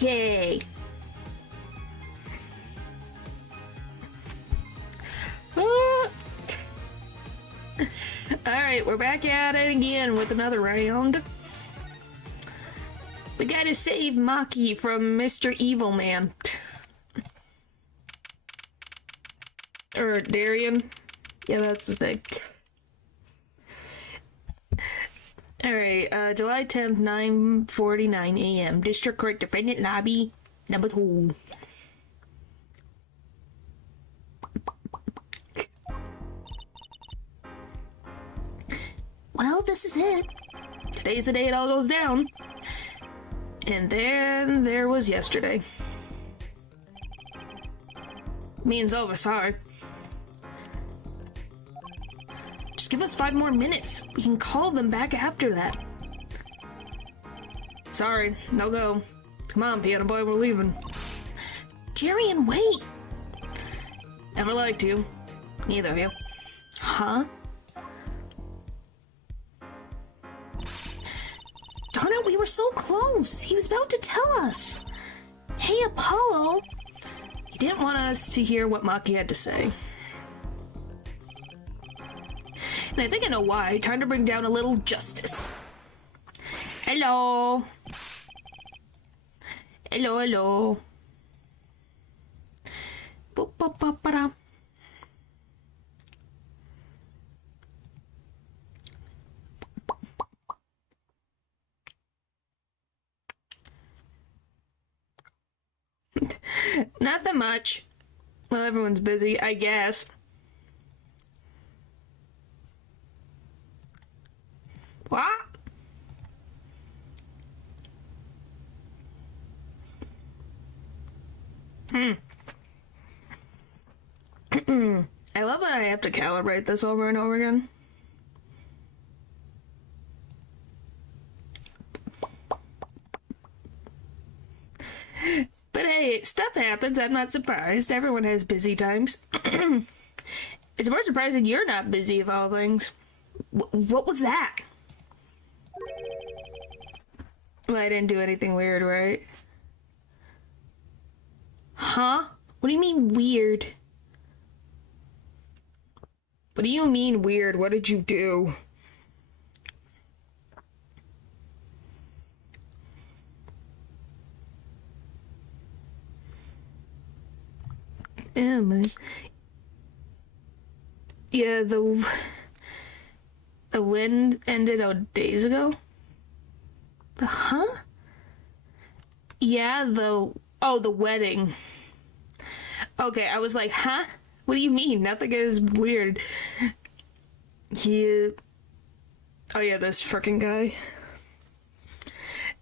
Yay! Alright, we're back at it again with another round. We gotta save Machi from Mr. Evil Man. Or Darian. Yeah, that's his name. Alright, July 10th, 9:49 a.m. District Court Defendant Lobby, number 2. Well, this is it. Today's the day it all goes down. And then there was yesterday. Me and Zova saw her. Just give us 5 more minutes. We can call them back after that. Sorry, no go. Come on, piano boy, we're leaving. Tyrion, wait! Never liked you. Neither of you. Huh? Darn it, we were so close. He was about to tell us. Hey, Apollo. He didn't want us to hear what Machi had to say. And I think I know why. Time to bring down a little justice. Hello. Hello, hello. Boop, boop, boop, ba-da. Not that much. Well, everyone's busy, I guess. What? I love that I have to calibrate this over and over again. But hey, stuff happens. I'm not surprised. Everyone has busy times. It's more surprising you're not busy of all things. What was that? Well, I didn't do anything weird, right? Huh? What do you mean weird? What do you mean weird? What did you do? Yeah, the wind ended days ago. Huh? Yeah, the wedding. Okay, I was like, huh? What do you mean? Nothing is weird. Oh yeah, this frickin' guy.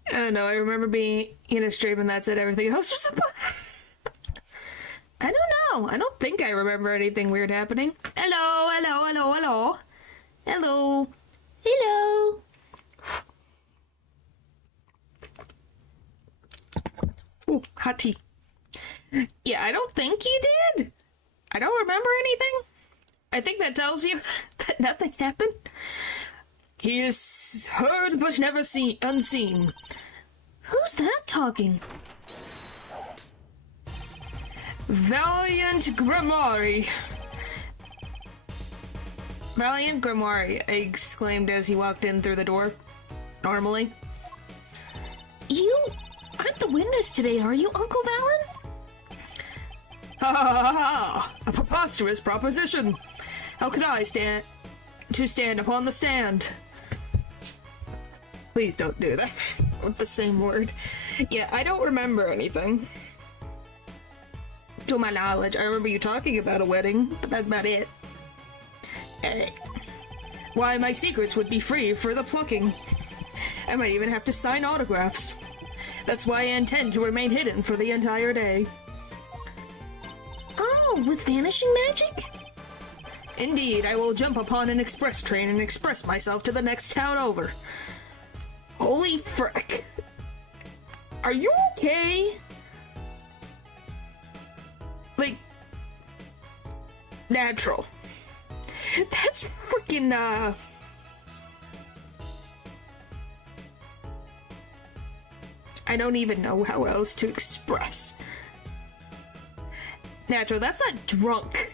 I don't know, I remember being in a stream and that's it, everything else was I don't know. I don't think I remember anything weird happening. Hello, hello, hello, hello. Hello. Hello. Ooh, hot tea. Yeah, I don't think you did. I don't remember anything. I think that tells you that nothing happened. He is heard but never unseen. Who's that talking? Valiant Grimoire. Valiant Grimoire, I exclaimed as he walked in through the door. Normally. You aren't the witness today, are you, Uncle Valen? Ha ha ha ha! A preposterous proposition! How could I stand upon the stand? Please don't do that with the same word. Yeah, I don't remember anything. To my knowledge, I remember you talking about a wedding, but that's about it. Hey. Why, my secrets would be free for the plucking. I might even have to sign autographs. That's why I intend to remain hidden for the entire day. Oh, with vanishing magic? Indeed, I will jump upon an express train and express myself to the next town over. Holy frick. Are you okay? Like, natural. That's freaking, I I don't even know how else to express. Natural, that's not drunk.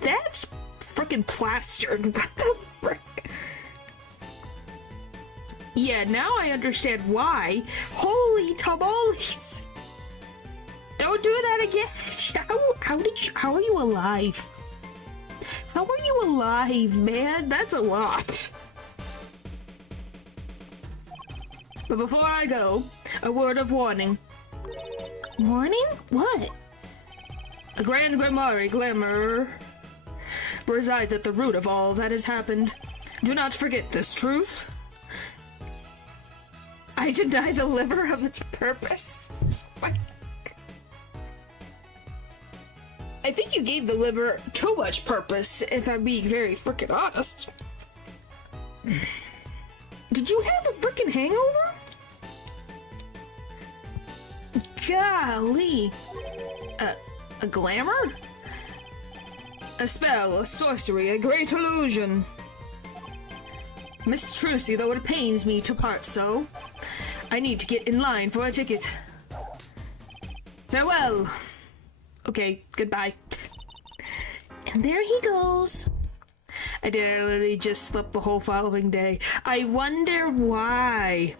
That's frickin' plastered. What the frick? Yeah, now I understand why. Holy tamales! Don't do that again. How are you alive? How are you alive, man? That's a lot. But before I go, a word of warning. Warning? What? The Grand Grimoire Glamour resides at the root of all that has happened. Do not forget this truth. I deny the liver of its purpose. I think you gave the liver too much purpose, if I'm being very frickin' honest. Did you have a frickin' hangover? Golly. A glamour? A spell, a sorcery, a great illusion. Miss Trucy, though it pains me to part so, I need to get in line for a ticket. Farewell. Okay, goodbye. And there he goes. I literally just slept the whole following day. I wonder why.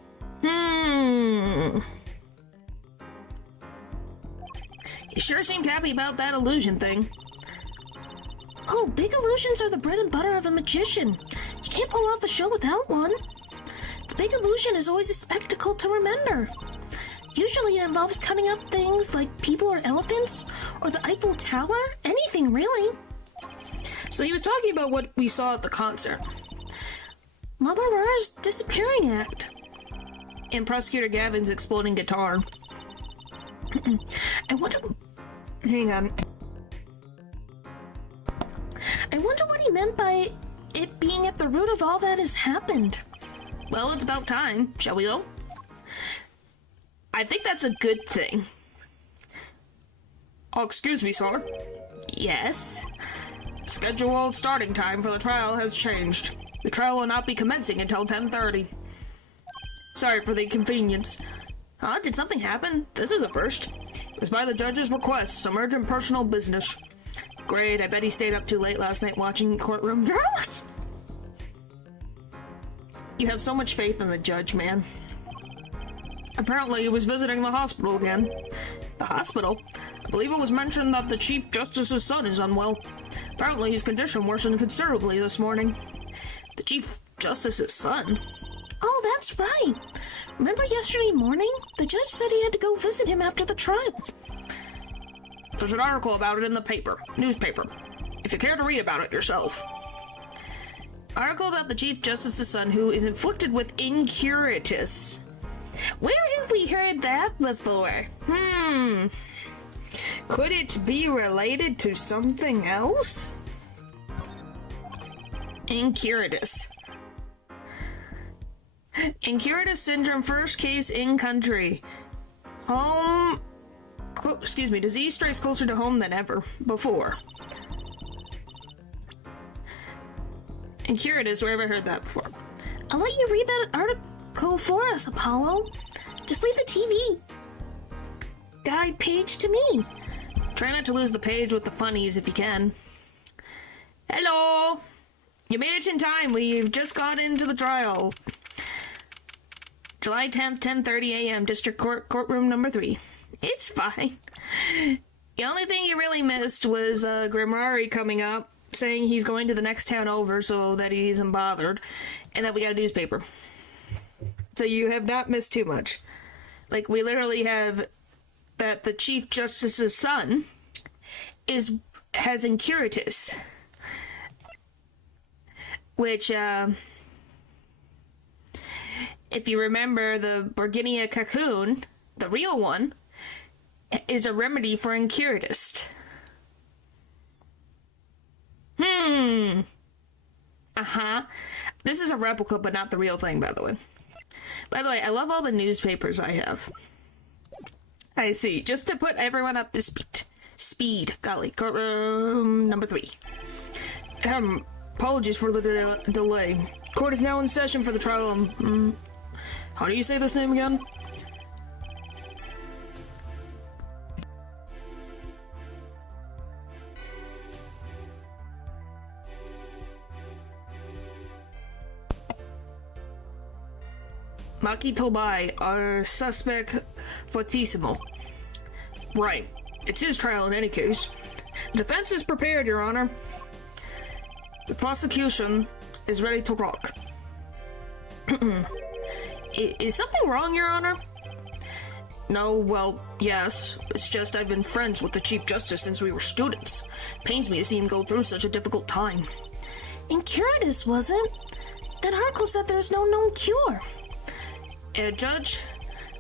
You sure seemed happy about that illusion thing. Oh, big illusions are the bread and butter of a magician. You can't pull off a show without one. The big illusion is always a spectacle to remember. Usually it involves cutting up things like people or elephants, or the Eiffel Tower, anything really. So he was talking about what we saw at the concert. Labarara's disappearing act. And Prosecutor Gavin's exploding guitar. I wonder... Hang on. I wonder what he meant by it being at the root of all that has happened. Well, it's about time. Shall we go? I think that's a good thing. Oh, excuse me, sir. Yes? Scheduled starting time for the trial has changed. The trial will not be commencing until 10:30. Sorry for the inconvenience. Huh? Did something happen? This is a first. It was by the judge's request, some urgent personal business. Great, I bet he stayed up too late last night watching courtroom dramas. You have so much faith in the judge, man. Apparently he was visiting the hospital again. The hospital? I believe it was mentioned that the Chief Justice's son is unwell. Apparently his condition worsened considerably this morning. The Chief Justice's son? Oh, that's right. Remember yesterday morning? The judge said he had to go visit him after the trial. There's an article about it in the newspaper, if you care to read about it yourself. Article about the Chief Justice's son who is inflicted with incuratus. Where have we heard that before? Could it be related to something else? Incuratus. Incuratus syndrome, first case in country. Disease strikes closer to home than ever before. Incuratus, where have I heard that before? I'll let you read that article for us, Apollo. Just leave the TV guide page to me. Try not to lose the page with the funnies if you can. Hello! You made it in time. We've just got into the trial. July 10th, 10:30 a.m. District Court, courtroom number 3. It's fine. The only thing you really missed was Grimoire coming up, saying he's going to the next town over so that he isn't bothered, and that we got a newspaper. So you have not missed too much. Like, we literally have that the Chief Justice's son has incuratus, which, if you remember the Borginia cocoon, the real one, is a remedy for incuratus. This is a replica, but not the real thing, by the way. By the way, I love all the newspapers I have. I see. Just to put everyone up to speed. Golly. Courtroom number 3. Apologies for the delay. Court is now in session for the trial. How do you say this name again? Maki Tobai, our suspect fortissimo. Right. It's his trial in any case. The defense is prepared, Your Honor. The prosecution is ready to rock. Is something wrong, Your Honor? No, well, yes. It's just I've been friends with the Chief Justice since we were students. Pains me to see him go through such a difficult time. And Curatus wasn't? That article said there's no known cure. Judge,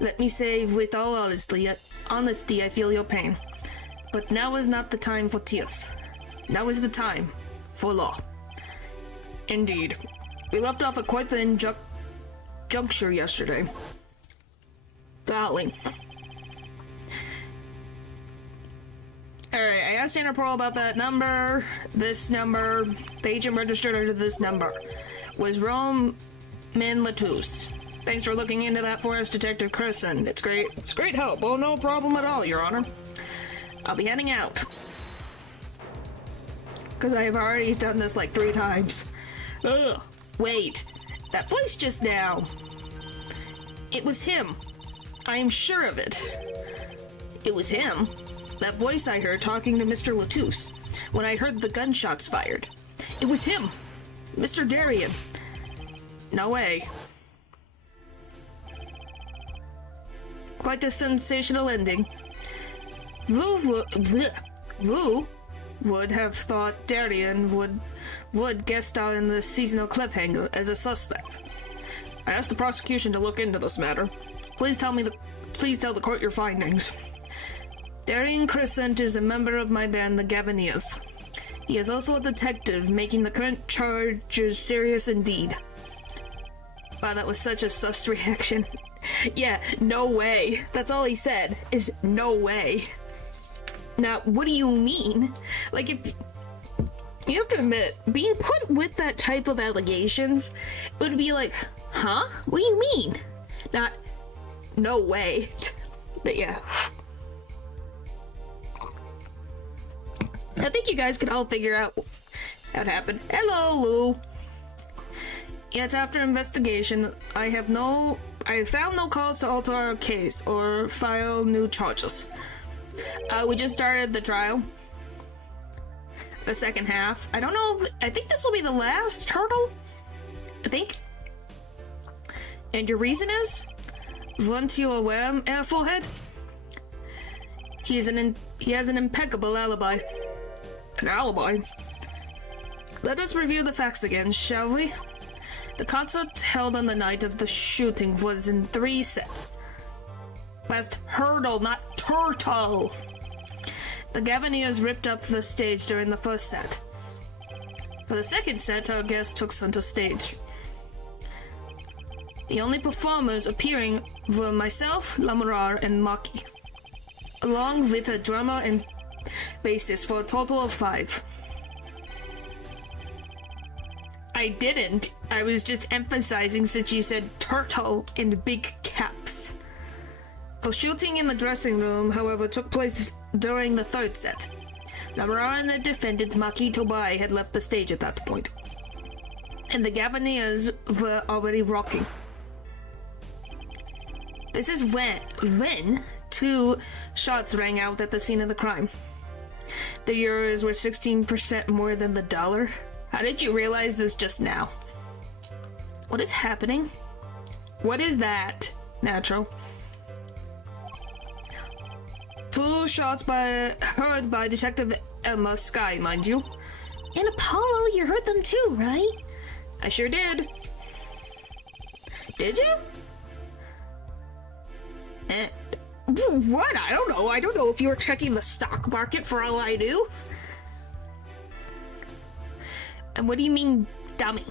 let me say with all honesty, I feel your pain. But now is not the time for tears. Now is the time for law. Indeed. We left off at quite the juncture yesterday. Golly. Alright, I asked Interpol about that number. This number, the agent registered under this number, was Roman Latus. Thanks for looking into that for us, Detective Christen. It's great help. Oh, no problem at all, Your Honor. I'll be heading out. Because I have already done this like 3 times. Ugh. Wait. That voice just now. It was him. I am sure of it. It was him. That voice I heard talking to Mr. Latus when I heard the gunshots fired. It was him. Mr. Darien. No way. Quite a sensational ending. Who would have thought Darien would guest star in the seasonal cliffhanger as a suspect? I asked the prosecution to look into this matter. Please tell the court your findings. Darien Crescent is a member of my band, the Gavinias. He is also a detective, making the current charges serious indeed. Wow, that was such a sus reaction. Yeah, no way. That's all he said, is no way. Now, what do you mean? Like, if you have to admit, being put with that type of allegations would be like, huh? What do you mean? Not, no way. But yeah. I think you guys can all figure out how it happened. Hello, Lou. Yet after investigation, I have found no cause to alter our case or file new charges. We just started the trial. The second half. I don't know I think this will be the last hurdle. I think. And your reason is? Weren't you aware, Airforehead? He has an impeccable alibi. An alibi? Let us review the facts again, shall we? The concert held on the night of the shooting was in 3 sets. Last hurdle, not turtle! The Gaviniers ripped up the stage during the first set. For the second set, our guest took center stage. The only performers appearing were myself, Lamurar, and Machi, along with a drummer and bassist for a total of 5. I didn't. I was just emphasizing since you said turtle in big caps. The shooting in the dressing room, however, took place during the 3rd set. Lamurar and the defendant, Maki Tobai, had left the stage at that point, and the Gaviniers were already rocking. This is when 2 shots rang out at the scene of the crime. The euros were 16% more than the dollar. How did you realize this just now? What is happening? What is that? Natural. 2 shots heard by Detective Emma Sky, mind you. And Apollo, you heard them too, right? I sure did. Did you? What? I don't know. I don't know if you were checking the stock market for all I do. And what do you mean, dummy?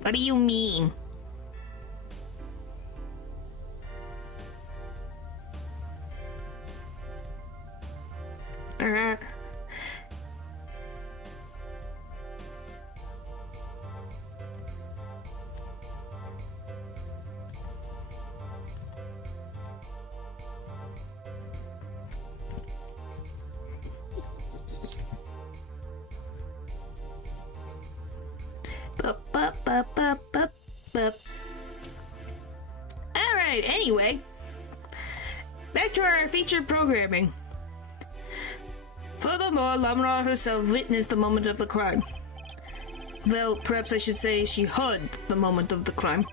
What do you mean? Alright, anyway. Back to our featured programming. Furthermore, Lamra herself witnessed the moment of the crime. Well, perhaps I should say she heard the moment of the crime.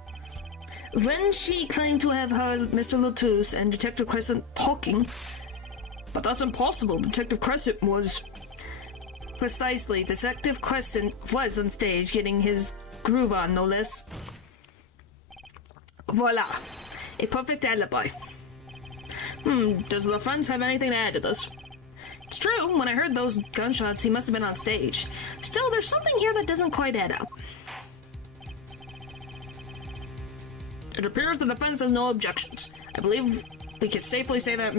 When she claimed to have heard Mr. Latouche and Detective Crescent talking, but that's impossible. Detective Crescent was... Precisely, Detective Crescent was on stage getting his groove on, no less. Voila. A perfect alibi. Does the friends have anything to add to this? It's true, when I heard those gunshots, he must have been on stage. Still, there's something here that doesn't quite add up. It appears the defense has no objections. I believe we could safely say that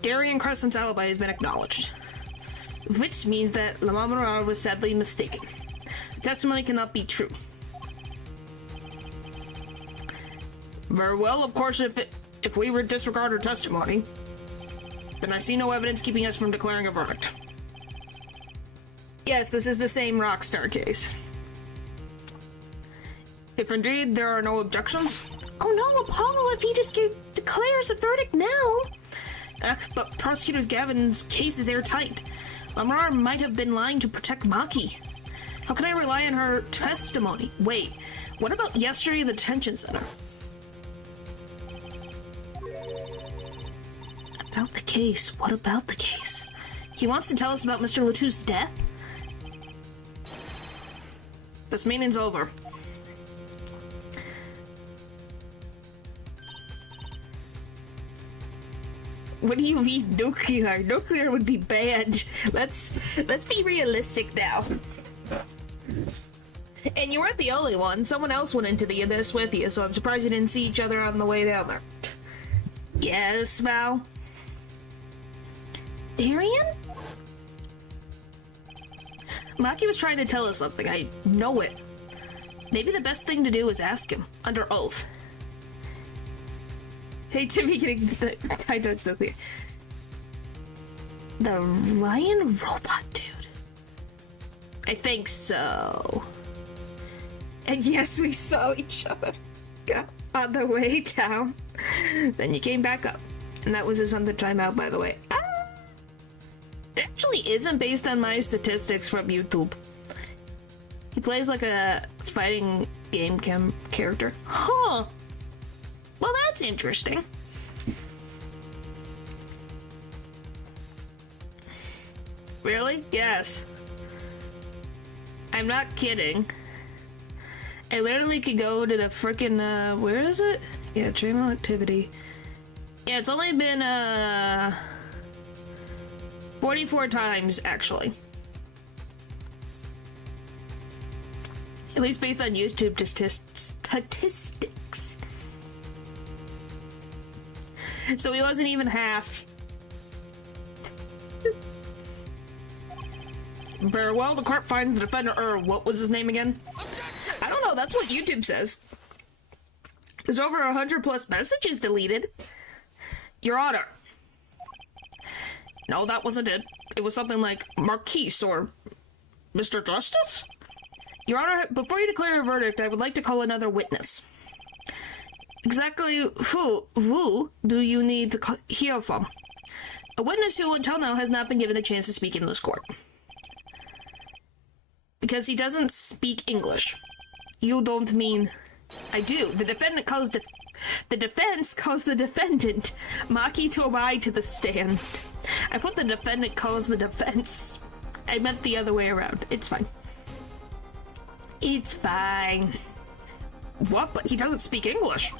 Darian Crescent's alibi has been acknowledged. Which means that Lamamara was sadly mistaken. The testimony cannot be true. Very well, of course, if we were to disregard her testimony, then I see no evidence keeping us from declaring a verdict. Yes, this is the same Rockstar case. If indeed there are no objections... Oh no, Apollo, if he just declares a verdict now... But Prosecutor Gavin's case is airtight. Lamar might have been lying to protect Machi. How can I rely on her testimony? Wait, what about yesterday in the detention center? About the case. What about the case? He wants to tell us about Mr. Latouche's death? This meeting's over. What do you mean nuclear? Nuclear would be bad. Let's be realistic now. And you weren't the only one. Someone else went into the abyss with you, so I'm surprised you didn't see each other on the way down there. Yes, Val? Darian? Maki was trying to tell us something. I know it. Maybe the best thing to do is ask him, under oath. Hey, Timmy getting tied up so clear. The Ryan robot dude. I think so. And yes, we saw each other on the way down. Then you came back up. And that was his fun to time out, by the way. It actually isn't based on my statistics from YouTube. He plays like a fighting game character. Huh. Well, that's interesting. Really? Yes. I'm not kidding. I literally could go to the frickin' where is it? Yeah, treadmill activity. Yeah, it's only been 44 times actually. At least based on YouTube statistics. So he wasn't even half. Very well, the court finds the defender, what was his name again? I don't know, that's what YouTube says. There's over 100 plus messages deleted. Your Honor. No, that wasn't it. It was something like Marquise or Mr. Justice? Your Honor, before you declare a verdict, I would like to call another witness. Exactly who do you need to hear from? A witness who until now has not been given a chance to speak in this court. Because he doesn't speak English. You don't mean... I do. The defendant calls the defense calls the defendant, Maki, to arrive to the stand. I put the defendant calls the defense. I meant the other way around. It's fine. It's fine. What? But he doesn't speak English.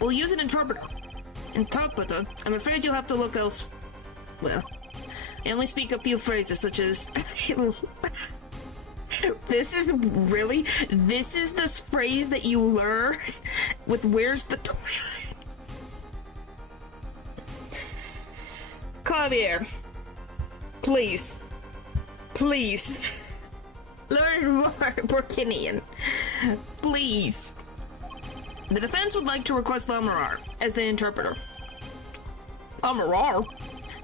We'll use an interpreter. Interpreter? I'm afraid you'll have to look else. Well, I only speak a few phrases such as... This is this phrase that you learn with where's the toilet? Come here. Please. Please. Learn more Burkinian. Please. The defense would like to request Lamarar as the interpreter. Lamarar?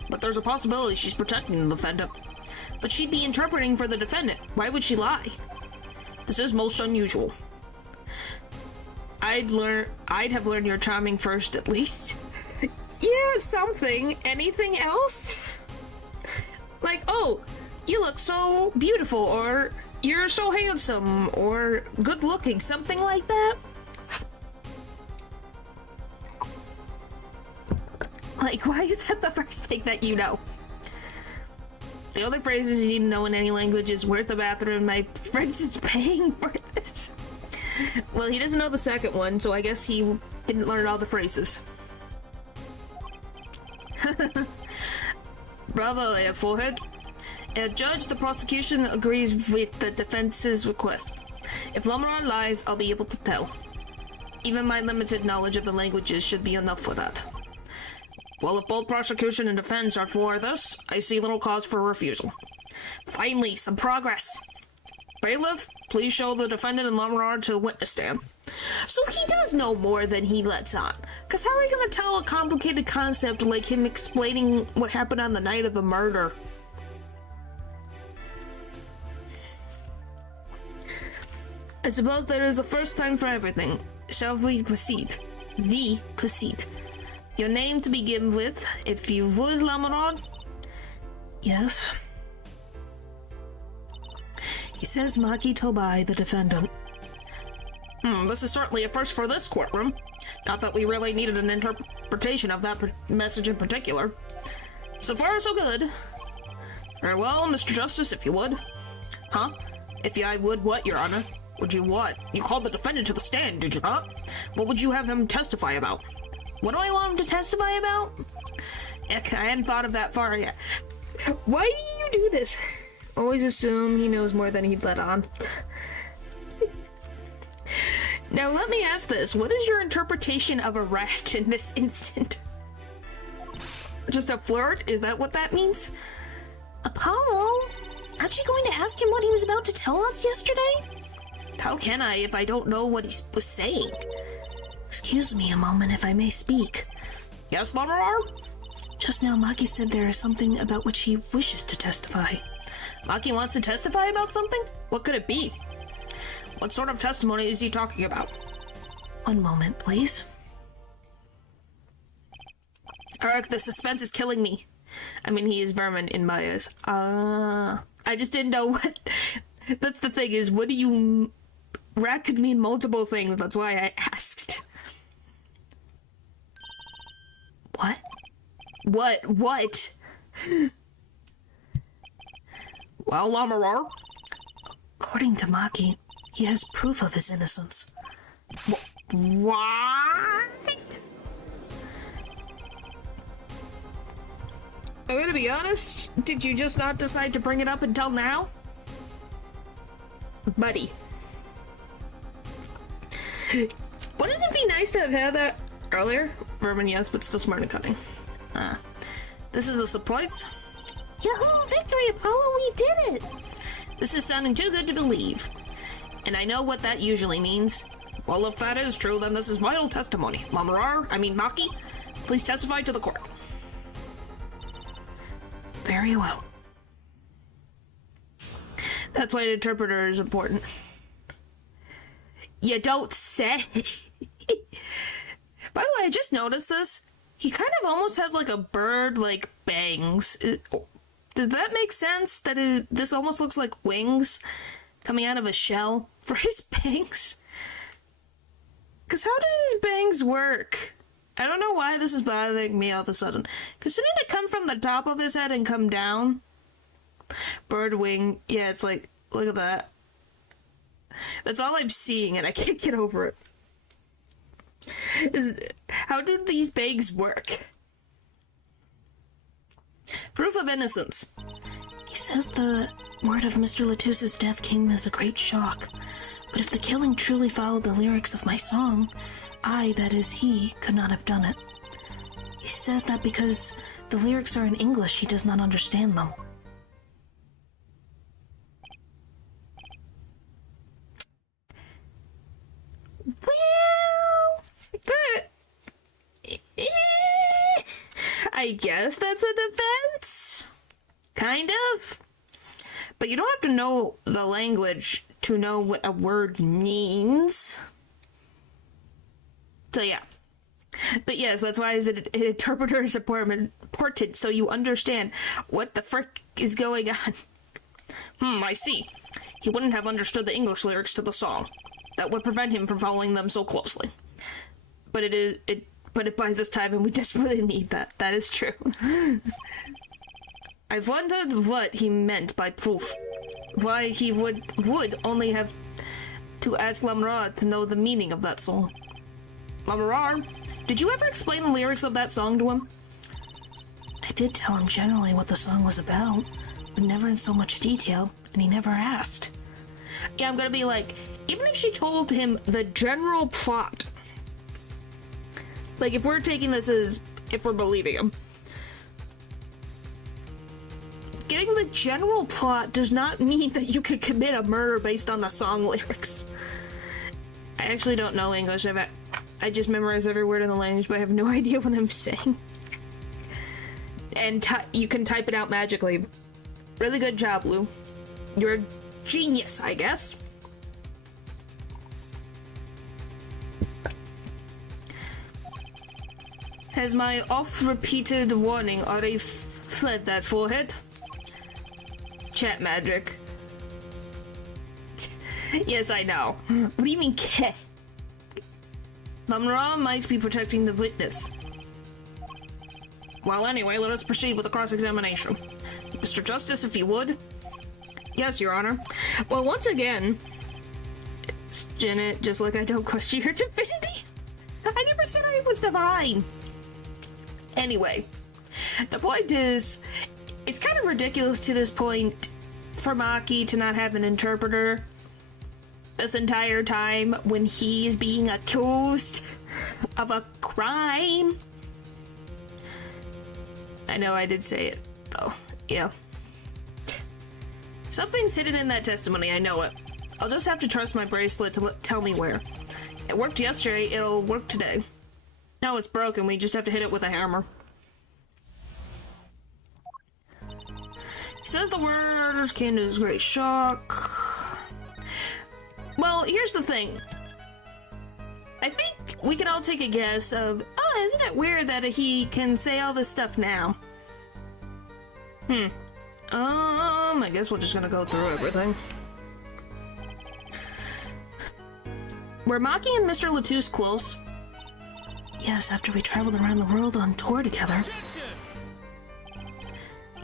But there's a possibility she's protecting the defendant. But she'd be interpreting for the defendant. Why would she lie? This is most unusual. I'd have learned your charming first, at least. Yeah, something. Anything else? Like, oh, you look so beautiful, or you're so handsome, or good looking, something like that. Like, why is that the first thing that you know? The other phrases you need to know in any language is, where's the bathroom? My friend is paying for this. Well, he doesn't know the second one, so I guess he didn't learn all the phrases. Bravo, forehead. Judge, the prosecution agrees with the defense's request. If Lamaran lies, I'll be able to tell. Even my limited knowledge of the languages should be enough for that. Well, if both prosecution and defense are for this, I see little cause for refusal. Finally, some progress. Bailiff, please show the defendant and Lamaran to the witness stand. So he does know more than he lets on. Because how are we going to tell a complicated concept like him explaining what happened on the night of the murder? I suppose there is a first time for everything. Shall we proceed? We proceed. Your name to begin with, if you would, Lamaran? Yes. He says Machi Tobai, the defendant. This is certainly a first for this courtroom. Not that we really needed an interpretation of that message in particular. So far, so good. Very well, Mr. Justice, if you would. Huh? If I would what, Your Honor? Would you what? You called the defendant to the stand, did you not? What would you have him testify about? What do I want him to testify about? Heck, I hadn't thought of that far yet. Why do you do this? Always assume he knows more than he'd let on. Now let me ask this. What is your interpretation of a rat in this instant? Just a flirt? Is that what that means? Apollo? Aren't you going to ask him what he was about to tell us yesterday? How can I if I don't know what he was saying? Excuse me a moment if I may speak. Yes, Lamaran? Just now Machi said there is something about which he wishes to testify. Machi wants to testify about something? What could it be? What sort of testimony is he talking about? One moment, please. Eric, the suspense is killing me. I mean, he is vermin in my eyes. I just didn't know what... That's the thing is, what do you... Rat could mean multiple things, that's why I asked. What? What? Well, Lamaran? According to Machi, he has proof of his innocence. What? I'm gonna be honest, did you just not decide to bring it up until now? Buddy. Wouldn't it be nice to have had that earlier? Vermin, yes, but still smart and cunning. This is a surprise. Yahoo! Victory, Apollo! We did it! This is sounding too good to believe. And I know what that usually means. Well, if that is true, then this is vital testimony. Machi, please testify to the court. Very well. That's why an interpreter is important. You don't say. By the way, I just noticed this. He kind of almost has like a bird, like, bangs. Does that make sense? That this almost looks like wings coming out of a shell for his bangs? Because how does his bangs work? I don't know why this is bothering me all of a sudden. Because shouldn't it come from the top of his head and come down? Bird wing. Yeah, it's like, look at that. That's all I'm seeing and I can't get over it. How do these bangs work? Proof of innocence. He says the word of Mr. Latus's death came as a great shock. But if the killing truly followed the lyrics of my song, I, that is he, could not have done it. He says that because the lyrics are in English, he does not understand them. Well, I guess that's a defense. Kind of. But you don't have to know the language to know what a word means. So yeah. But yes, that's why an interpreter is important, so you understand what the frick is going on. I see. He wouldn't have understood the English lyrics to the song. That would prevent him from following them so closely. But it buys us time, and we desperately need that. That is true. I've wondered what he meant by proof. Why he would only have to ask Lamrar to know the meaning of that song. Lamrar, did you ever explain the lyrics of that song to him? I did tell him generally what the song was about, but never in so much detail, and he never asked. Yeah, I'm gonna be like, even if she told him the general plot, like if we're taking this as, if we're believing him, getting the general plot does not mean that you could commit a murder based on the song lyrics. I actually don't know English. I just memorize every word in the language, but I have no idea what I'm saying. And you can type it out magically. Really good job, Lou. You're a genius, I guess. Has my oft-repeated warning already fled that forehead? Chat magic. Yes, I know. What do you mean, K? Lamra might be protecting the witness. Well, anyway, let us proceed with the cross-examination. Mr. Justice, if you would. Yes, Your Honor. Well, once again, Janet, just like I don't question your divinity. I never said I was divine. Anyway, the point is, it's kind of ridiculous to this point for Machi to not have an interpreter this entire time when he's being accused of a crime. I know I did say it, though. Yeah. Something's hidden in that testimony, I know it. I'll just have to trust my bracelet to tell me where. It worked yesterday, it'll work today. No, it's broken, we just have to hit it with a hammer. He says the words came to his great shock. Well, here's the thing. I think we can all take a guess of, oh, isn't it weird that he can say all this stuff now? I guess we're just gonna go through everything. Were Machi and Mr. Latouche close? Yes, after we traveled around the world on tour together.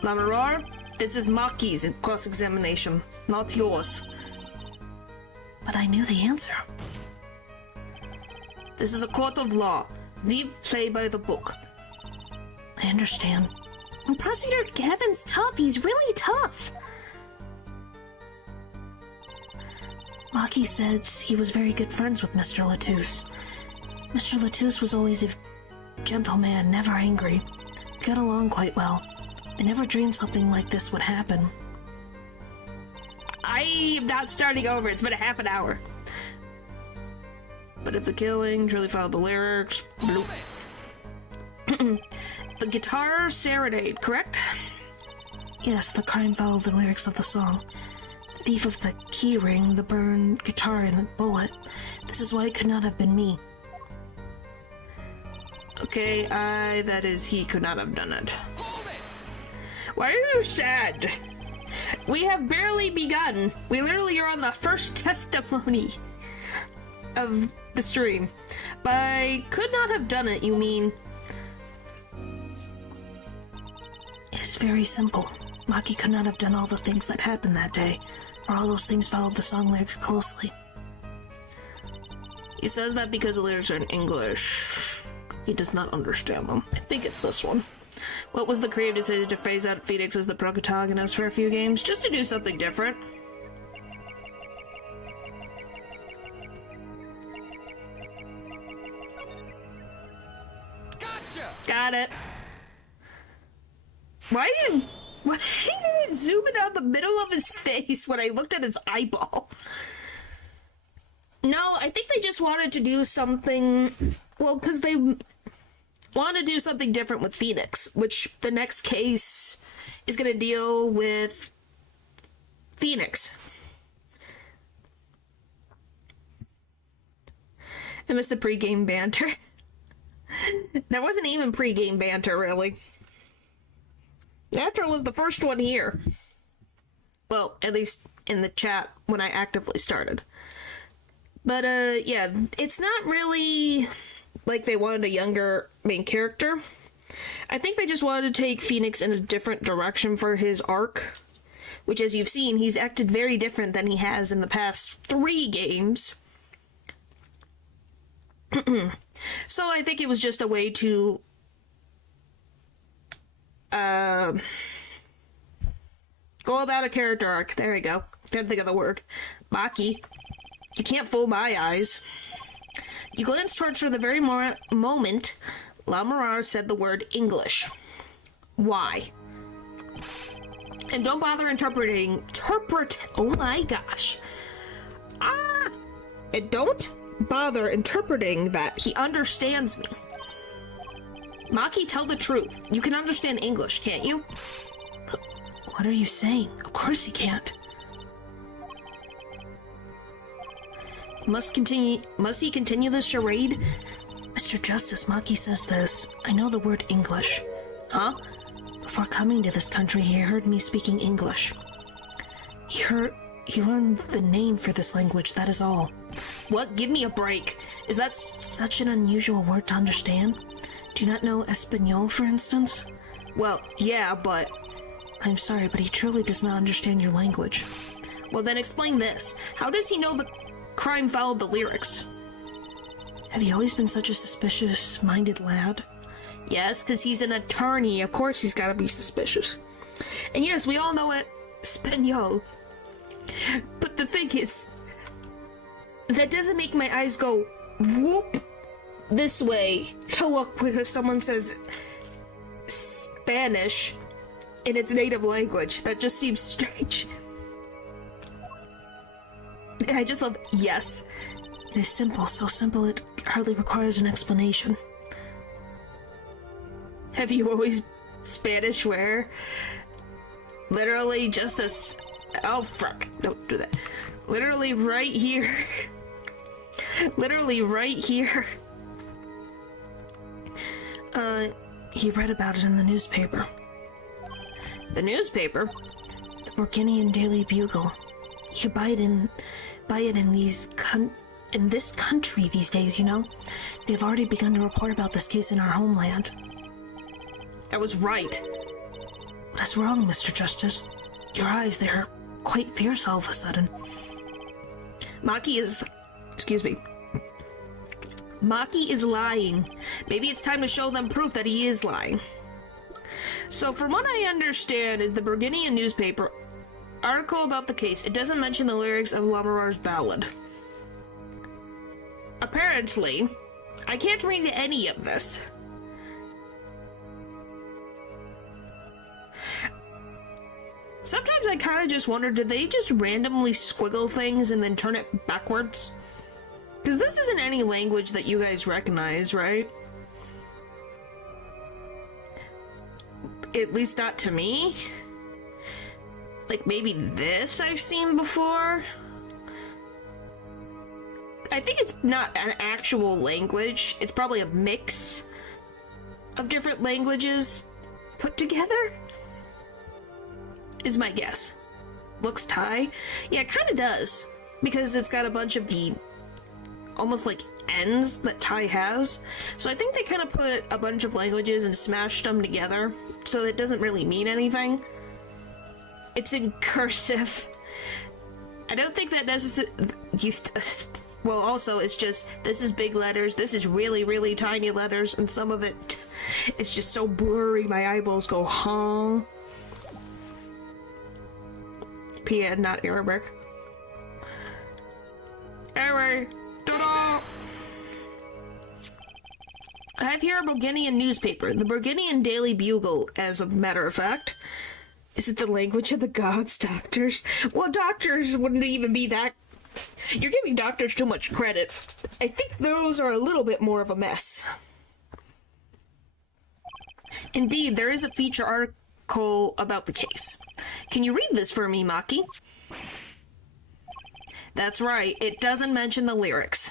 Lamarar, this is Machi's cross-examination, not yours. But I knew the answer. This is a court of law. We play by the book. I understand. And Prosecutor Gavin's tough. He's really tough. Machi said he was very good friends with Mr. Latouche. Mr. Latouche was always a gentleman, never angry. We got along quite well. I never dreamed something like this would happen. I am not starting over. It's been a half an hour. But if the killing truly followed the lyrics... The guitar serenade, correct? Yes, the crime followed the lyrics of the song. The thief of the key ring, the burned guitar, and the bullet. This is why it could not have been me. Okay, that is, he could not have done it. Why are you sad? We have barely begun. We literally are on the first testimony of the stream. By could not have done it, you mean? It's very simple. Machi could not have done all the things that happened that day, or all those things followed the song lyrics closely. He says that because the lyrics are in English. He does not understand them. I think it's this one. What was the creative decision to phase out Phoenix as the protagonist for a few games? Just to do something different. Gotcha! Got it. Why did it zoom in on the middle of his face when I looked at his eyeball? No, I think they just wanted to do something... Well, because they want to do something different with Phoenix, which the next case is going to deal with Phoenix. I missed the pre-game banter. There wasn't even pre-game banter, really. Natural was the first one here. Well, at least in the chat when I actively started. But, yeah, it's not really like they wanted a younger main character. I think they just wanted to take Phoenix in a different direction for his arc. Which, as you've seen, he's acted very different than he has in the past 3 games. So I think it was just a way to go about a character arc. There we go. Can't think of the word. Machi, you can't fool my eyes. You glanced towards her the very moment Lamarar said the word English. Why? And don't bother oh my gosh. And don't bother interpreting that he understands me. Machi, tell the truth. You can understand English, can't you? But what are you saying? Of course he can't. Must he continue this charade? Mr. Justice, Machi says this. I know the word English. Huh? Before coming to this country, he heard me speaking English. He learned the name for this language, that is all. What? Give me a break. Is that such an unusual word to understand? Do you not know Espanol, for instance? Well, yeah, but... I'm sorry, but he truly does not understand your language. Well, then explain this. How does he know the crime followed the lyrics? Have you always been such a suspicious-minded lad? Yes, because he's an attorney. Of course he's got to be suspicious. And yes, we all know it. Espanol. But the thing is, that doesn't make my eyes go whoop this way to look because someone says Spanish in its native language. That just seems strange. I just love yes. It is simple, so simple it hardly requires an explanation. Have you always Spanish where? Literally just oh fuck, don't do that. Literally right here. Literally right here. He read about it in the newspaper. The newspaper? The Burgundian Daily Bugle. You could buy it in this country these days, you know? They've already begun to report about this case in our homeland. I was right. What's wrong, Mr. Justice? Your eyes, they're quite fierce all of a sudden. Machi is... Excuse me. Machi is lying. Maybe it's time to show them proof that he is lying. So from what I understand is the Burgundian newspaper article about the case, it doesn't mention the lyrics of Lamarar's ballad. Apparently, I can't read any of this. Sometimes I kind of just wonder, did they just randomly squiggle things and then turn it backwards? Because this isn't any language that you guys recognize, right? At least not to me. Like, maybe this I've seen before? I think it's not an actual language. It's probably a mix of different languages put together, is my guess. Looks Thai? Yeah, it kind of does. Because it's got a bunch of the almost like ends that Thai has. So I think they kind of put a bunch of languages and smashed them together. So it doesn't really mean anything. It's in cursive. I don't think that necessarily... Well, also, it's just, this is big letters, this is really, really tiny letters, and some of it, it's just so blurry, my eyeballs go, huh? PN, not Arabic. Anyway, ta-da! I have here a Burgundian newspaper, the Burgundian Daily Bugle, as a matter of fact. Is it the language of the gods, doctors? Well, doctors wouldn't even be that... You're giving doctors too much credit. I think those are a little bit more of a mess. Indeed, there is a feature article about the case. Can you read this for me, Machi? That's right, it doesn't mention the lyrics.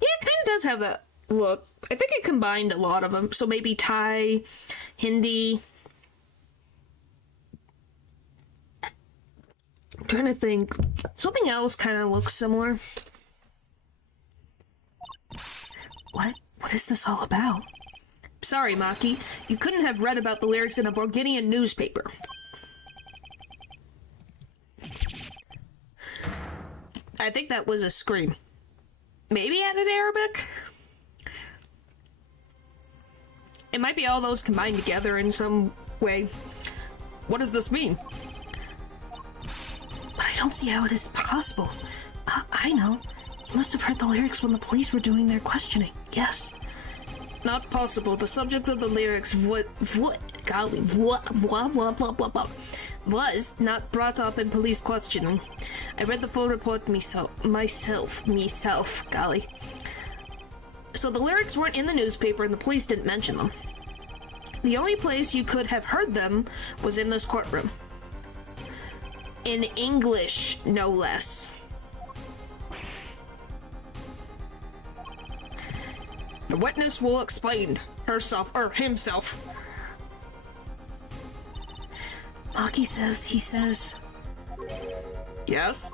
Yeah, it kind of does have that look. I think it combined a lot of them. So maybe Thai, Hindi. I'm trying to think. Something else kind of looks similar. What is this all about? Sorry, Machi. You couldn't have read about the lyrics in a Bulgarian newspaper. I think that was a scream. Maybe added Arabic? It might be all those combined together in some way. What does this mean? But I don't see how it is possible. I know. You must have heard the lyrics when the police were doing their questioning. Yes. Not possible. The subject of the lyrics was not brought up in police questioning. I read the full report myself, golly. So the lyrics weren't in the newspaper and the police didn't mention them. The only place you could have heard them was in this courtroom. In English, no less. The witness will explain himself. Machi says, Yes?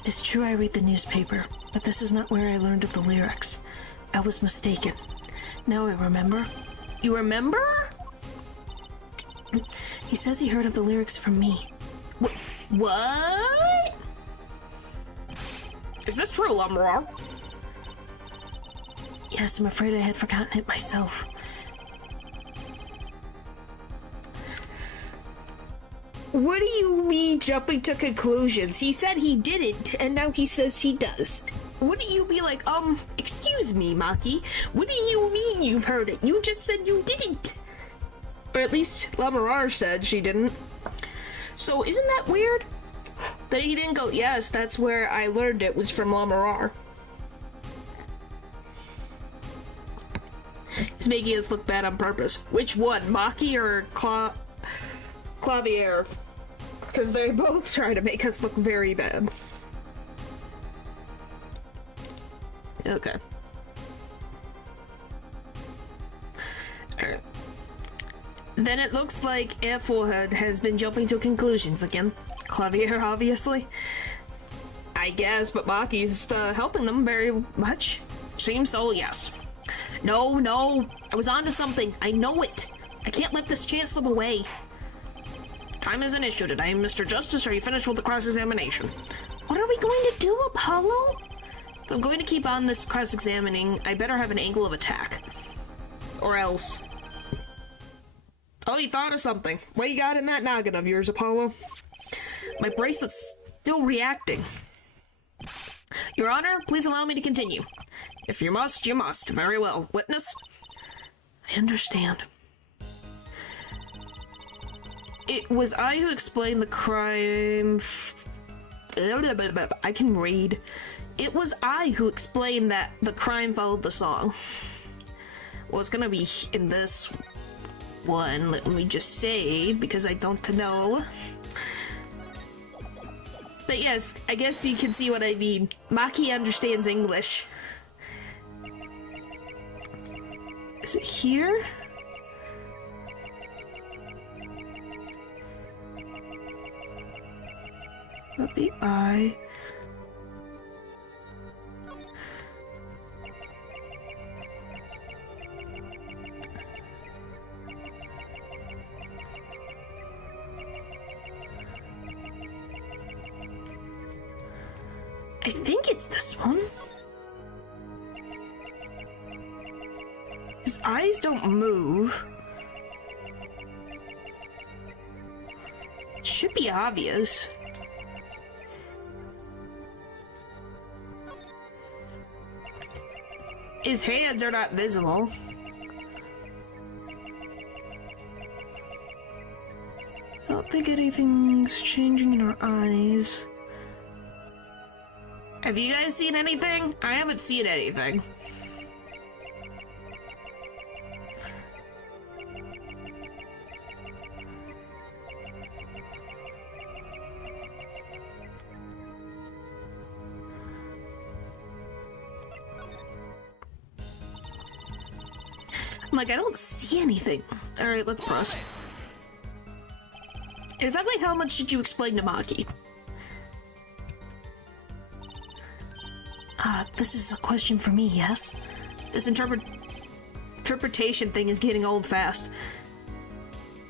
It is true I read the newspaper, but this is not where I learned of the lyrics. I was mistaken. Now I remember. You remember? He says he heard of the lyrics from me. What? Is this true, Lamar? Yes, I'm afraid I had forgotten it myself. What do you mean jumping to conclusions? He said he didn't, and now he says he does. What do you be like, excuse me, Machi? What do you mean you've heard it? You just said you didn't. Or at least Lamarar said she didn't. So isn't that weird? That he didn't go, yes, that's where I learned it was from Lamarar. He's making us look bad on purpose. Which one, Machi or Clavier? Because they both try to make us look very bad. Okay. Alright. Then it looks like Air Forehead has been jumping to conclusions again. Clavier, obviously. I guess, but Machi's helping them very much. Seems so, yes. No, I was onto something. I know it. I can't let this chance slip away. Time is an issue today, Mr. Justice. Are you finished with the cross-examination? What are we going to do, Apollo? If I'm going to keep on this cross-examining, I better have an angle of attack. Or else. Oh, you thought of something. What you got in that noggin of yours, Apollo? My bracelet's still reacting. Your Honor, please allow me to continue. If you must, you must. Very well. Witness? I understand. It was I who explained the crime. I can read. It was I who explained that the crime followed the song. Well, it's gonna be in this one. Let me just say, because I don't know. But yes, I guess you can see what I mean. Machi understands English. Is it here? Not the eye. I think it's this one. His eyes don't move. It should be obvious. His hands are not visible. I don't think anything's changing in her eyes. Have you guys seen anything? I haven't seen anything. I'm like, I don't see anything. Alright, let's press. Exactly how much did you explain to Machi? This is a question for me, yes? This interpretation thing is getting old fast.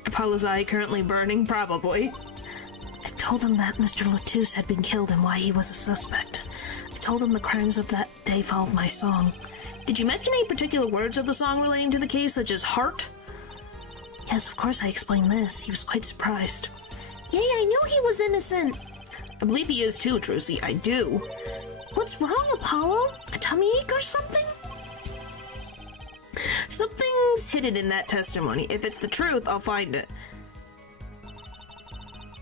Apollo's eye currently burning? Probably. I told him that Mr. Latouche had been killed and why he was a suspect. I told him the crimes of that day followed my song. Did you mention any particular words of the song relating to the case, such as heart? Yes, of course I explained this. He was quite surprised. Yay, I knew he was innocent! I believe he is too, Trucy. I do. What's wrong, Apollo? A tummy ache or something? Something's hidden in that testimony. If it's the truth, I'll find it.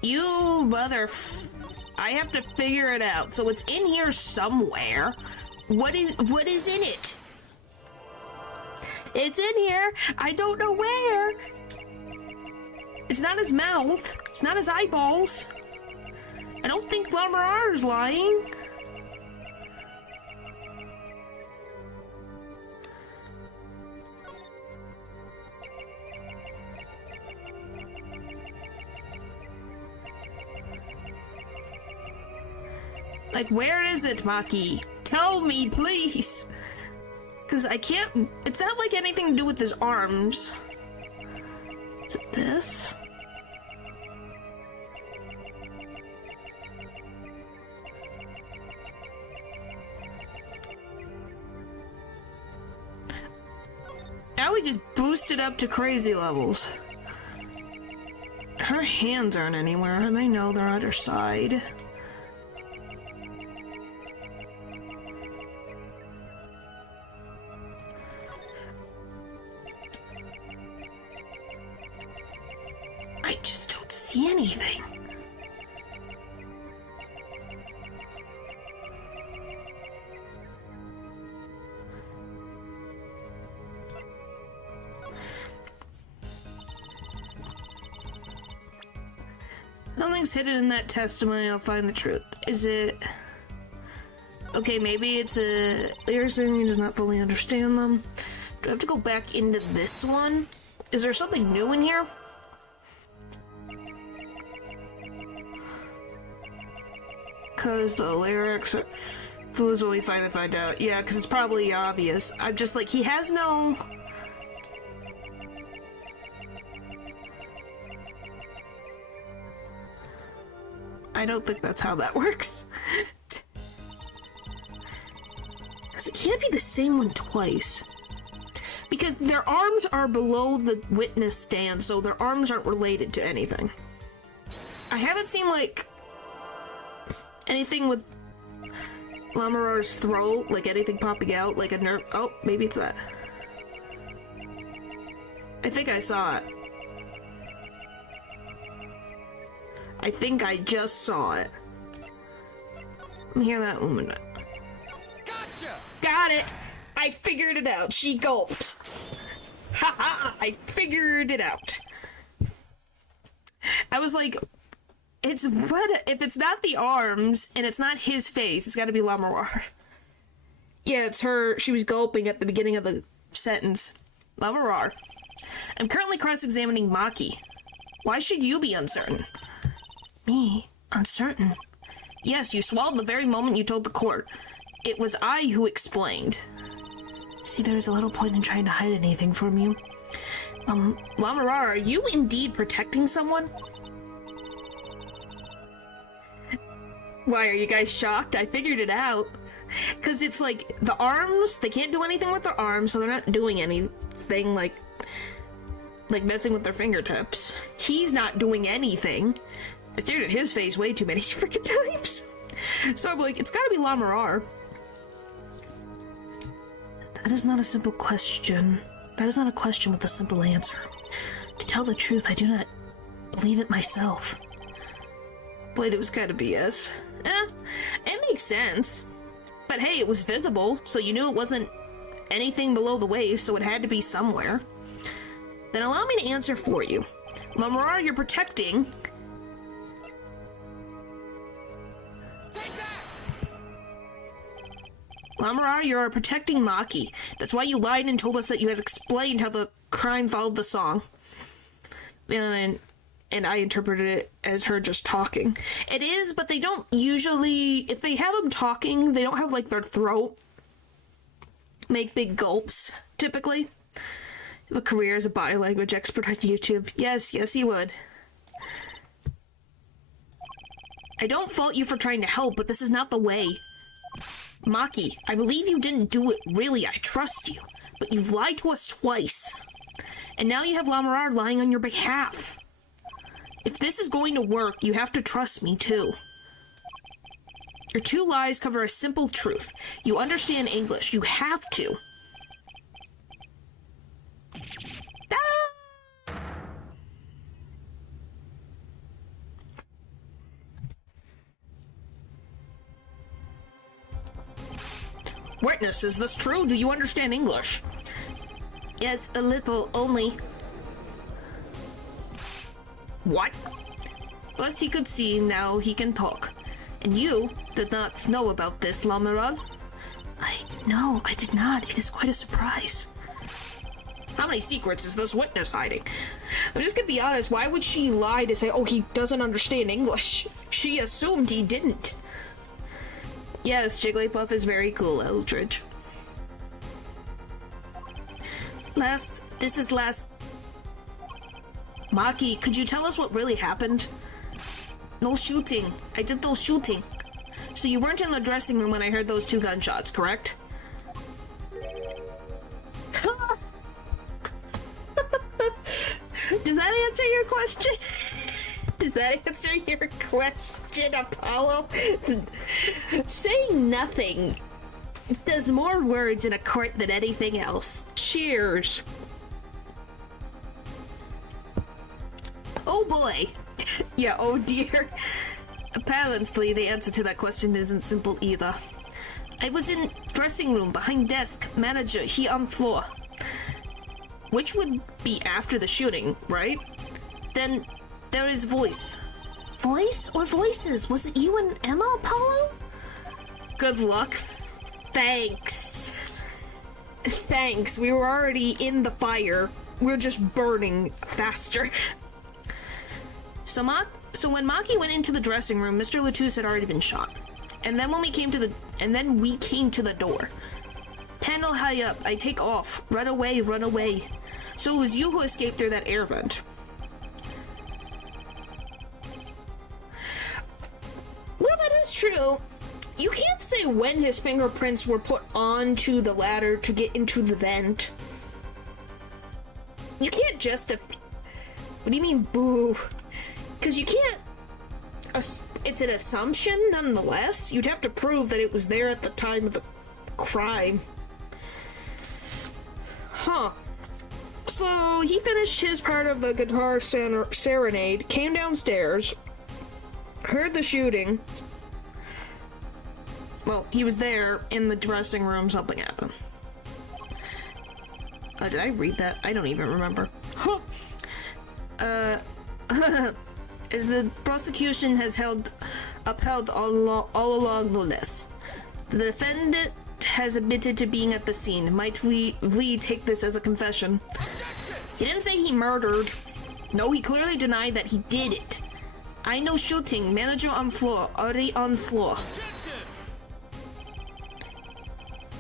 You I have to figure it out. So it's in here somewhere. What is in it? It's in here. I don't know where. It's not his mouth. It's not his eyeballs. I don't think Lamarar's lying. Like, where is it, Machi? Tell me, please! Because I can't... It's not like anything to do with his arms. Is it this? Now we just boosted up to crazy levels. Her hands aren't anywhere. They know they're on her side. I just don't see anything. Nothing's hidden in that testimony. I'll find the truth. Is it... Okay, maybe it's a... They're saying he does not fully understand them. Do I have to go back into this one? Is there something new in here? Because the lyrics are... Fools will we finally find out. Yeah, because it's probably obvious. I'm just like, he has no... I don't think that's how that works. Because it can't be the same one twice. Because their arms are below the witness stand, so their arms aren't related to anything. I haven't seen, like, anything with Lamarar's throat, like anything popping out, like a nerve. Oh, maybe it's that. I think I saw it. I think I just saw it. Let me hear that woman. Gotcha! Got it! I figured it out. She gulped. Haha! I figured it out. I was like, it's what if it's not the arms and it's not his face? It's got to be Lamarar. Yeah, it's her. She was gulping at the beginning of the sentence. Lamarar. I'm currently cross-examining Machi. Why should you be uncertain? Me? Uncertain? Yes, you swallowed the very moment you told the court. It was I who explained. See, there's a little point in trying to hide anything from you. Lamarar, are you indeed protecting someone? Why, are you guys shocked? I figured it out. Because it's like, the arms, they can't do anything with their arms, so they're not doing anything like messing with their fingertips. He's not doing anything. I stared at his face way too many freaking times. So I'm like, it's gotta be Lamarar. That is not a simple question. That is not a question with a simple answer. To tell the truth, I do not believe it myself. But it was kind of BS. It makes sense. But hey, it was visible, so you knew it wasn't anything below the waist, so it had to be somewhere. Then allow me to answer for you. Lamarar, you're protecting... Lamara, you're protecting Maki. That's why you lied and told us that you had explained how the crime followed the song. And I interpreted it as her just talking. It is, but they don't usually... If they have them talking, they don't have, like, their throat make big gulps, typically. You have a career as a body language expert on YouTube. Yes, he would. I don't fault you for trying to help, but this is not the way. Maki, I believe you didn't do it. Really, I trust you. But you've lied to us twice. And now you have Lamara lying on your behalf. If this is going to work, you have to trust me, too. Your two lies cover a simple truth. You understand English. You have to. Ah! Witness, is this true? Do you understand English? Yes, a little, only. What? First he could see, now he can talk. And you did not know about this, Lamarad? No, I did not. It is quite a surprise. How many secrets is this witness hiding? I'm just gonna be honest, why would she lie to say, oh, he doesn't understand English? She assumed he didn't. Yes, Jigglypuff is very cool, Eldridge. This is last... Maki, could you tell us what really happened? No shooting. I did no shooting. So you weren't in the dressing room when I heard those 2 gunshots, correct? Does that answer your question? Does that answer your question, Apollo? Saying nothing does more words in a court than anything else. Cheers. Oh boy. Yeah, oh dear. Apparently, the answer to that question isn't simple either. I was in dressing room, behind desk, manager, he on floor. Which would be after the shooting, right? Then there is voice. Voice or voices? Was it you and Emma, Apollo? Good luck. Thanks. Thanks. We were already in the fire. We're just burning faster. So when Maki went into the dressing room, Mr. Latouche had already been shot. And then we came to the door. Panel high up, I take off. Run away, run away. So it was you who escaped through that air vent. Well, that is true. You can't say when his fingerprints were put onto the ladder to get into the vent. You can't justify... What do you mean, boo? Because you can't... It's an assumption, nonetheless. You'd have to prove that it was there at the time of the crime. Huh. So, he finished his part of the guitar serenade, came downstairs, heard the shooting. Well, he was there in the dressing room, something happened. Did I read that? I don't even remember. Huh. As the prosecution has upheld all along the list. The defendant has admitted to being at the scene. Might we take this as a confession? He didn't say he murdered. No, he clearly denied that he did it. I know shooting. Manager on floor. Already on floor.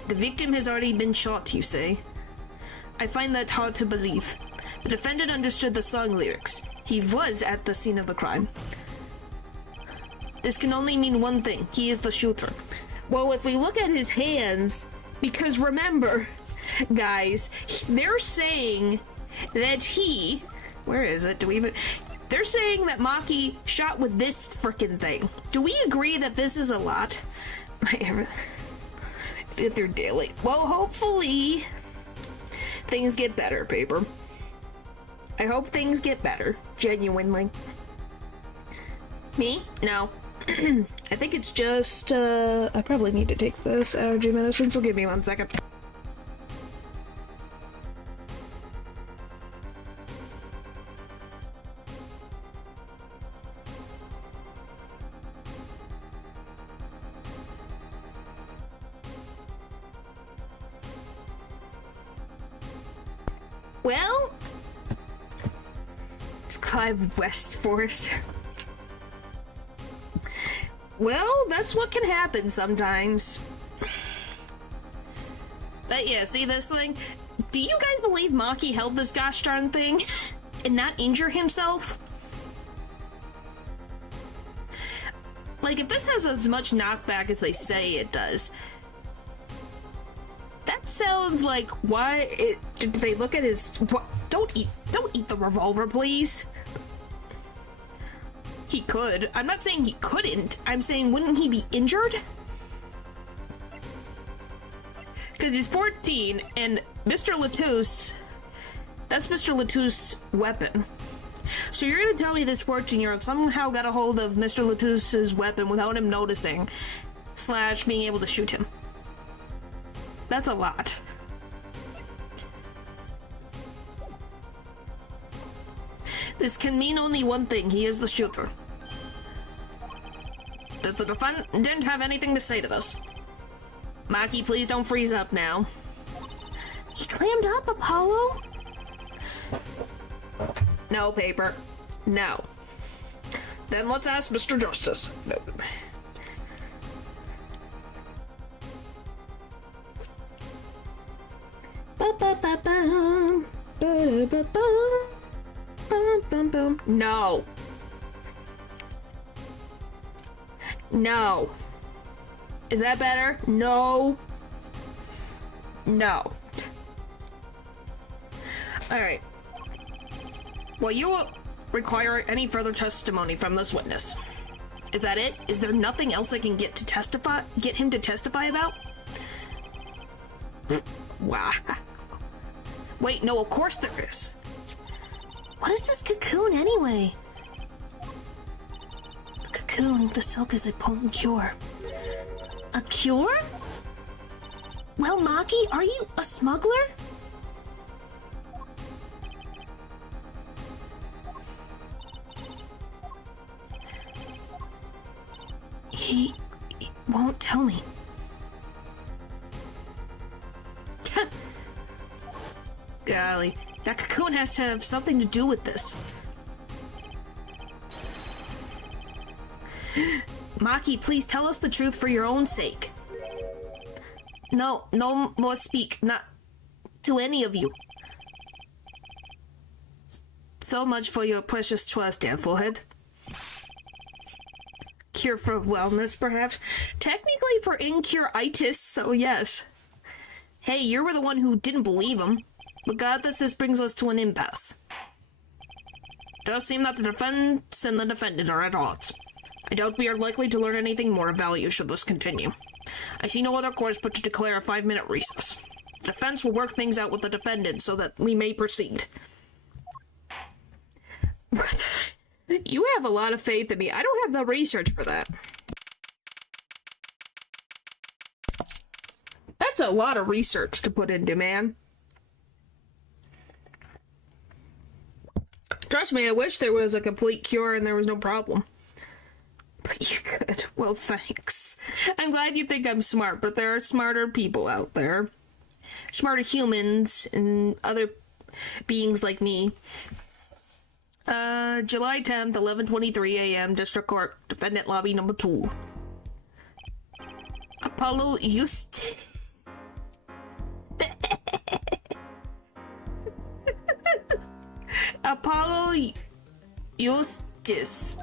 The victim has already been shot, you say? I find that hard to believe. The defendant understood the song lyrics. He was at the scene of the crime. This can only mean one thing. He is the shooter. Well, if we look at his hands, because remember, guys, they're saying that he... Where is it? Do we even... They're saying that Maki shot with this frickin' thing. Do we agree that this is a lot? They're daily. Well, hopefully things get better, paper. I hope things get better. Genuinely. Me? No. I think it's just, I probably need to take this allergy medicine, so give me 1 second. Well, it's Clive West Forest. Well, that's what can happen sometimes. But yeah, see this thing? Do you guys believe Machi held this gosh darn thing and not injure himself? Like, if this has as much knockback as they say it does, that sounds like did they look at his... What? Don't eat the revolver, please. He could. I'm not saying he couldn't. I'm saying, wouldn't he be injured? Because he's 14, and Mr. Latouche, that's Mr. Latouche's weapon. So you're gonna tell me this 14-year-old somehow got a hold of Mr. Latouche's weapon without him noticing, / being able to shoot him. That's a lot. This can mean only one thing. He is the shooter. Does the defendant have anything to say to this? Machi, please don't freeze up now. He clammed up, Apollo. No, Paper. No. Then let's ask Mr. Justice. No. No. No. Is that better? No. No. Alright. Well, you won't require any further testimony from this witness. Is that it? Is there nothing else I can get him to testify about? Wow. Wait, no, of course there is. What is this cocoon, anyway? The cocoon, the silk is a potent cure. A cure? Well, Machi, are you a smuggler? He won't tell me. Golly, that cocoon has to have something to do with this. Machi, please tell us the truth for your own sake. No more speak, not to any of you. So much for your precious trust, dear forehead. Cure for wellness, perhaps? Technically for incuriitis, so yes. Hey, you were the one who didn't believe him. Regardless, this brings us to an impasse. It does seem that the defense and the defendant are at odds. I doubt we are likely to learn anything more of value should this continue. I see no other course but to declare a 5-minute recess. The defense will work things out with the defendant so that we may proceed. You have a lot of faith in me. I don't have the research for that. That's a lot of research to put into, man. Trust me, I wish there was a complete cure and there was no problem. But you could. Well, thanks. I'm glad you think I'm smart, but there are smarter people out there. Smarter humans and other beings like me. July 10th, 11:23 a.m., District Court, Defendant Lobby number 2. Apollo Eustace. Apollo Eustace.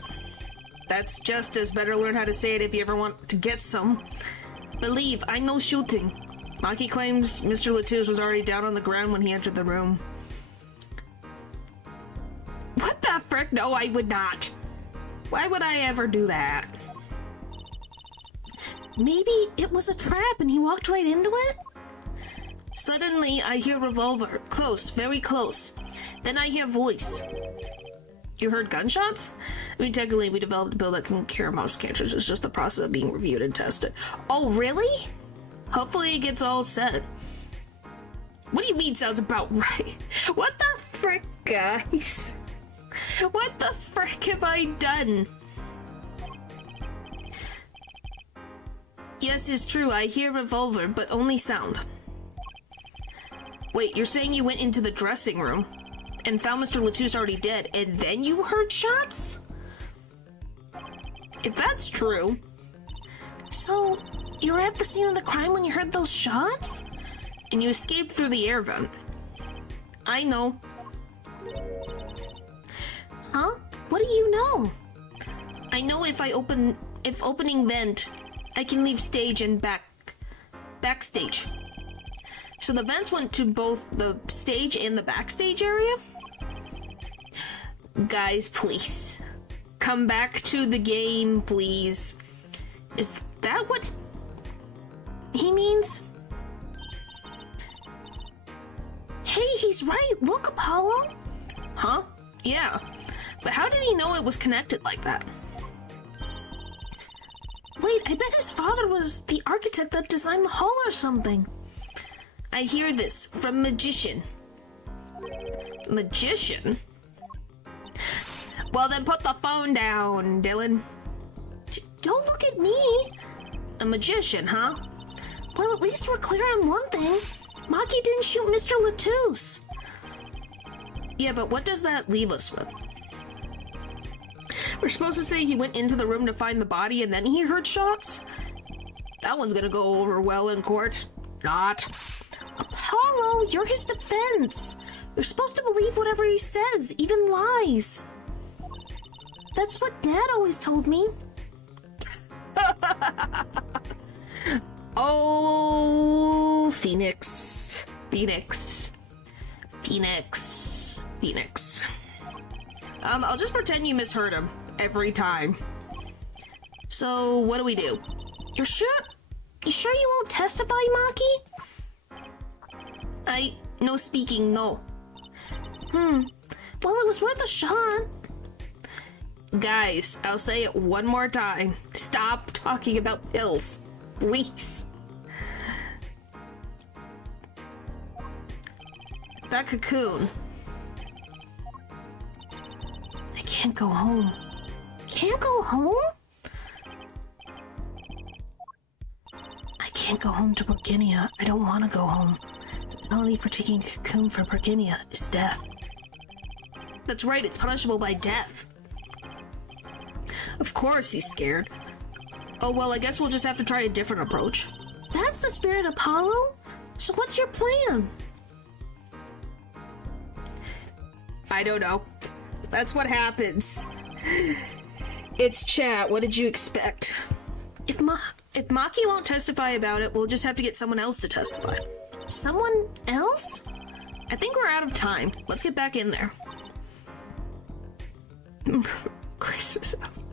That's justice. Better learn how to say it if you ever want to get some. Believe, I know shooting. Machi claims Mr. Latouche was already down on the ground when he entered the room. What the frick? No, I would not. Why would I ever do that? Maybe it was a trap and he walked right into it? Suddenly, I hear revolver. Close, very close. Then I hear voice. You heard gunshots? I mean, technically, we developed a pill that can cure most cancers. It's just the process of being reviewed and tested. Oh, really? Hopefully it gets all set. What do you mean sounds about right? What the frick, guys? What the frick have I done? Yes, it's true. I hear revolver, but only sound. Wait, you're saying you went into the dressing room and found Mr. Latouche already dead, and then you heard shots? If that's true... So, you were at the scene of the crime when you heard those shots? And you escaped through the air vent. I know. Huh? What do you know? I know if opening vent, I can leave stage and backstage. So the vents went to both the stage and the backstage area? Guys, please. Come back to the game, please. Is that what he means? Hey, he's right. Look, Apollo. Huh? Yeah. But how did he know it was connected like that? Wait, I bet his father was the architect that designed the hall or something. I hear this from Magician. Magician? Well, then put the phone down, Dylan. Don't look at me. A magician, huh? Well, at least we're clear on one thing. Machi didn't shoot Mr. Latouche. Yeah, but what does that leave us with? We're supposed to say he went into the room to find the body and then he heard shots? That one's gonna go over well in court. Not. Apollo, you're his defense. You're supposed to believe whatever he says, even lies. That's what Dad always told me. Oh, Phoenix. I'll just pretend you misheard him every time. So, what do we do? You sure you won't testify, Machi? No speaking, no. Well, it was worth a shot. Guys, I'll say it one more time. Stop talking about pills. Please. That cocoon. I can't go home. Can't go home? I can't go home to Virginia. I don't want to go home. The penalty for taking a cocoon for Virginia is death. That's right, it's punishable by death. Of course he's scared. Oh, well, I guess we'll just have to try a different approach. That's the spirit, Apollo. So what's your plan? I don't know. That's what happens. It's chat. What did you expect? If Machi won't testify about it, we'll just have to get someone else to testify. Someone else? I think we're out of time. Let's get back in there. Christmas outfit.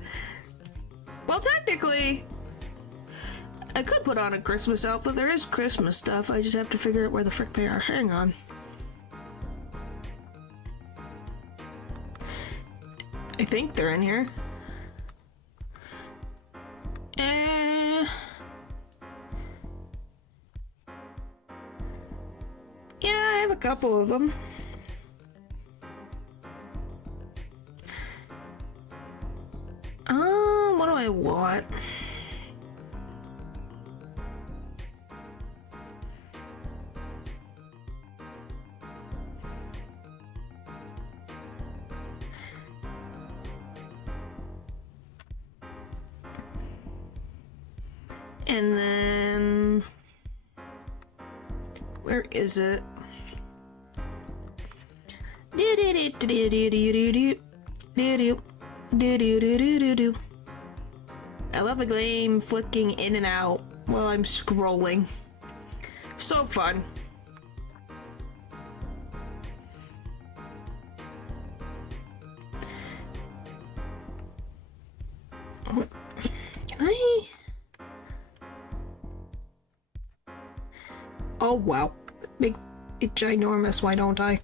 Well, technically, I could put on a Christmas outfit. There is Christmas stuff. I just have to figure out where the frick they are. Hang on. I think they're in here. Yeah, I have a couple of them. What do I want? And then... where is it? I love the game flicking in and out while I'm scrolling. So fun. Can I? Oh wow. Big, ginormous, why don't I?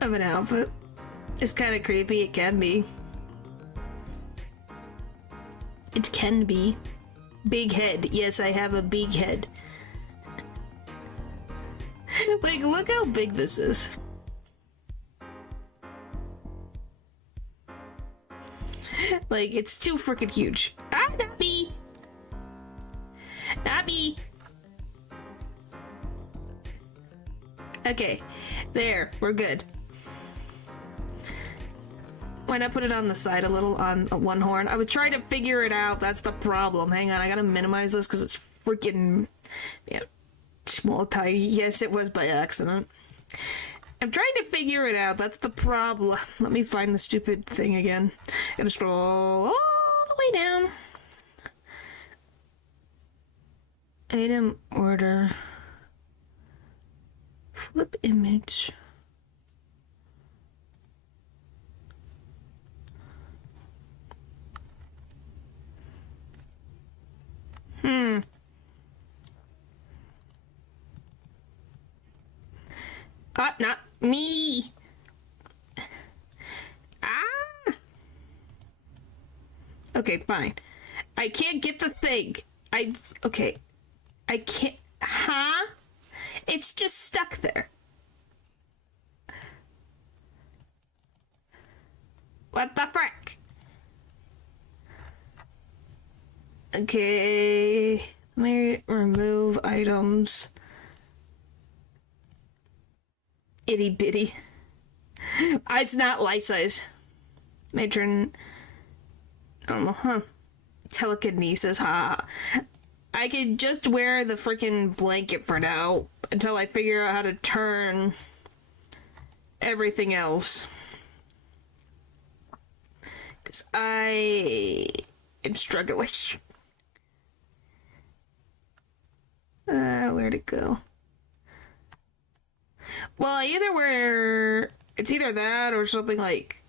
Of an outfit. It's kind of creepy, it can be. It can be. Big head. Yes, I have a big head. Like, look how big this is. Like, it's too freaking huge. Ah, not me! Not me. Okay, there, we're good. Why not put it on the side a little on one horn? I was trying to figure it out. That's the problem. Hang on, I gotta minimize this because it's freaking, yeah, small, tiny. Yes, it was by accident. I'm trying to figure it out. That's the problem. Let me find the stupid thing again. Gotta scroll all the way down. Item order. Flip image. Not me. Ah. Okay, fine. I can't get the thing. Okay. I can't. Huh? It's just stuck there. What the frick? Okay. Let me remove items. Itty bitty. It's not life size. Matron. Normal, huh? Telekinesis, ha. I can just wear the freaking blanket for now until I figure out how to turn everything else. Because I am struggling. Where'd it go? Well, it's either that or something like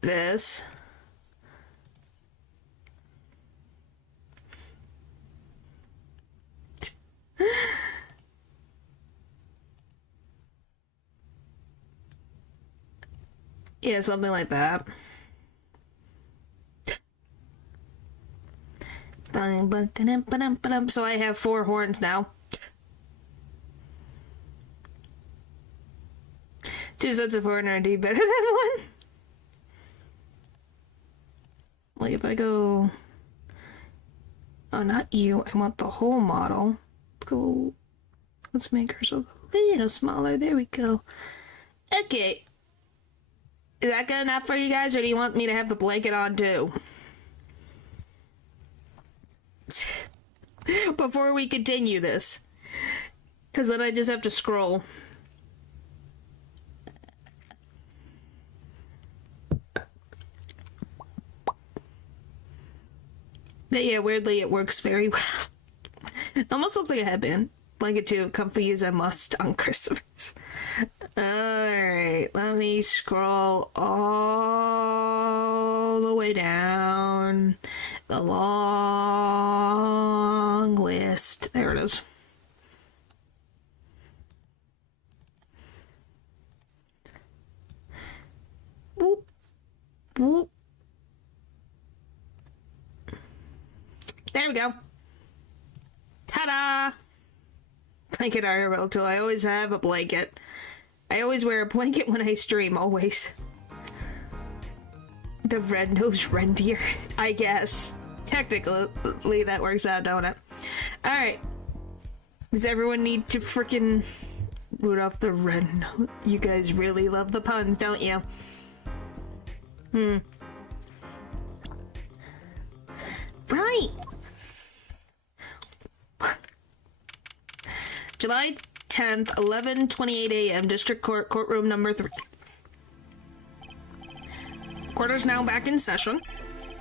this. Yeah, something like that. So I have 4 horns now. 2 sets of horn are indeed better than one. Like if I go... Oh, not you. I want the whole model. Go. Let's make her so a little smaller. There we go. Okay. Is that good enough for you guys, or do you want me to have the blanket on too? Before we continue this. Because then I just have to scroll. But yeah, weirdly it works very well. It almost looks like a headband. Blanket too, comfy as a must on Christmas. Alright, let me scroll all the way down the long list. There it is. Boop, boop. There we go. Ta-da! Blanket IRL tool. I always have a blanket. I always wear a blanket when I stream, always. The red-nosed reindeer, I guess. Technically, that works out, don't it? Alright. Does everyone need to frickin' Rudolph the Red-Nosed? You guys really love the puns, don't you? Right! July 10th, 11:28 a.m. District Court, courtroom number 3. Court is now back in session.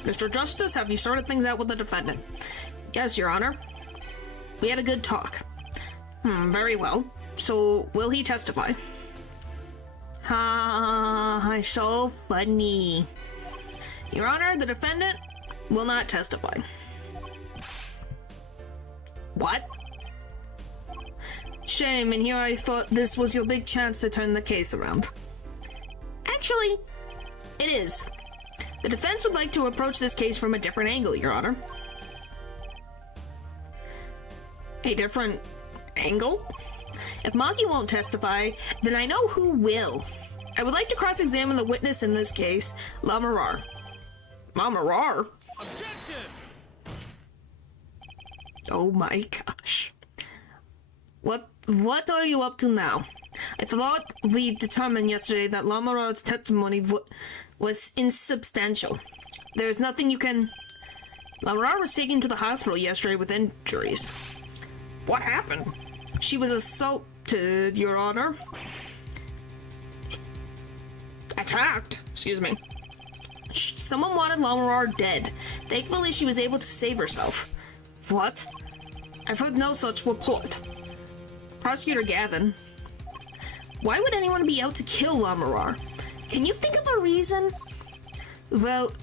Mr. Justice, have you sorted things out with the defendant? Yes, Your Honor. We had a good talk. Very well. So, will he testify? Ha, so funny. Your Honor, the defendant will not testify. What? Shame, and here I thought this was your big chance to turn the case around. Actually, it is. The defense would like to approach this case from a different angle, Your Honor. A different angle? If Machi won't testify, then I know who will. I would like to cross-examine the witness in this case, Lamarar. Lamarar? Objection! Oh my gosh. What are you up to now? I thought we determined yesterday that Lamoureux's testimony was insubstantial. There's nothing you can... Lamoureux was taken to the hospital yesterday with injuries. What happened? She was assaulted, Your Honor. Attacked? Excuse me. Someone wanted Lamoureux dead. Thankfully, she was able to save herself. What? I've heard no such report. Prosecutor Gavin. Why would anyone be out to kill Lamoureux? Can you think of a reason? Well,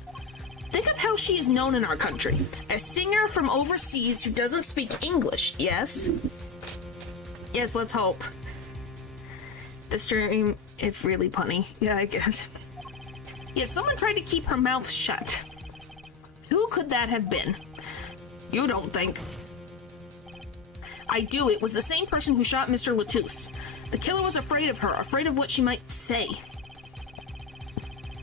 think of how she is known in our country. A singer from overseas who doesn't speak English, yes? Yes, let's hope. The stream is really punny. Yeah, I guess. Yet someone tried to keep her mouth shut. Who could that have been? You don't think. I do. It was the same person who shot Mr. Latouche. The killer was afraid of her, afraid of what she might say.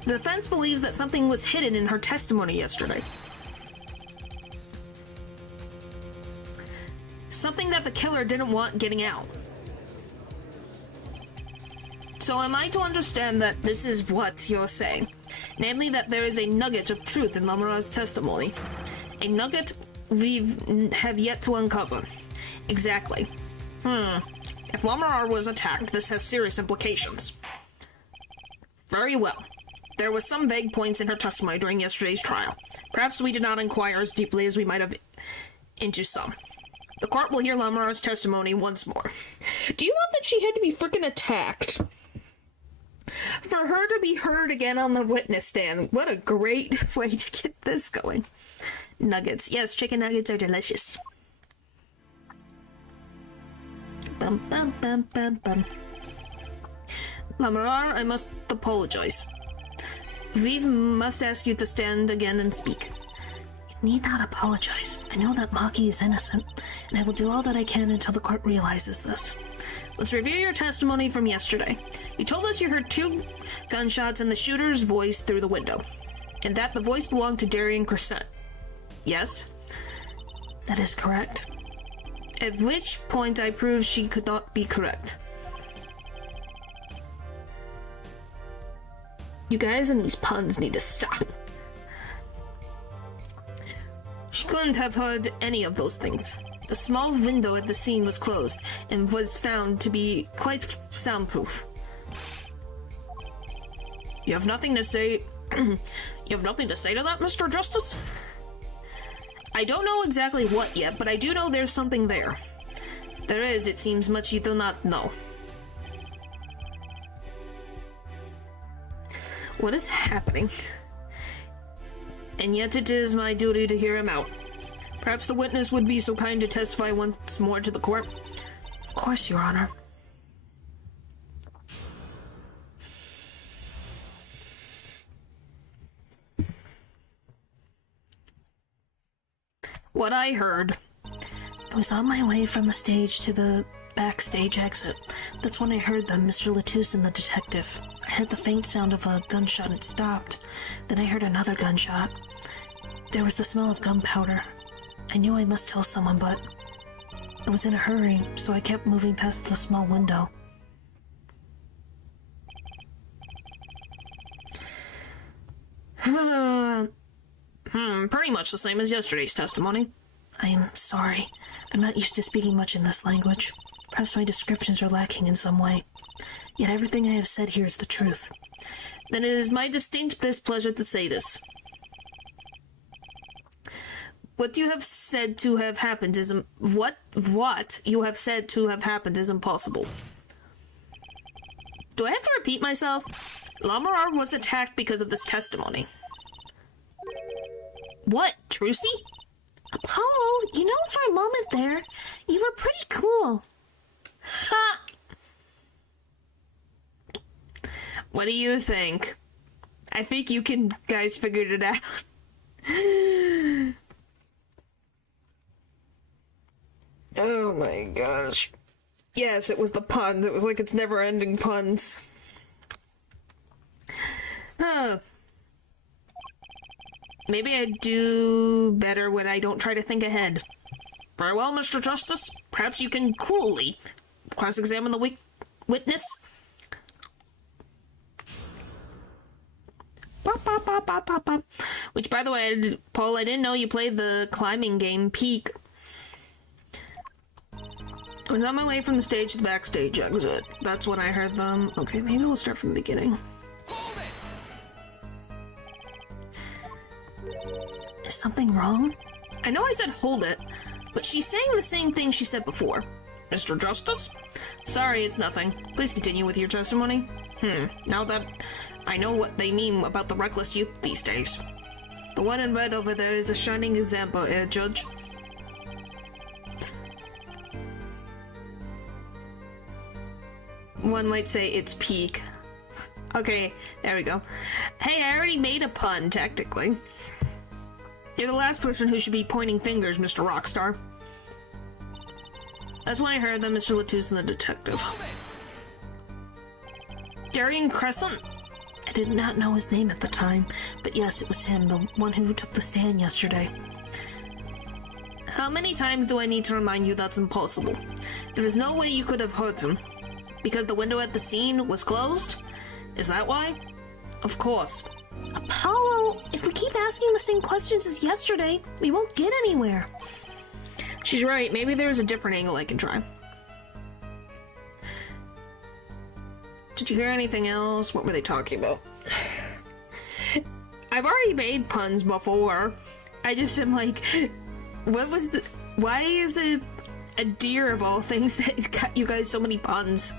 The defense believes that something was hidden in her testimony yesterday. Something that the killer didn't want getting out. So am I to understand that this is what you're saying? Namely that there is a nugget of truth in Lamoureux's testimony. A nugget we have yet to uncover. Exactly. If Lamoureux was attacked, this has serious implications. Very well. There were some vague points in her testimony during yesterday's trial. Perhaps we did not inquire as deeply as we might have into some. The court will hear Lamoureux's testimony once more. Do you love that she had to be freaking attacked? For her to be heard again on the witness stand. What a great way to get this going. Nuggets. Yes, chicken nuggets are delicious. Bum, bum, bum, bum, bum. Lamoureux, I must apologize. We must ask you to stand again and speak. You need not apologize. I know that Machi is innocent, and I will do all that I can until the court realizes this. Let's review your testimony from yesterday. You told us you heard 2 gunshots and the shooter's voice through the window, and that the voice belonged to Darian Crescent. Yes? That is correct. At which point I proved she could not be correct. You guys and these puns need to stop. She couldn't have heard any of those things. The small window at the scene was closed and was found to be quite soundproof. You have nothing to say... You have nothing to say to that, Mr. Justice? I don't know exactly what yet, but I do know there's something there. There is, it seems, much you do not know. What is happening? And yet it is my duty to hear him out. Perhaps the witness would be so kind to testify once more to the court. Of course, Your Honor. What I heard. I was on my way from the stage to the backstage exit. That's when I heard them, Mr. Latouche and the detective. I heard the faint sound of a gunshot and it stopped. Then I heard another gunshot. There was the smell of gunpowder. I knew I must tell someone, but I was in a hurry, so I kept moving past the small window. Pretty much the same as yesterday's testimony. I am sorry. I'm not used to speaking much in this language. Perhaps my descriptions are lacking in some way. Yet everything I have said here is the truth. Then it is my distinct displeasure to say this. What you have said to have happened is what you have said to have happened is impossible. Do I have to repeat myself? Lamoureux was attacked because of this testimony. What, Trucy? Apollo, you know, for a moment there, you were pretty cool. Ha! What do you think? I think you guys figured it out. Oh my gosh. Yes, it was the puns. It was like it's never-ending puns. Maybe I do better when I don't try to think ahead. Very well, Mr. Justice. Perhaps you can coolly cross-examine the witness. Bop, bop, bop, bop, bop, bop. Which, by the way, Paul, I didn't know you played the climbing game, Peak. I was on my way from the stage to the backstage exit. That's when I heard them. Okay, maybe we'll start from the beginning. Is something wrong? I know I said hold it, but she's saying the same thing she said before. Mr. Justice? Sorry, it's nothing. Please continue with your testimony. Now that I know what they mean about the reckless youth these days. The one in red over there is a shining example, Judge. One might say it's peak. Okay, there we go. Hey, I already made a pun, technically. You're the last person who should be pointing fingers, Mr. Rockstar. That's when I heard that Mr. Latouche and the detective. Darian Crescent? I did not know his name at the time, but yes, it was him, the one who took the stand yesterday. How many times do I need to remind you that's impossible? There is no way you could have heard him. Because the window at the scene was closed? Is that why? Of course. Apollo, if we keep asking the same questions as yesterday, we won't get anywhere. She's right. Maybe there's a different angle I can try. Did you hear anything else? What were they talking about? I've already made puns before. I just am like, what was the... Why is it a deer of all things that got you guys so many puns?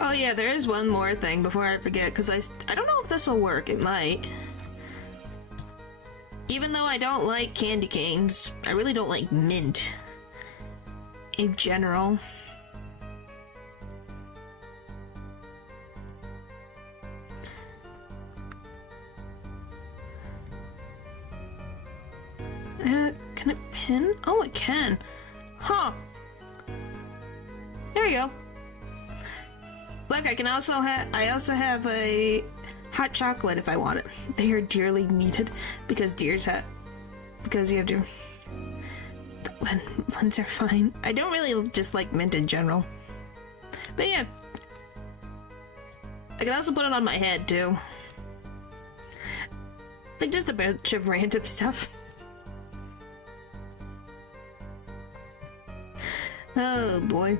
Oh yeah, there is one more thing before I forget, because I don't know if this will work. It might. Even though I don't like candy canes, I really don't like mint. In general. Can it pin? Oh, it can. Huh. There you go. Look, I also have a hot chocolate if I want it. They are dearly needed because you have to. Ones are fine. I don't really just like mint in general. But yeah. I can also put it on my head too. Like just a bunch of random stuff. Oh boy.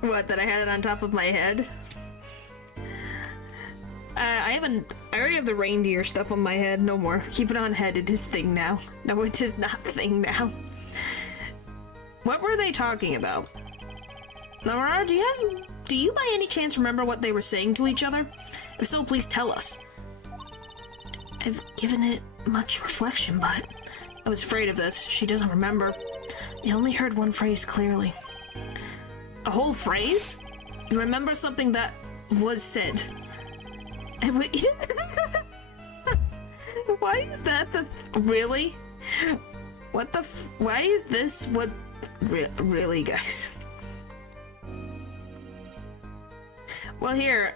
What, that I had it on top of my head? I already have the reindeer stuff on my head. No more. Keep it on head. It is thing now. No, it is not thing now. What were they talking about? Laura, do you by any chance remember what they were saying to each other? If so, please tell us. I've given it much reflection, but I was afraid of this. She doesn't remember. I only heard one phrase clearly. A whole phrase? You remember something that was said. Why is that the... Really? What the why is this what... Really, guys? Well, here.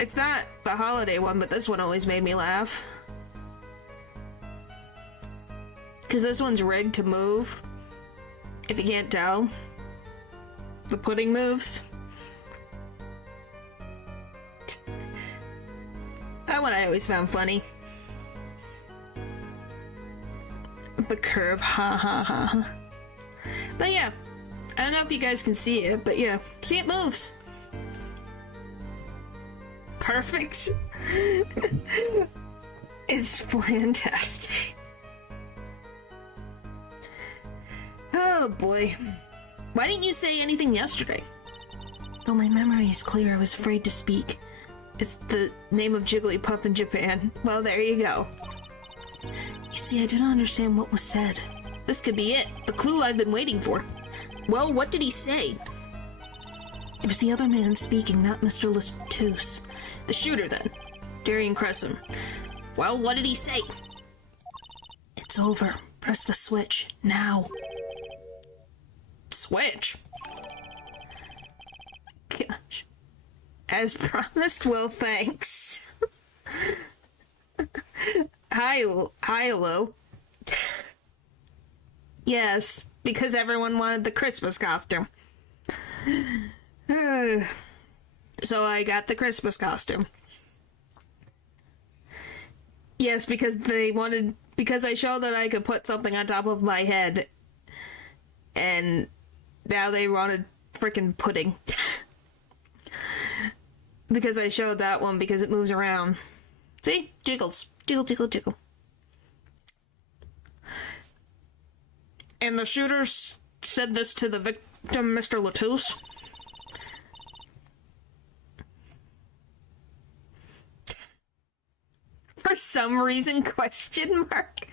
It's not the holiday one, but this one always made me laugh. Because this one's rigged to move. If you can't tell. The pudding moves. That one I always found funny. The curve, ha ha ha. But yeah, I don't know if you guys can see it, but yeah, see, it moves. Perfect. It's fantastic. Oh boy. Why didn't you say anything yesterday? Though my memory is clear, I was afraid to speak. It's the name of Jigglypuff in Japan. Well, there you go. You see, I didn't understand what was said. This could be it. The clue I've been waiting for. Well, what did he say? It was the other man speaking, not Mr. Latouche. The shooter, then. Darian Crescent. Well, what did he say? It's over. Press the switch. Now. Switch? Gosh. As promised, well, thanks. Hi, hello. Yes, because everyone wanted the Christmas costume. So I got the Christmas costume. Yes, because I showed that I could put something on top of my head, and now they wanted frickin' pudding. Because I showed that one because it moves around. See? Jiggles. Jiggle, jiggle, jiggle. And the shooters said this to the victim, Mr. Latouche. For some reason, question mark.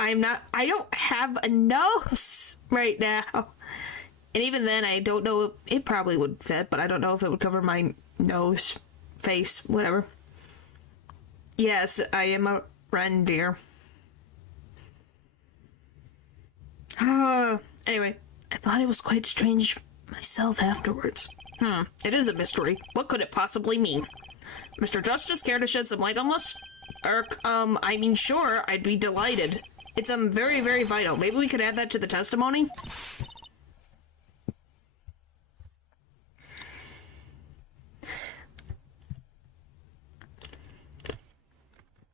I don't have a nose right now. And even then, I don't know if it probably would fit, but I don't know if it would cover my nose, face, whatever. Yes, I am a reindeer. Anyway, I thought it was quite strange myself afterwards. It is a mystery. What could it possibly mean? Mr. Justice, care to shed some light on this? I mean, sure, I'd be delighted. It's, very, very vital. Maybe we could add that to the testimony?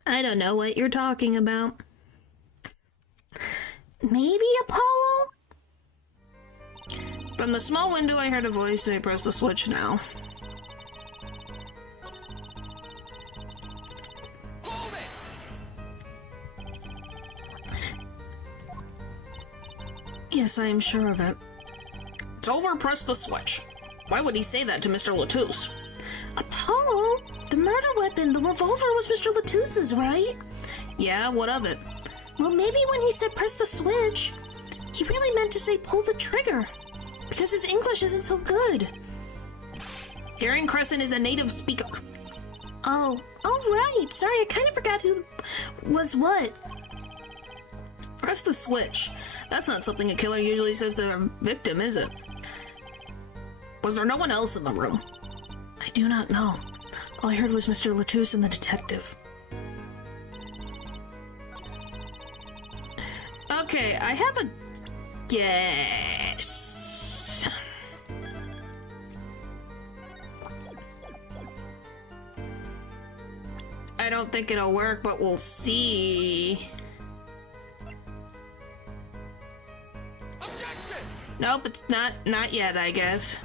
I don't know what you're talking about. Maybe Apollo? From the small window, I heard a voice say, press the switch now. Hold it! Yes, I am sure of it. It's over, press the switch. Why would he say that to Mr. Latouche? Apollo? The murder weapon, the revolver was Mr. Latouche's, right? Yeah, what of it? Well, maybe when he said press the switch, he really meant to say pull the trigger. Because his English isn't so good. Darren Crescent is a native speaker. Oh, right. Sorry, I kind of forgot who was what. Press the switch. That's not something a killer usually says to their victim, is it? Was there no one else in the room? I do not know. All I heard was Mr. Latouche and the detective. Okay, I have a guess. I don't think it'll work, but we'll see. Objection! Nope, it's not yet, I guess.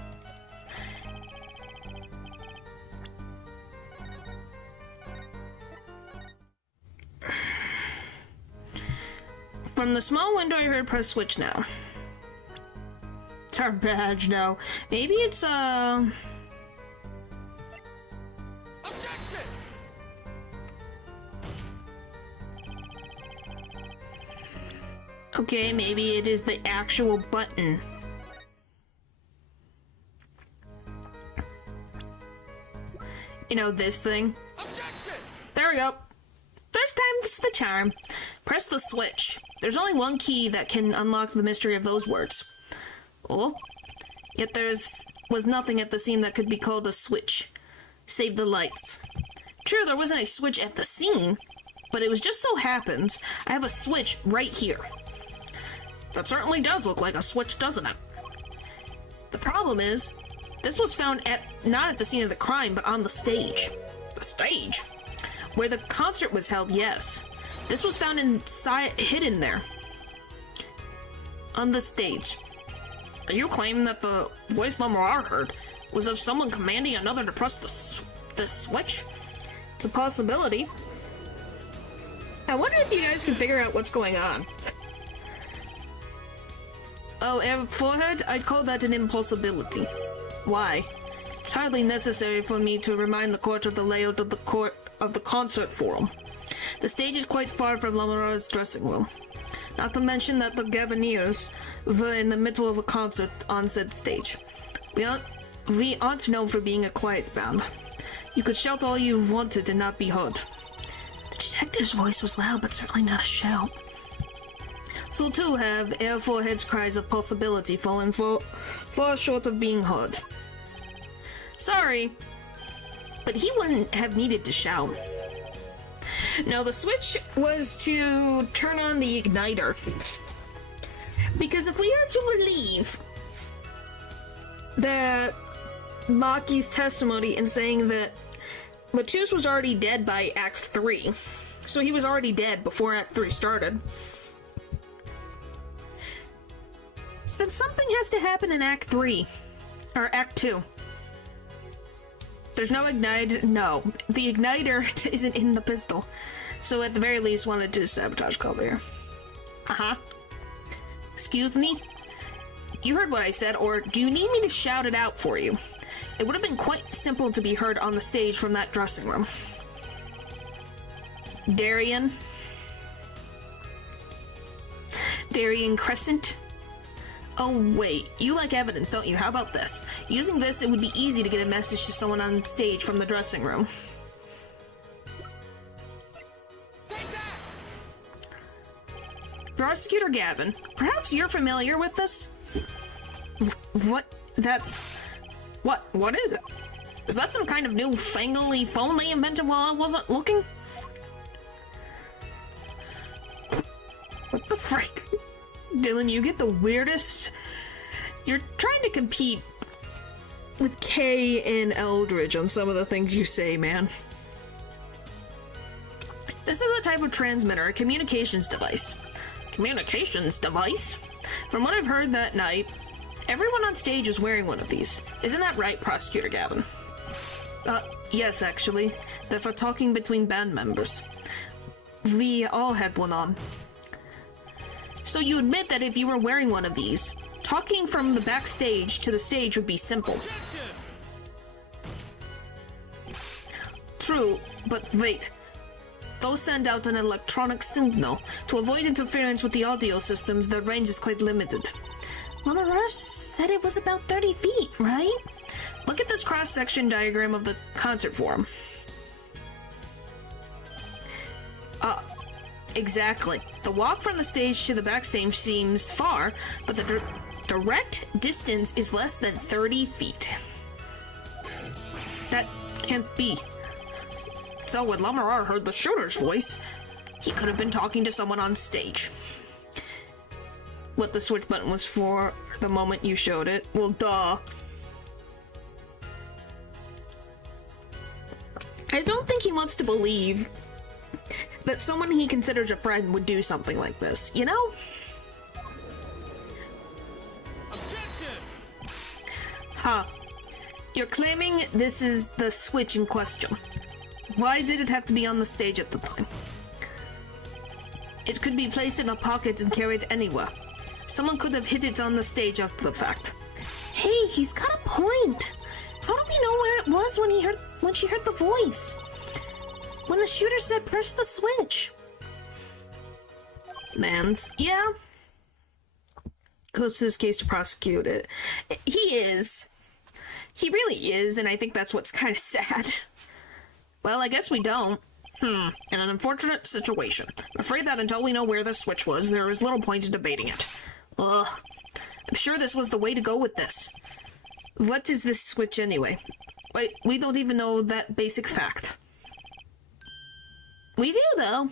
From the small window, I heard press switch now. It's our badge now. Maybe it's, Objection! Okay, maybe it is the actual button. You know, this thing. Objection! There we go. First time, this is the charm. Press the switch. There's only one key that can unlock the mystery of those words. Oh. Yet was nothing at the scene that could be called a switch. Save the lights. True, there wasn't a switch at the scene, but it was just so happens I have a switch right here. That certainly does look like a switch, doesn't it? The problem is, this was found not at the scene of the crime, but on the stage. The stage? Where the concert was held, yes. This was found hidden there. On the stage. Are you claiming that the voice Lamar heard was of someone commanding another to press the switch? It's a possibility. I wonder if you guys can figure out what's going on. Oh, forehead? I'd call that an impossibility. Why? It's hardly necessary for me to remind the court of the layout of the concert forum. The stage is quite far from Lamar's dressing room. Not to mention that the Gaviniers were in the middle of a concert on said stage. We aren't known for being a quiet band. You could shout all you wanted and not be heard. The detective's voice was loud, but certainly not a shout. So too have Air Forehead's cries of possibility fallen far short of being heard. Sorry, but he wouldn't have needed to shout. Now, the switch was to turn on the igniter. Because if we are to believe that Machi's testimony in saying that Latouche was already dead by Act 3, so he was already dead before Act 3 started, then something has to happen in Act 3, or Act 2. There's no igniter. No, the igniter isn't in the pistol. So at the very least, wanted to sabotage cover here. Excuse me? You heard what I said, or do you need me to shout it out for you? It would have been quite simple to be heard on the stage from that dressing room. Darien Crescent? Oh wait, you like evidence, don't you? How about this? Using this, it would be easy to get a message to someone on stage from the dressing room. Prosecutor Gavin, perhaps you're familiar with this? What? What is it? Is that some kind of new fangly phone they invented while I wasn't looking? What the frick? Dylan, you get the weirdest... You're trying to compete with Kay and Eldridge on some of the things you say, man. This is a type of transmitter, a communications device. Communications device? From what I've heard that night, everyone on stage is wearing one of these. Isn't that right, Prosecutor Gavin? Yes, actually. They're for talking between band members. We all had one on. So you admit that if you were wearing one of these, talking from the backstage to the stage would be simple. True, but wait. Those send out an electronic signal. To avoid interference with the audio systems, their range is quite limited. Lamoureux said it was about 30 feet, right? Look at this cross-section diagram of the concert forum. Exactly. The walk from the stage to the backstage seems far, but the direct distance is less than 30 feet. That can't be. So when Lamoureux heard the shooter's voice, he could have been talking to someone on stage. What the switch button was for the moment you showed it. Well, duh. I don't think he wants to believe that someone he considers a friend would do something like this, you know? Objection! Huh. You're claiming this is the switch in question. Why did it have to be on the stage at the time? It could be placed in a pocket and carried anywhere. Someone could have hid it on the stage after the fact. Hey, he's got a point. How do we know where it was when she heard the voice? When the shooter said press the switch. Mans, yeah. Goes to this case to prosecute it. He is. He really is, and I think that's what's kind of sad. Well, I guess we don't. In an unfortunate situation. I'm afraid that until we know where the switch was, there is little point in debating it. Ugh. I'm sure this was the way to go with this. What is this switch anyway? Wait, we don't even know that basic fact. We do, though.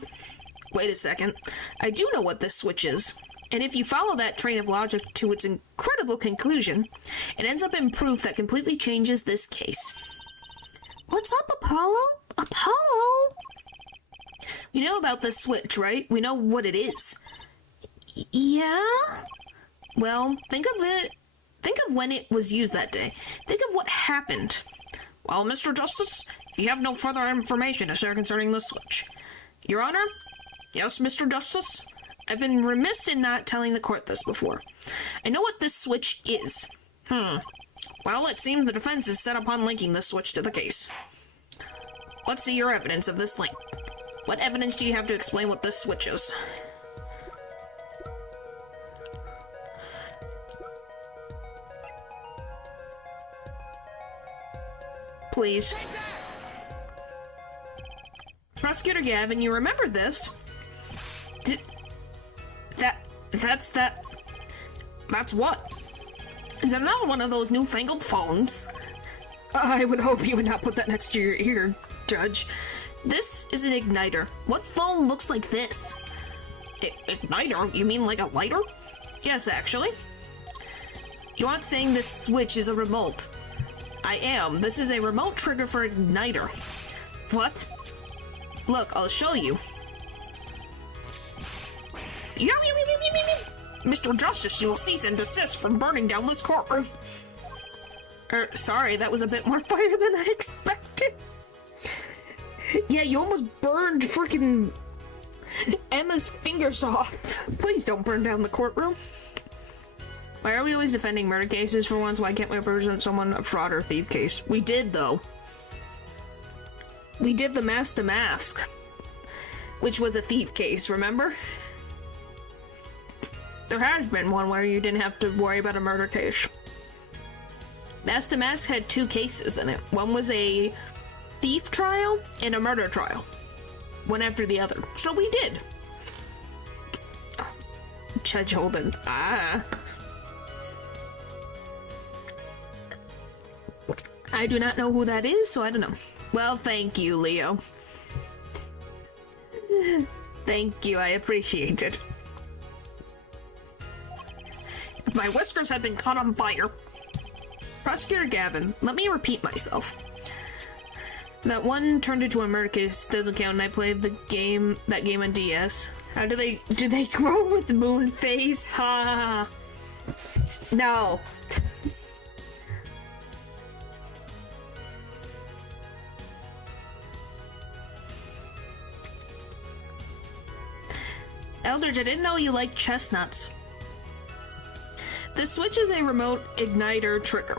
Wait a second. I do know what this switch is. And if you follow that train of logic to its incredible conclusion, it ends up in proof that completely changes this case. What's up, Apollo? Apollo? We know about this switch, right? We know what it is. Yeah? Well, think of when it was used that day. Think of what happened. Well, Mr. Justice, if you have no further information to share concerning the switch. Your Honor? Yes, Mr. Justice? I've been remiss in not telling the court this before. I know what this switch is. Well, it seems the defense is set upon linking this switch to the case. Let's see your evidence of this link. What evidence do you have to explain what this switch is? Please. Prosecutor Gavin, you remember this? That's what? Is it another one of those newfangled phones? I would hope you would not put that next to your ear, Judge. This is an igniter. What phone looks like this? Igniter? You mean like a lighter? Yes, actually. You aren't saying this switch is a remote. I am. This is a remote trigger for igniter. What? Look, I'll show you. Mr. Justice, you will cease and desist from burning down this courtroom. Sorry, that was a bit more fire than I expected. Yeah, you almost burned freaking Emma's fingers off. Please don't burn down the courtroom. Why are we always defending murder cases for once? Why can't we represent someone a fraud or thief case? We did, though. We did the mask to mask, which was a thief case, remember? There has been one where you didn't have to worry about a murder case. Mask to Mask had 2 cases in it. One was a thief trial and a murder trial. One after the other. So we did. Judge Holden. I do not know who that is, so I don't know. Well, thank you, Leo. Thank you, I appreciate it. If my whiskers had been caught on fire. Prosecutor Gavin, let me repeat myself. That one turned into a murder case doesn't count, and I played that game on DS. How do they grow with the moon phase? Ha! No. Eldridge, I didn't know you liked chestnuts. The switch is a remote igniter trigger.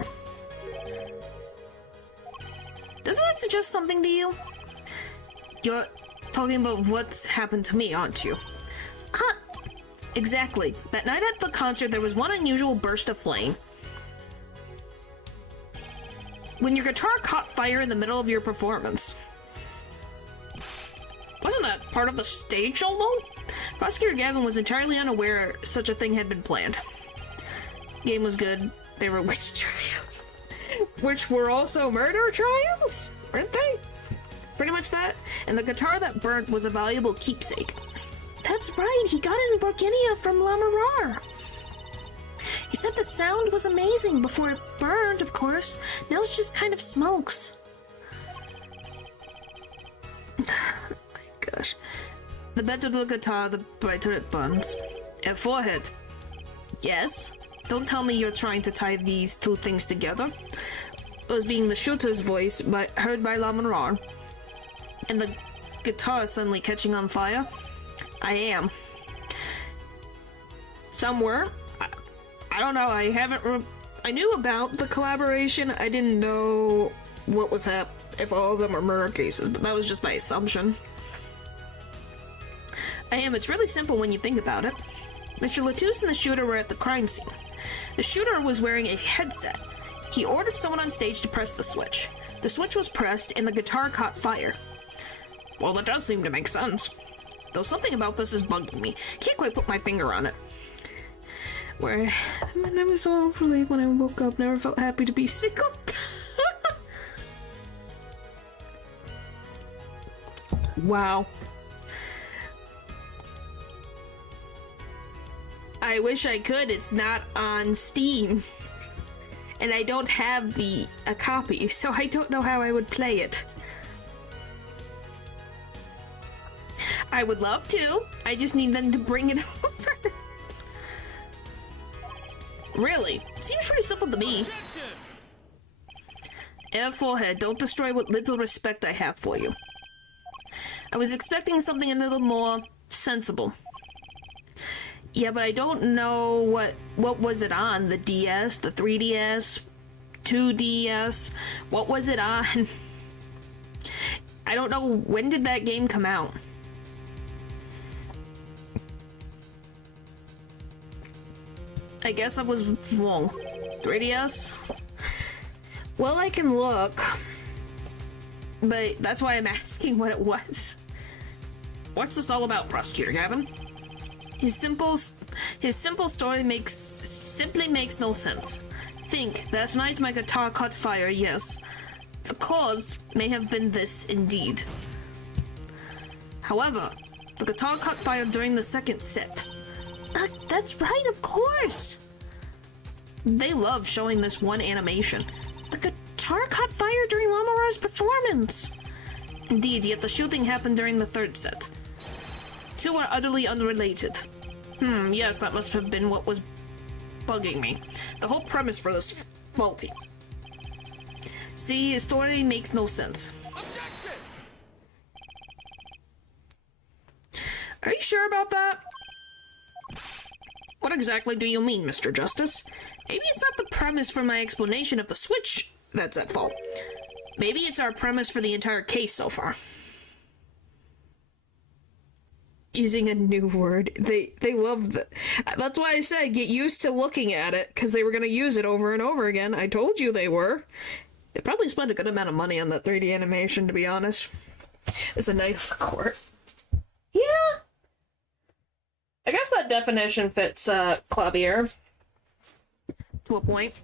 Doesn't that suggest something to you? You're talking about what's happened to me, aren't you? Exactly. That night at the concert, there was one unusual burst of flame. When your guitar caught fire in the middle of your performance. Wasn't that part of the stage show, though? Prosecutor Gavin was entirely unaware such a thing had been planned. Game was good. They were witch trials. Which were also murder trials, weren't they? Pretty much that. And the guitar that burnt was a valuable keepsake. That's right, he got it in Borginia from La Mirar. He said the sound was amazing before it burned, of course. Now it's just kind of smokes. Gosh. The better the guitar, the brighter it burns. A forehead. Yes? Don't tell me you're trying to tie these 2 things together. As being the shooter's voice, heard by La Mirar, and the guitar suddenly catching on fire. I am. Somewhere. I don't know, I haven't I knew about the collaboration, I didn't know what was if all of them are murder cases, but that was just my assumption. It's really simple when you think about it. Mr. Latouche and the shooter were at the crime scene. The shooter was wearing a headset. He ordered someone on stage to press the switch. The switch was pressed and the guitar caught fire. Well, that does seem to make sense. Though something about this is bugging me. Can't quite put my finger on it. I was so relieved when I woke up. Never felt happy to be sick. Wow. I wish I could. It's not on Steam. And I don't have a copy, so I don't know how I would play it. I would love to. I just need them to bring it over. Really? Seems pretty simple to me. Air forehead, don't destroy what little respect I have for you. I was expecting something a little more sensible. Yeah, but I don't know what was it on? The DS, the 3DS, 2DS? What was it on? I don't know, when did that game come out? I guess I was wrong. 3DS? Well, I can look. But that's why I'm asking what it was. What's this all about, Prosecutor Gavin? His simple story simply makes no sense. Think, that night my guitar caught fire, yes. The cause may have been this indeed. However, the guitar caught fire during the second set. That's right, of course. They love showing this one animation. The guitar caught fire during Lamara's performance. Indeed, yet the shooting happened during the third set. Two are utterly unrelated. Yes, that must have been what was bugging me. The whole premise for this faulty. See, his story makes no sense. Objection! Are you sure about that? What exactly do you mean, Mr. Justice? Maybe it's not the premise for my explanation of the switch that's at fault. Maybe it's our premise for the entire case so far. Using a new word. They love that. That's why I said get used to looking at it, because they were going to use it over and over again. I told you they were. They probably spent a good amount of money on that 3D animation, to be honest. As a knight of the court. Yeah. I guess that definition fits, Clavier. To a point.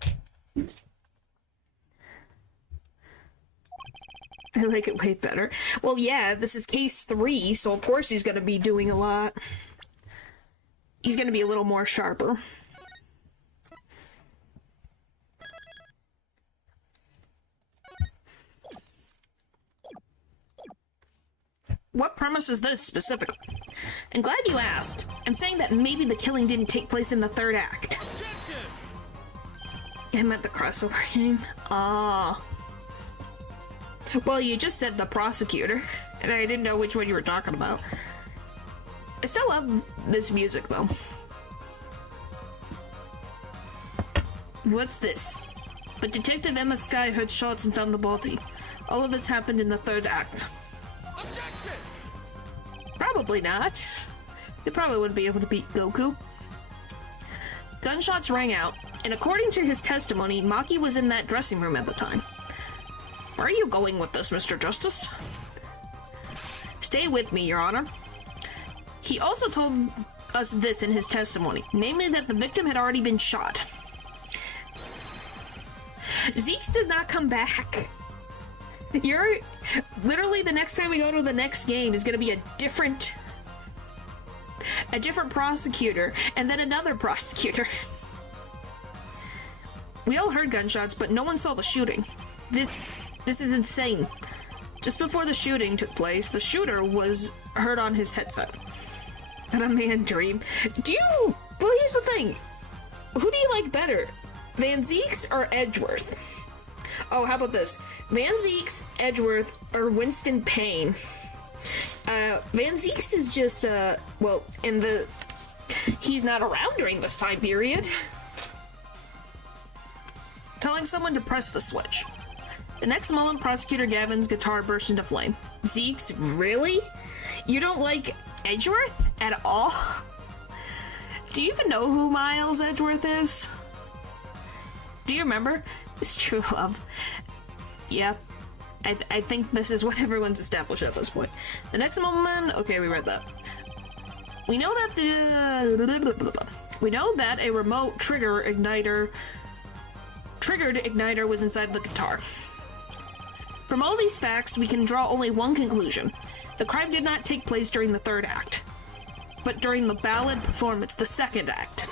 I like it way better. Well, yeah, this is case 3, so of course he's gonna be doing a lot. He's gonna be a little more sharper. What premise is this specifically? I'm glad you asked. I'm saying that maybe the killing didn't take place in the third act. Objection! I meant the crossover game. Ah. Well, you just said the prosecutor, and I didn't know which one you were talking about. I still love this music, though. What's this? But Detective Emma Sky heard shots and found the body. All of this happened in the third act. Objection! Probably not. They probably wouldn't be able to beat Goku. Gunshots rang out, and according to his testimony, Machi was in that dressing room at the time. Where are you going with this, Mr. Justice? Stay with me, Your Honor. He also told us this in his testimony, namely that the victim had already been shot. Zeeks does not come back. You're literally the next time we go to the next game is gonna be a different prosecutor and then another prosecutor. We all heard gunshots, but no one saw the shooting. This is insane. Just before the shooting took place, the shooter was heard on his headset. Did a man dream? Well, here's the thing. Who do you like better? Van Zeeks or Edgeworth? Oh, how about this? Van Zeeks, Edgeworth, or Winston Payne? Van Zeeks is just, well, he's not around during this time period. Telling someone to press the switch. The next moment, Prosecutor Gavin's guitar burst into flame. Zeeks, really? You don't like Edgeworth at all? Do you even know who Miles Edgeworth is? Do you remember? It's True Love. Yep. I think this is what everyone's established at this point. The next moment... Okay, we read that. We know that a remote triggered igniter was inside the guitar. From all these facts, we can draw only one conclusion. The crime did not take place during the third act, but during the ballad performance, the second act.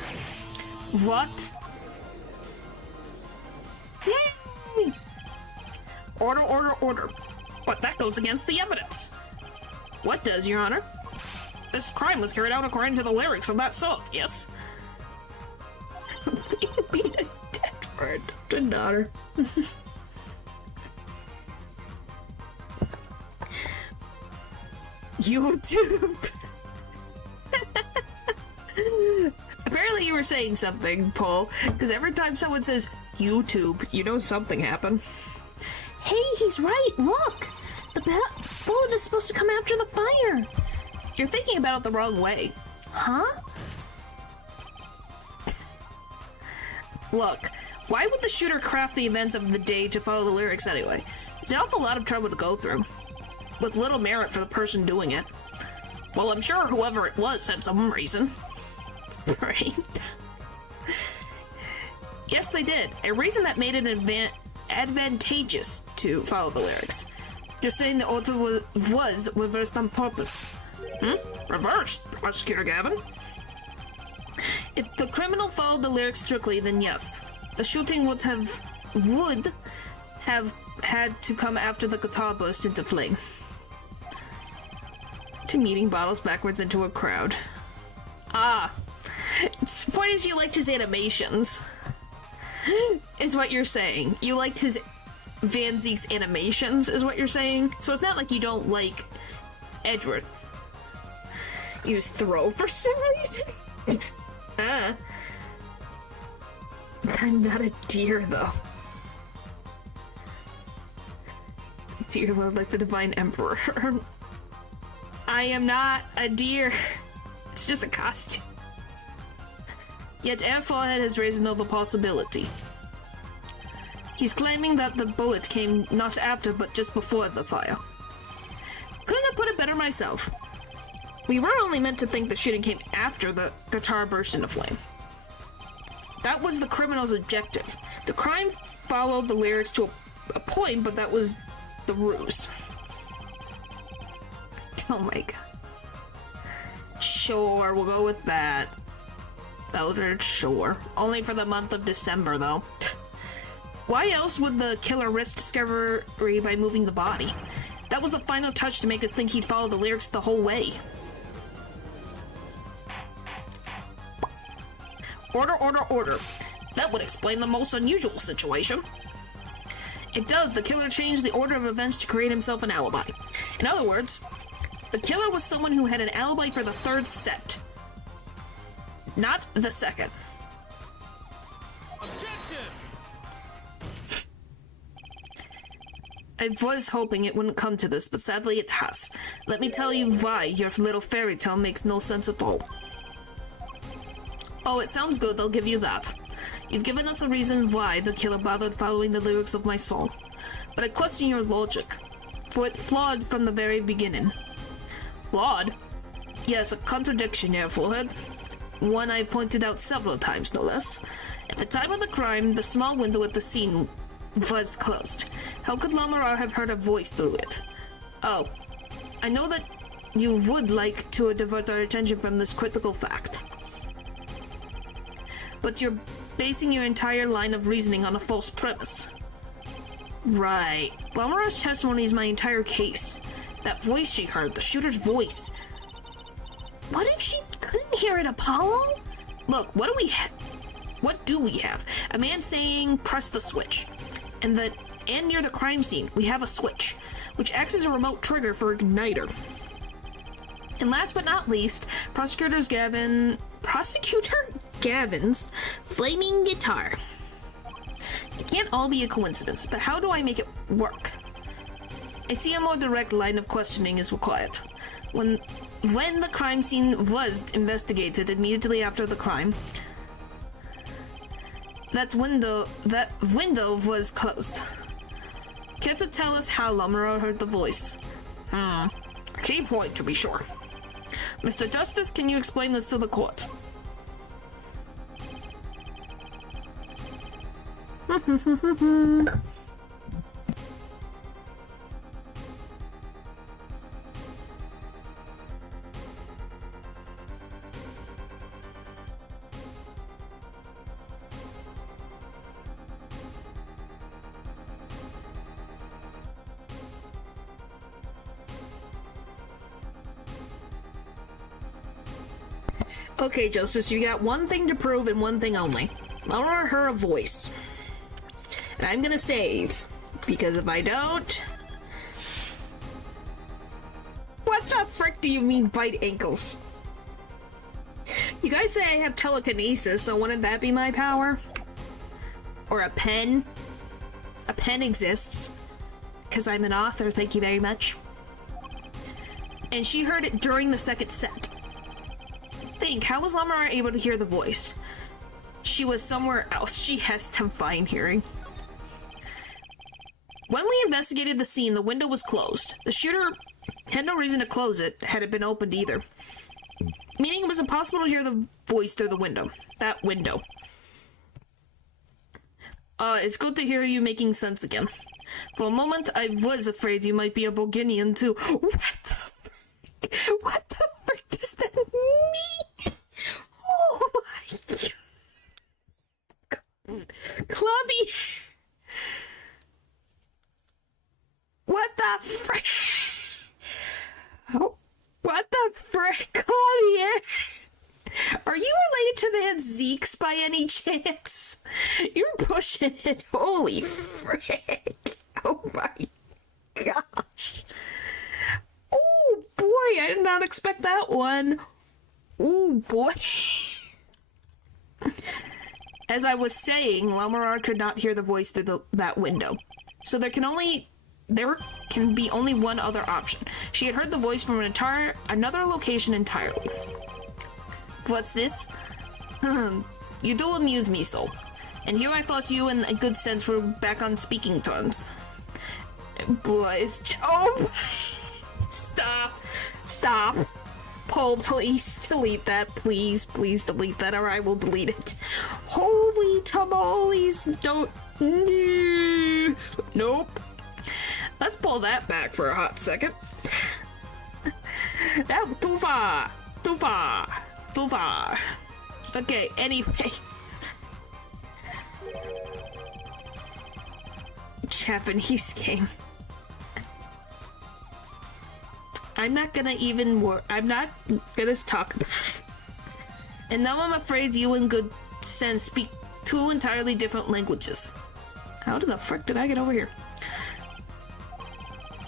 What? Yay! Order, order, order. But that goes against the evidence. What does, Your Honor? This crime was carried out according to the lyrics of that song, yes? Beat a dead word to daughter. YouTube. Apparently you were saying something, Paul, because every time someone says YouTube, you know something happened. Hey, he's right, look! The bullet is supposed to come after the fire! You're thinking about it the wrong way. Huh? Look, why would the shooter craft the events of the day to follow the lyrics anyway? It's an awful lot of trouble to go through, with little merit for the person doing it. Well, I'm sure whoever it was had some reason. Right? Yes, they did. A reason that made it advantageous to follow the lyrics. They're saying the order was reversed on purpose. Reversed, Prosecutor Gavin? If the criminal followed the lyrics strictly, then yes. The shooting would have had to come after the guitar burst into flame. To meeting bottles backwards into a crowd. Ah. The point is you liked his animations. Is what you're saying. You liked his Van Zeke's animations, is what you're saying. So it's not like you don't like Edgeworth. Use throw for some reason? I'm not a deer, though. Deer love like the Divine Emperor. I am not a deer. It's just a costume. Yet Air Forehead has raised another possibility. He's claiming that the bullet came not after, but just before the fire. Couldn't have put it better myself. We were only meant to think the shooting came after the guitar burst into flame. That was the criminal's objective. The crime followed the lyrics to a point, but that was the ruse. Oh my god. Sure, we'll go with that. Eldred, sure. Only for the month of December, though. Why else would the killer risk discovery by moving the body? That was the final touch to make us think he'd follow the lyrics the whole way. Order, order, order. That would explain the most unusual situation. It does. The killer changed the order of events to create himself an alibi. In other words, the killer was someone who had an alibi for the third set. Not the second. Objection! I was hoping it wouldn't come to this, but sadly it has. Let me tell you why your little fairy tale makes no sense at all. Oh, it sounds good, I'll give you that. You've given us a reason why the killer bothered following the lyrics of my song. But I question your logic, for it's flawed from the very beginning. Flawed? Yes, a contradiction here, Forehead. One I pointed out several times, no less. At the time of the crime, the small window at the scene was closed. How could Lamar have heard a voice through it? Oh, I know that you would like to divert our attention from this critical fact. But you're basing your entire line of reasoning on a false premise. Right. Lamar's testimony is my entire case. That voice she heard, the shooter's voice. What if she couldn't hear it, Apollo? Look, what do we have? A man saying, press the switch. And near the crime scene, we have a switch, which acts as a remote trigger for igniter. And last but not least, Prosecutor Gavin's flaming guitar. It can't all be a coincidence, but how do I make it work? I see a more direct line of questioning is required. When the crime scene was investigated immediately after the crime, that window was closed. Care to tell us how Lamar heard the voice? Key point, to be sure. Mr. Justice, can you explain this to the court? Okay, Justice, you got one thing to prove and one thing only. Lamar heard a voice. And I'm gonna save, because if I don't... What the frick do you mean bite ankles? You guys say I have telekinesis, so wouldn't that be my power? Or a pen? A pen exists. Because I'm an author, thank you very much. And she heard it during the second set. Think, how was Lamar able to hear the voice? She was somewhere else. She has divine hearing. When we investigated the scene, the window was closed. The shooter had no reason to close it, had it been opened either. Meaning it was impossible to hear the voice through the window. That window. It's good to hear you making sense again. For a moment, I was afraid you might be a Bulgarian too. What the frick does that mean? Oh my god. Clubby! What the frick? Oh, what the frick, Claudia? Are you related to the Zeeks by any chance? You're pushing it. Holy frick. Oh my gosh. Oh boy, I did not expect that one. Oh boy. As I was saying, Lamarar could not hear the voice through that window. So there can be only one other option. She had heard the voice from another location entirely. What's this? You do amuse me so. And here I thought you and a good sense were back on speaking terms. Boys, oh! Stop. Paul, please delete that. Please delete that or I will delete it. Holy tamales, don't. Nope. Let's pull that back for a hot second. Too far. Okay, anyway. Japanese game. I'm not gonna talk about it. And now I'm afraid you in good sense speak two entirely different languages. How the frick did I get over here?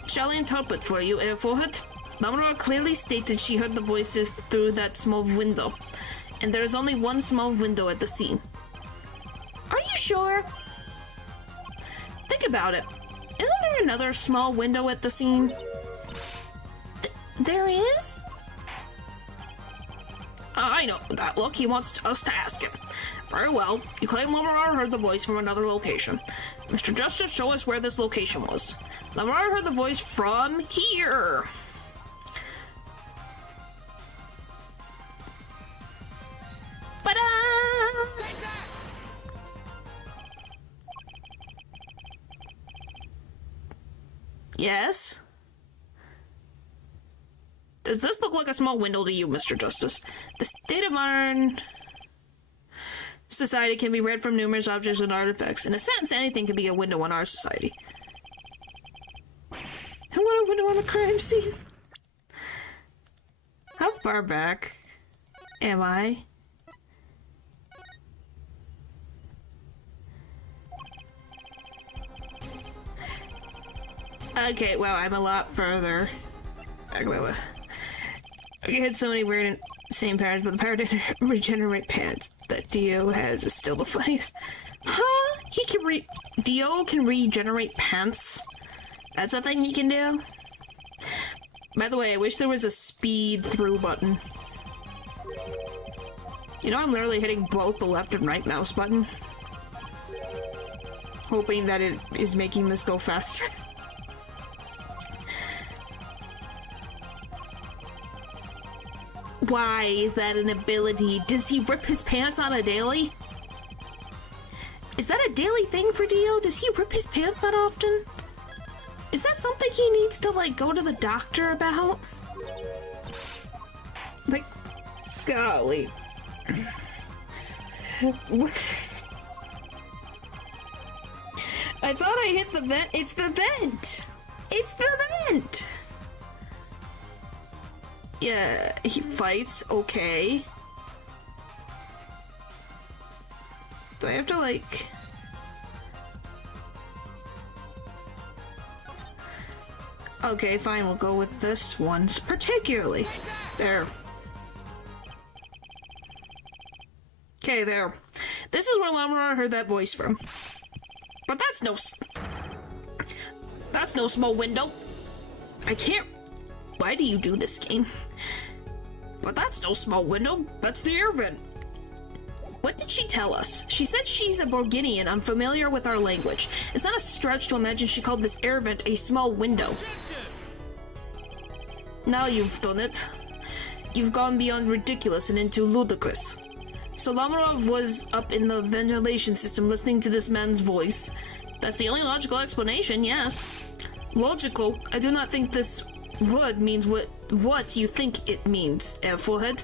Shall I interpret for you, Airforehead? Lamara clearly stated she heard the voices through that small window, and there is only one small window at the scene. Are you sure? Think about it. Isn't there another small window at the scene? There is? I know that. Look, he wants us to ask him. Very well. You claim Lamar heard the voice from another location. Mr. Justice, show us where this location was. Lamar heard the voice from here. Ta-da! Yes? Does this look like a small window to you, Mr. Justice? The state of modern society can be read from numerous objects and artifacts. In a sense, anything can be a window on our society. And what a window on the crime scene. How far back am I? Okay, wow, I'm a lot further back than I was. I had so many weird and same patterns, but the power to regenerate pants that Dio has is still the funniest. Huh? Dio can regenerate pants? That's a thing he can do? By the way, I wish there was a speed through button. You know, I'm literally hitting both the left and right mouse button, hoping that it is making this go faster. Why is that an ability? Does he rip his pants on a daily? Is that a daily thing for Dio? Does he rip his pants that often? Is that something he needs to, like, go to the doctor about? Like, golly. What? I thought I hit the vent. It's the vent! It's the vent! Yeah, he fights, okay. Do I have to, like... Okay, fine, we'll go with this one, particularly. There. Okay, there. This is where Lamar heard that voice from. But that's no small window. I can't... Why do you do this game? But that's no small window. That's the air vent. What did she tell us? She said she's a Borginian, unfamiliar with our language. It's not a stretch to imagine she called this air vent a small window. Now you've done it. You've gone beyond ridiculous and into ludicrous. So Lamarov was up in the ventilation system listening to this man's voice, That's the only logical explanation, yes. Logical? I do not think this word means what you think it means, forehead.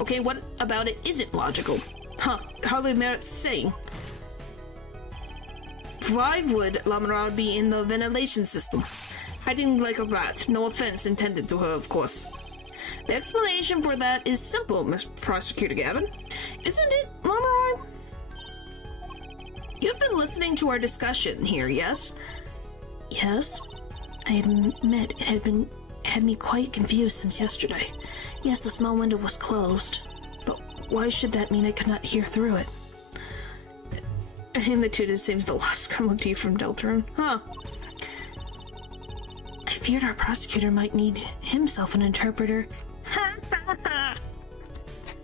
Okay, what about it isn't logical? Huh, hardly merits saying. Why would Lamarar be in the ventilation system? Hiding like a rat. No offense intended to her, of course. The explanation for that is simple, Miss Prosecutor Gavin. Isn't it, Lamarar? You've been listening to our discussion here, yes? Yes. I admit it had me quite confused since yesterday. Yes, the small window was closed, but why should that mean I could not hear through it? And the two seems the lost criminal tea from Deltarune. Huh. I feared our prosecutor might need himself an interpreter.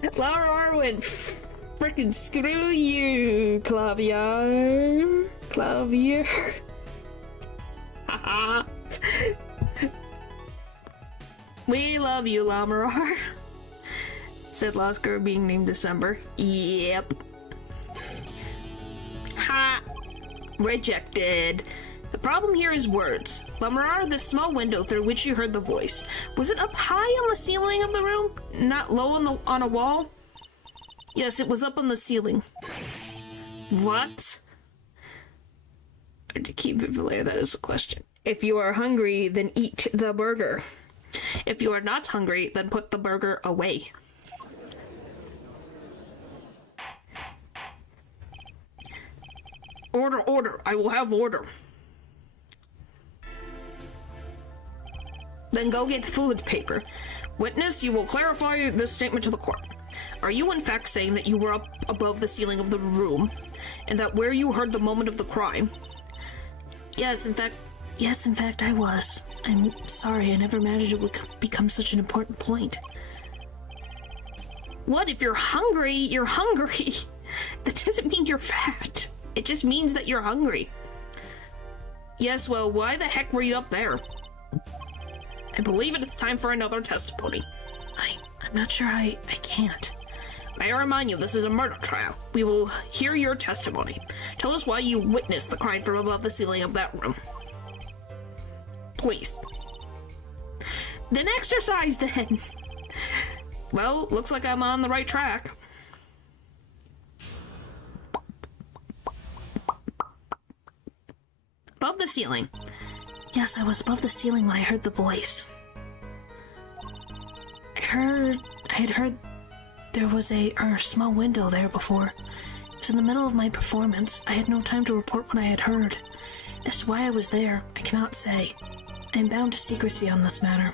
Lamarar went frickin' screw you, Clavier. Clavier. Haha. We love you, Lamarar, said Lost Girl being named December. Yep. Ha! Rejected. The problem here is words. Lamarar, the small window through which you heard the voice, was it up high on the ceiling of the room? Not low on a wall? Yes, it was up on the ceiling. What? To keep it clear, that is a question. If you are hungry, then eat the burger. If you are not hungry, then put the burger away. Order, order. I will have order. Then go get food paper. Witness, you will clarify this statement to the court. Are you in fact saying that you were up above the ceiling of the room, and that where you heard the moment of the crime? Yes, in fact, I was. I'm sorry, I never imagined it would become such an important point. What? If you're hungry, you're hungry. That doesn't mean you're fat. It just means that you're hungry. Yes, well, why the heck were you up there? I believe it's time for another testimony. I'm not sure I can't. May I remind you, this is a murder trial. We will hear your testimony. Tell us why you witnessed the crime from above the ceiling of that room. Please. Then exercise, then. Well, looks like I'm on the right track. Above the ceiling. Yes, I was above the ceiling when I heard the voice. I had heard there was a small window there before. It was in the middle of my performance. I had no time to report what I had heard. As to why I was there, I cannot say. I am bound to secrecy on this matter.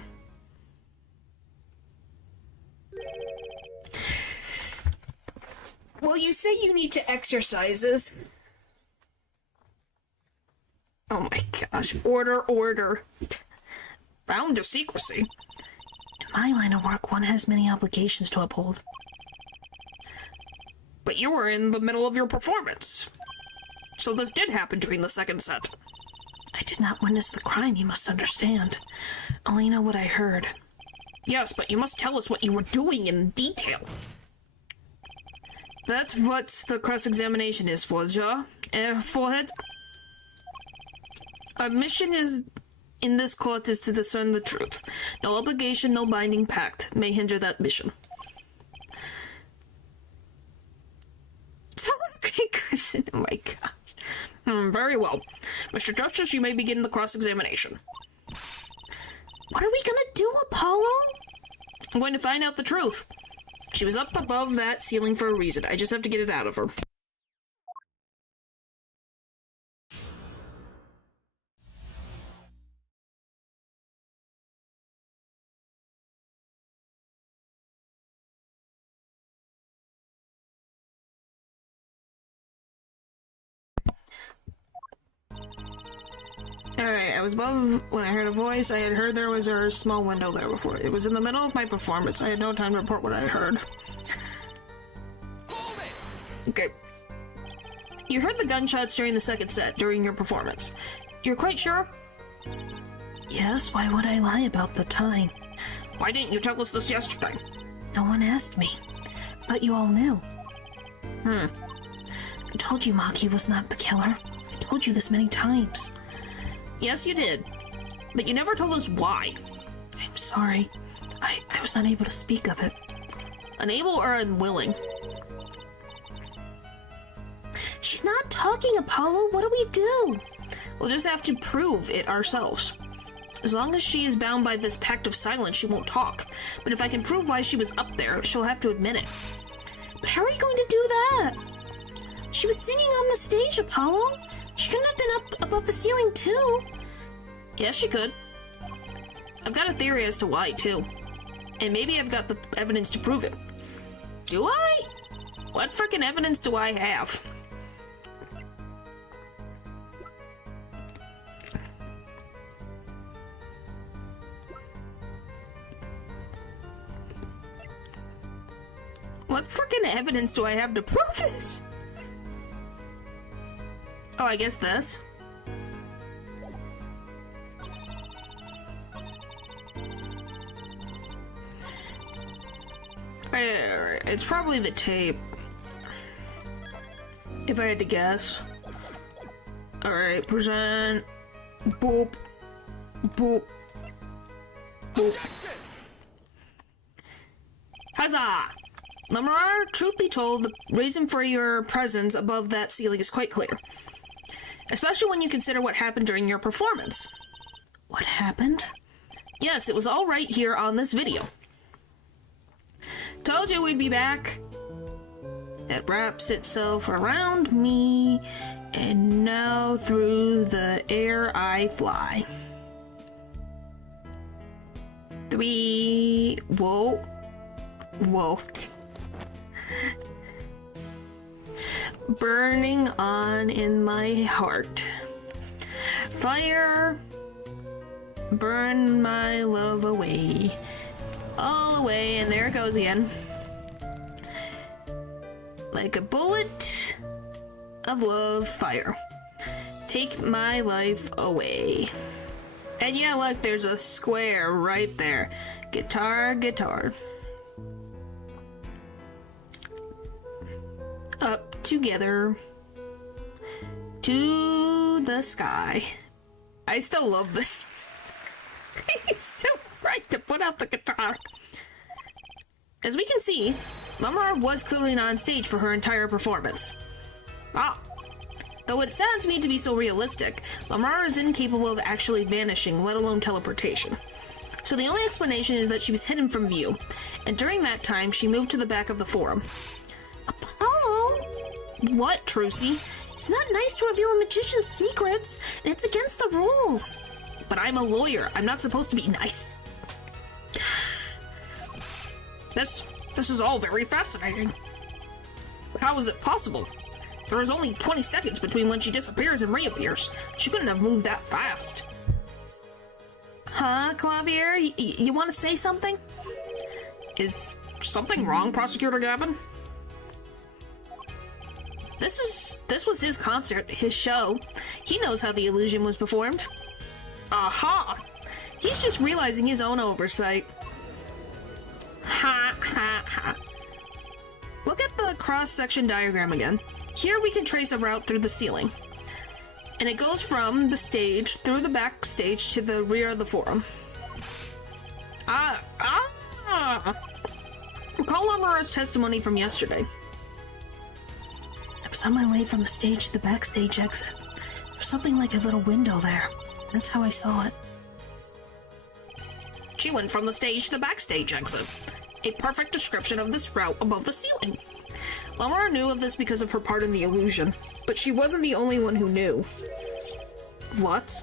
Well, you say you need to exercises. Oh my gosh. Order, order. Bound to secrecy. In my line of work, one has many obligations to uphold. But you were in the middle of your performance. So this did happen during the second set. I did not witness the crime, you must understand. Only know what I heard. Yes, but you must tell us what you were doing in detail. That's what the cross-examination is for, Ja. Forehead. Our mission in this court is to discern the truth. No obligation, no binding pact may hinder that mission. Okay, Crimson. Oh my gosh. Very well. Mr. Justice, you may begin the cross-examination. What are we gonna do, Apollo? I'm going to find out the truth. She was up above that ceiling for a reason. I just have to get it out of her. Alright, I was above when I heard a voice. I had heard there was a small window there before. It was in the middle of my performance. I had no time to report what I had heard. Okay. You heard the gunshots during the second set, during your performance. You're quite sure? Yes, why would I lie about the time? Why didn't you tell us this yesterday? No one asked me. But you all knew. I I told you Machi was not the killer. I told you this many times. Yes, you did. But you never told us why. I'm sorry. I was not able to speak of it. Unable or unwilling? She's not talking, Apollo. What do we do? We'll just have to prove it ourselves. As long as she is bound by this pact of silence, she won't talk. But if I can prove why she was up there, she'll have to admit it. But how are you going to do that? She was singing on the stage, Apollo. She couldn't have been up above the ceiling, too. Yes, she could. I've got a theory as to why, too. And maybe I've got the evidence to prove it. Do I? What frickin' evidence do I have? What frickin' evidence do I have to prove this? Oh, I guess this. It's probably the tape. If I had to guess. Alright, present. Boop. Boop. Boop. Huzzah! Lamar, truth be told, the reason for your presence above that ceiling is quite clear. Especially when you consider what happened during your performance. What happened? Yes, it was all right here on this video. Told you we'd be back. It wraps itself around me, and now through the air I fly. 3... Whoa. Whoa. Burning on in my heart. Fire, burn my love away. All away, and there it goes again. Like a bullet of love, fire. Take my life away. And yeah, look, there's a square right there. Guitar, guitar. Up together to the sky. I still love this. He's still right to put out the guitar. As we can see, Lamar was clearly not on stage for her entire performance. Though it saddens me to be so realistic, Lamar is incapable of actually vanishing, let alone teleportation. So the only explanation is that she was hidden from view, and during that time she moved to the back of the forum. Apollo? What, Trucy? It's not nice to reveal a magician's secrets, and it's against the rules. But I'm a lawyer. I'm not supposed to be nice. This is all very fascinating. But how is it possible? There is only 20 seconds between when she disappears and reappears. She couldn't have moved that fast. Huh, Clavier? You want to say something? Is something wrong, Prosecutor Gavin? This was his concert, his show. He knows how the illusion was performed. Aha! He's just realizing his own oversight. Ha ha ha. Look at the cross-section diagram again. Here we can trace a route through the ceiling. And it goes from the stage, through the backstage, to the rear of the forum. Recall Amara's testimony from yesterday. I was on my way from the stage to the backstage exit. There was something like a little window there. That's how I saw it. She went from the stage to the backstage exit. A perfect description of this route above the ceiling. Lamar knew of this because of her part in the illusion, but she wasn't the only one who knew. What?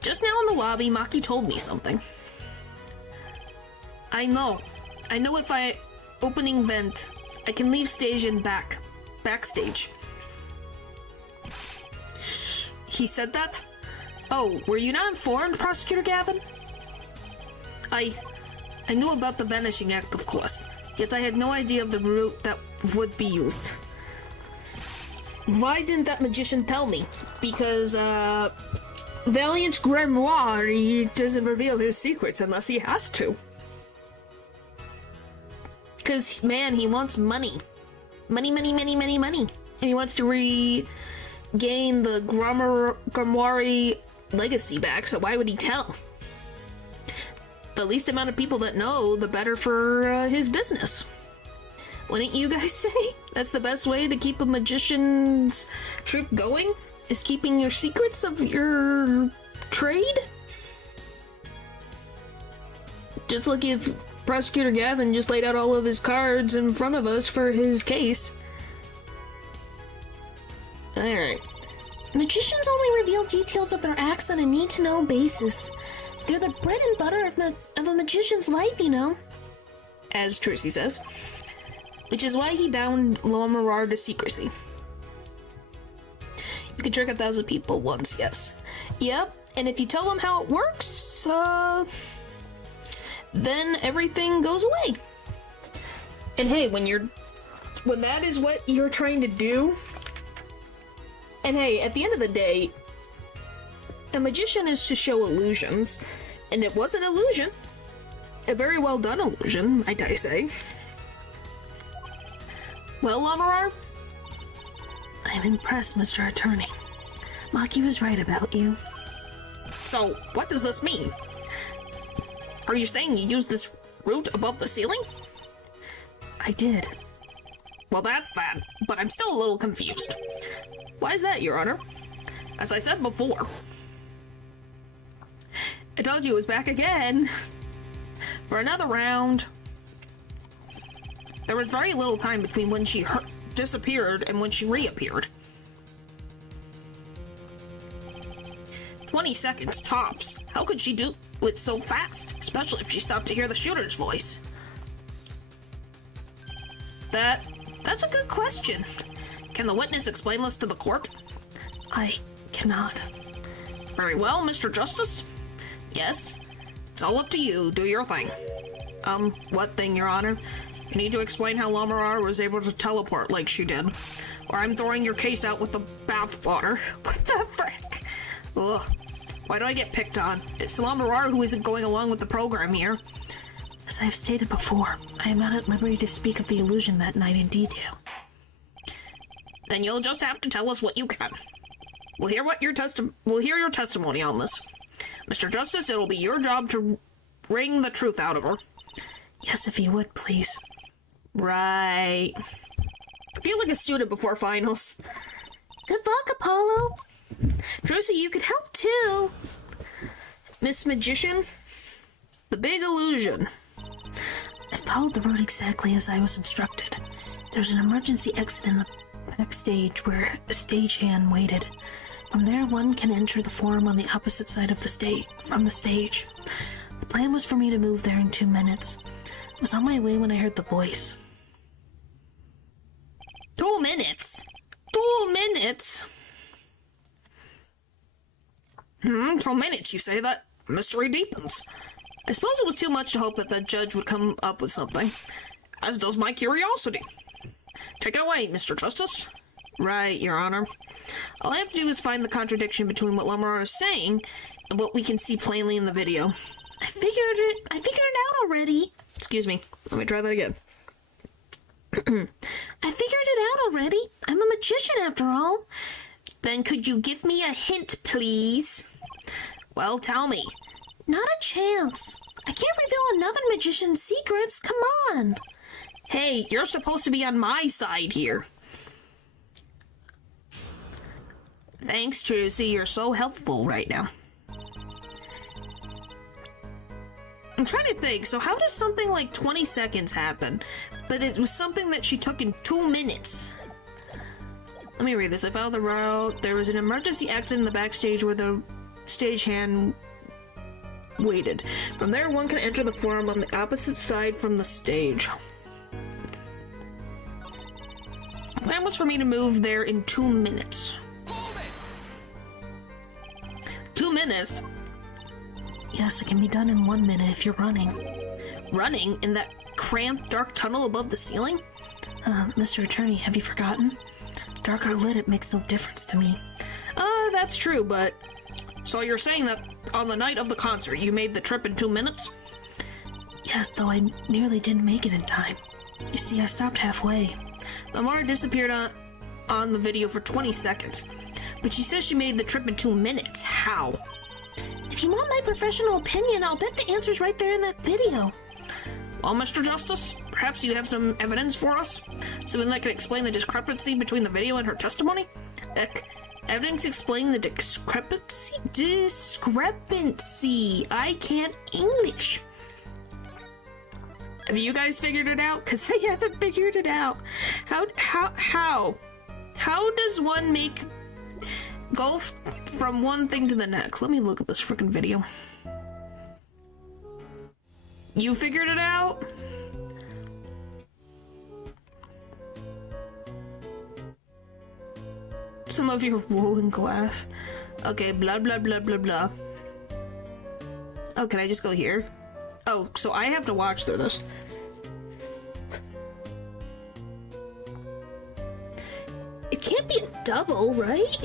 Just now in the lobby, Machi told me something. I know if I opening vent, I can leave stage and backstage. He said that? Oh, were you not informed, Prosecutor Gavin? I knew about the vanishing act, of course, yet I had no idea of the route that would be used. Why didn't that magician tell me? Because, Valiant Grimoire, he doesn't reveal his secrets unless he has to. Because, man, he wants money. Money. And he wants to gain the Grimoire legacy back, so why would he tell? The least amount of people that know, the better for his business. Wouldn't you guys say? That's the best way to keep a magician's troop going? Is keeping your secrets of your trade? Just like if Prosecutor Gavin just laid out all of his cards in front of us for his case. Alright. Magicians only reveal details of their acts on a need-to-know basis. They're the bread and butter of a magician's life, you know. As Trucy says. Which is why he bound Lomarar to secrecy. You can trick 1,000 people once, yes. Yep, and if you tell them how it works, then everything goes away. And hey, when that is what you're trying to do, and hey, at the end of the day, a magician is to show illusions, and it was an illusion. A very well done illusion, might I say. Well, Lomarar? I am impressed, Mr. Attorney. Machi was right about you. So, what does this mean? Are you saying you used this route above the ceiling? I did. Well, that's that, but I'm still a little confused. Why is that, Your Honor? As I said before, I told you it was back again for another round. There was very little time between when she disappeared and when she reappeared. 20 seconds tops. How could she do it so fast? Especially if she stopped to hear the shooter's voice. That's a good question. Can the witness explain this to the court? I cannot. Very well, Mr. Justice. Yes? It's all up to you. Do your thing. What thing, Your Honor? You need to explain how Lomarar was able to teleport like she did. Or I'm throwing your case out with the bathwater. What the frick? Ugh. Why do I get picked on? It's Lomarar who isn't going along with the program here. As I have stated before, I am not at liberty to speak of the illusion that night in detail. Then you'll just have to tell us what you can. We'll hear your testimony on this. Mr. Justice, it'll be your job to wring the truth out of her. Yes, if you would, please. Right. I feel like a student before finals. Good luck, Apollo. Trucy, you could help too. Miss Magician, the big illusion. I followed the route exactly as I was instructed. There's an emergency exit in the backstage where a stagehand waited. From there, one can enter the forum on the opposite side of the stage. The plan was for me to move there in 2 minutes. I was on my way when I heard the voice. 2 minutes? 2 minutes? 2 minutes, you say? That mystery deepens. I suppose it was too much to hope that the judge would come up with something, as does my curiosity. Take it away, Mr. Justice. Right, Your Honor. All I have to do is find the contradiction between what Lomarar is saying and what we can see plainly in the video. I figured it out already. Excuse me. Let me try that again. I figured it out already. I'm a magician after all. Then could you give me a hint, please? Well, tell me. Not a chance. I can't reveal another magician's secrets. Come on. Hey, you're supposed to be on my side here. Thanks, Trucy. You're so helpful right now. I'm trying to think. So how does something like 20 seconds happen? But it was something that she took in 2 minutes. Let me read this. I followed the route. There was an emergency exit in the backstage where the stagehand waited. From there, one can enter the forum on the opposite side from the stage. The plan was for me to move there in 2 minutes. 2 minutes? Yes, it can be done in 1 minute if you're running. Running? In that cramped, dark tunnel above the ceiling? Mr. Attorney, have you forgotten? Dark or lit, it makes no difference to me. That's true, but... So you're saying that on the night of the concert, you made the trip in 2 minutes? Yes, though I nearly didn't make it in time. You see, I stopped halfway. Lamar disappeared on the video for 20 seconds. But she says she made the trip in 2 minutes. How? If you want my professional opinion, I'll bet the answer's right there in that video. Well, Mr. Justice, perhaps you have some evidence for us? Something that could explain the discrepancy between the video and her testimony? Evidence explaining the discrepancy? Discrepancy! I can't English. Have you guys figured it out? Because I haven't figured it out. How does one go from one thing to the next? Let me look at this freaking video. You figured it out? Some of your woolen glass. Okay, blah blah blah blah blah. Oh, can I just go here? Oh, so I have to watch through this. It can't be a double, right?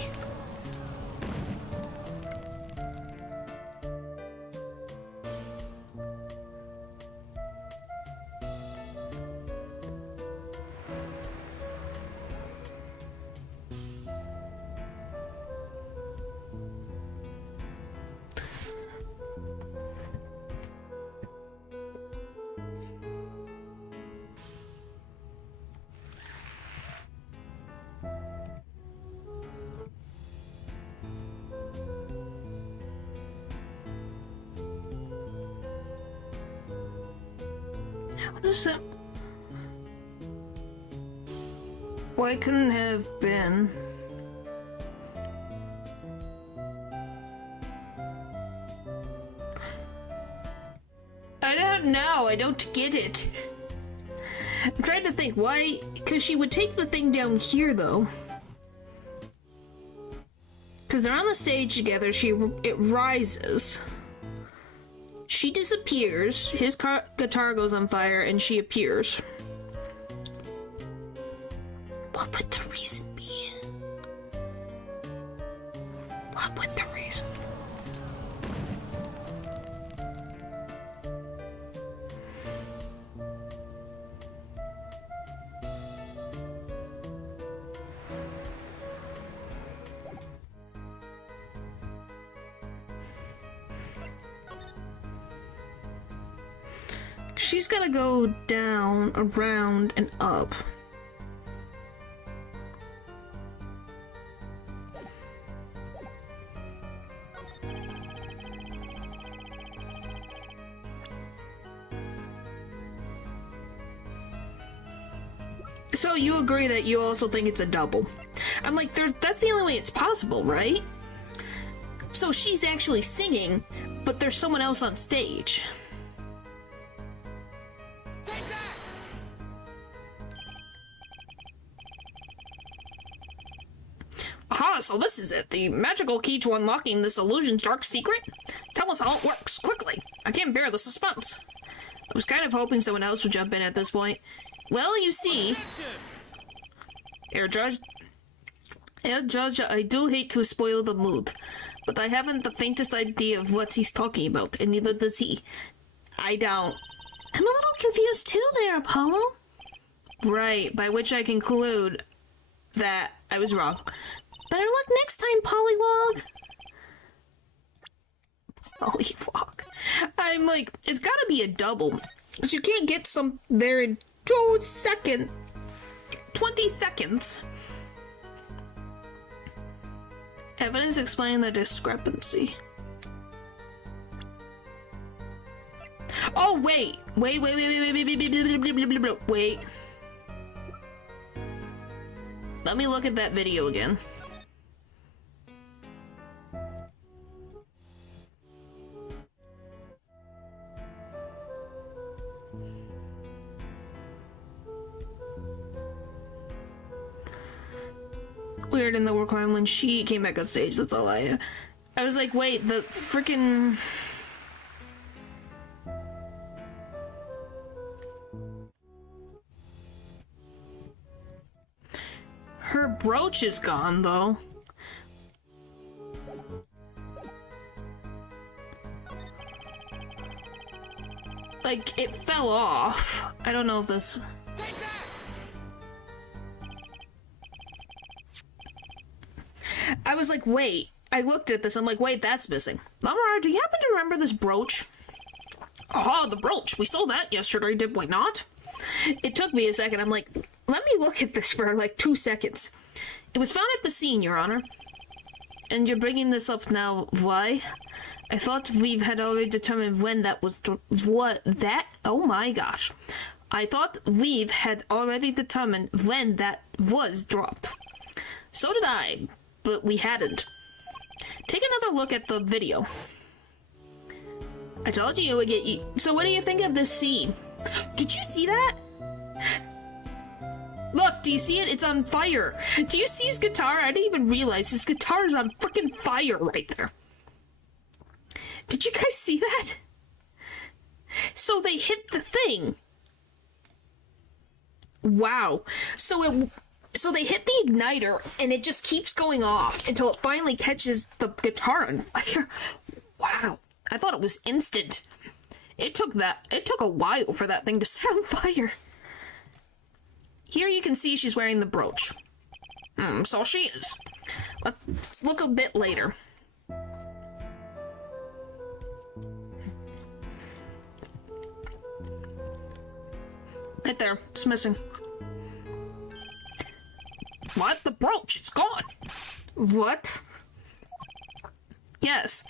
How does that... Why couldn't have been... I don't know, I don't get it. I'm trying to think, why? Because she would take the thing down here, though. Because they're on the stage together, it rises. She disappears, his guitar goes on fire, and she appears. What would the reason be? What would the reason? She's gotta go down, around, and up. So you agree that you also think it's a double? I'm like, that's the only way it's possible, right? So she's actually singing, but there's someone else on stage. Aha, so this is it. The magical key to unlocking this illusion's dark secret? Tell us how it works, quickly. I can't bear the suspense. I was kind of hoping someone else would jump in at this point. Well, you see... Judge, I do hate to spoil the mood, but I haven't the faintest idea of what he's talking about, and neither does he. I don't. I'm a little confused too there, Apollo. Right, by which I conclude that I was wrong. Better luck next time, Pollywog. Pollywog. I'm like, it's gotta be a double. Because you can't get some there in 2 seconds. 20 seconds. Evidence explaining the discrepancy. Oh, wait. Wait. Let me look at that video again. Weird in the work room when she came back on stage. That's all I was like, wait, the freaking... Her brooch is gone, though. Like, it fell off. I don't know if this... I was like, wait. I looked at this, I'm like, wait, that's missing. Lamar, do you happen to remember this brooch? Aha, the brooch. We saw that yesterday, did we not? It took me a second. I'm like, let me look at this for like 2 seconds. It was found at the scene, Your Honor. And you're bringing this up now. Why? I thought we had already determined when that was... What? That? Oh my gosh. I thought we had already determined when that was dropped. So did I, but we hadn't. Take another look at the video. I told you it would get you. So what do you think of this scene? Did you see that? Look, do you see it? It's on fire. Do you see his guitar? I didn't even realize his guitar is on freaking fire right there. Did you guys see that? So they hit the thing. Wow. So they hit the igniter and it just keeps going off until it finally catches the guitar on fire. Wow. I thought it was instant. It took a while for that thing to set on fire. Here you can see she's wearing the brooch. So she is. Let's look a bit later. Right there. It's missing. What? The brooch? It's gone. What? Yes.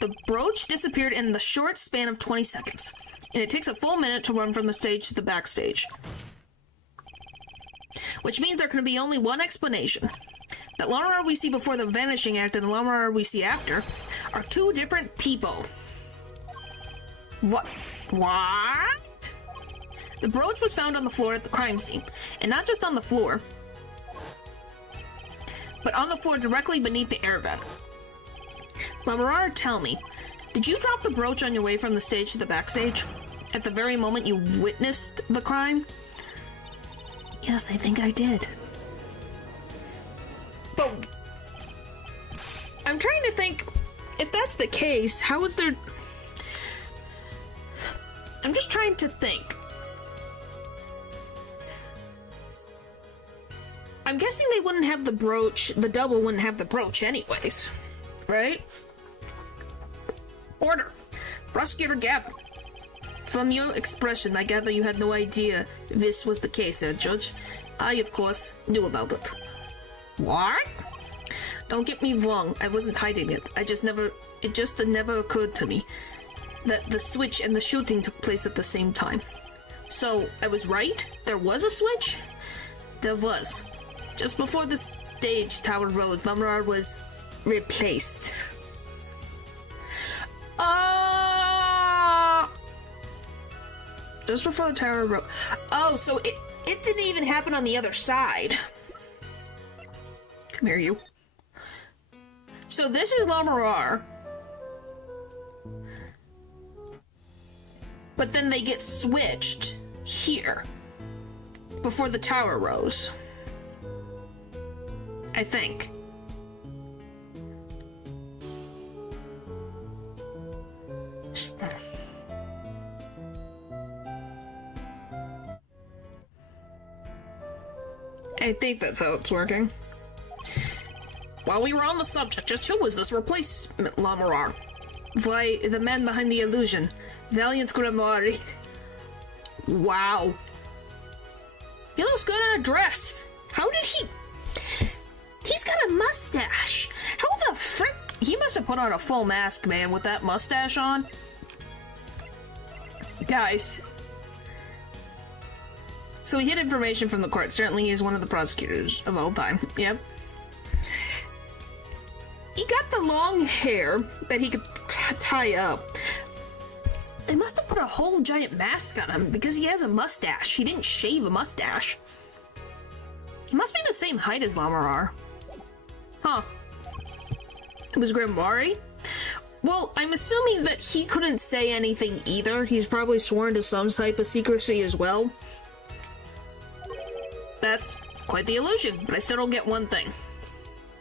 The brooch disappeared in the short span of 20 seconds. And it takes a full minute to run from the stage to the backstage. Which means there can be only one explanation. That Lamar we see before the vanishing act and the Lamar we see after are two different people. What? What? The brooch was found on the floor at the crime scene. And not just on the floor, but on the floor directly beneath the air vent. Lamar, tell me, did you drop the brooch on your way from the stage to the backstage? At the very moment you witnessed the crime? Yes, I think I did. But I'm trying to think, if that's the case, how is there... I'm just trying to think. I'm guessing they wouldn't have the brooch, the double wouldn't have the brooch anyways, right? Order. Prosecutor Gavin. From your expression, I gather you had no idea this was the case, Judge. I, of course, knew about it. What? Don't get me wrong, I wasn't hiding it. It just never occurred to me that the switch and the shooting took place at the same time. So, I was right? There was a switch? There was. Just before the stage tower rose, Lamar was replaced. Just before the tower rose. Oh, so it didn't even happen on the other side. Come here, you. So this is Lamar. But then they get switched here before the tower rose. I think. I think that's how it's working. While we were on the subject, just who was this replacement, Lamar? Why, the man behind the illusion. Valiant Grimoire. Wow. He looks good in a dress. How did he... He's got a mustache. How the frick? He must have put on a full mask, man, with that mustache on. Guys. So he hid information from the court. Certainly he is one of the prosecutors of all time. Yep. He got the long hair that he could tie up. They must have put a whole giant mask on him because he has a mustache. He didn't shave a mustache. He must be the same height as Lamar. Huh. It was Grimoire? Well, I'm assuming that he couldn't say anything either. He's probably sworn to some type of secrecy as well. That's quite the illusion, but I still don't get one thing.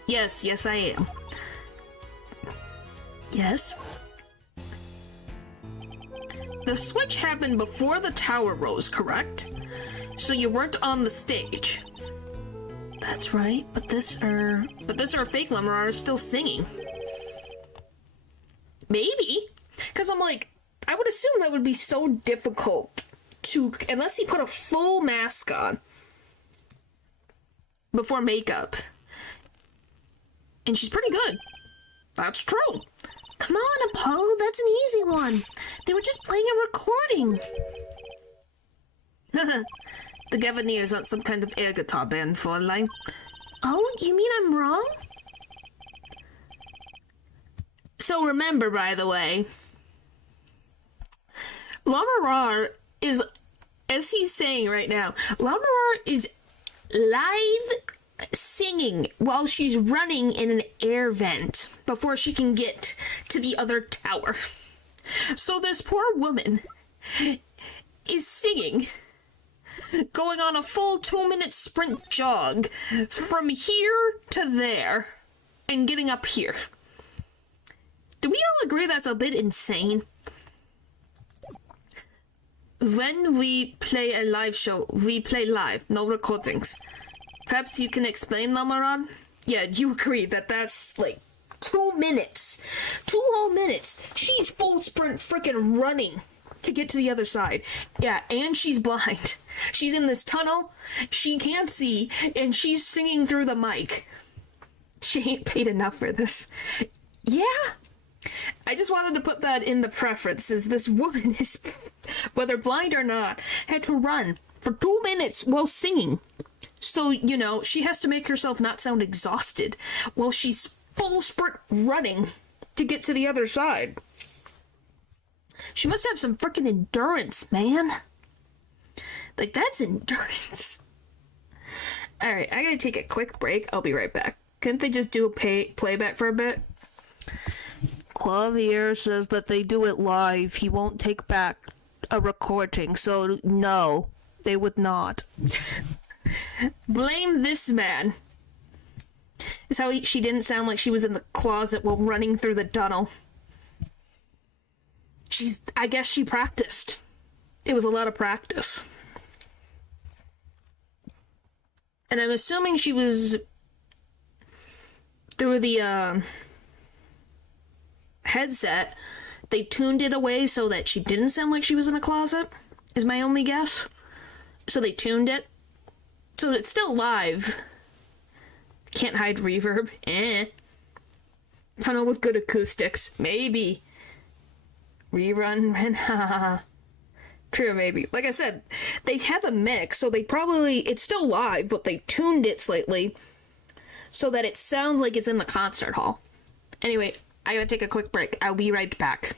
Yes, I am. Yes? The switch happened before the tower rose, correct? So you weren't on the stage. That's right, but this fake Lemurrar is still singing. Maybe. Because I'm like, I would assume that would be so difficult to, unless he put a full mask on before makeup. And she's pretty good. That's true. Come on, Apollo, that's an easy one. They were just playing a recording. The Gaviniers aren't some kind of air guitar band, Fräulein. Oh, you mean I'm wrong? So remember, by the way, Lemurrar is, as he's saying right now, Lemurrar is live singing while she's running in an air vent before she can get to the other tower. So this poor woman is singing, going on a full 2-minute sprint jog from here to there and getting up here. Do we all agree that's a bit insane? When we play a live show, we play live, no recordings. Perhaps you can explain, Lemurrar? Yeah, you agree that that's like 2 minutes. 2 whole minutes. She's full sprint freaking running to get to the other side. Yeah, and she's blind. She's in this tunnel, she can't see, and she's singing through the mic. She ain't paid enough for this. Yeah. I just wanted to put that in the preferences. This woman is, whether blind or not, had to run for 2 minutes while singing. So, you know, she has to make herself not sound exhausted while she's full sprint running to get to the other side. She must have some freaking endurance, man. Like, that's endurance. Alright, I gotta take a quick break. I'll be right back. Couldn't they just do a playback for a bit? Clavier says that they do it live. He won't take back a recording, so no, they would not. Blame this man. Is how she didn't sound like she was in the closet while running through the tunnel. I guess she practiced. It was a lot of practice. And I'm assuming she was through the headset. They tuned it away so that she didn't sound like she was in a closet, is my only guess. So they tuned it. So it's still live. Can't hide reverb. Tunnel with good acoustics. Maybe. Rerun. True, maybe. Like I said, they have a mix, so they probably... It's still live, but they tuned it slightly so that it sounds like it's in the concert hall. Anyway, I gotta take a quick break. I'll be right back.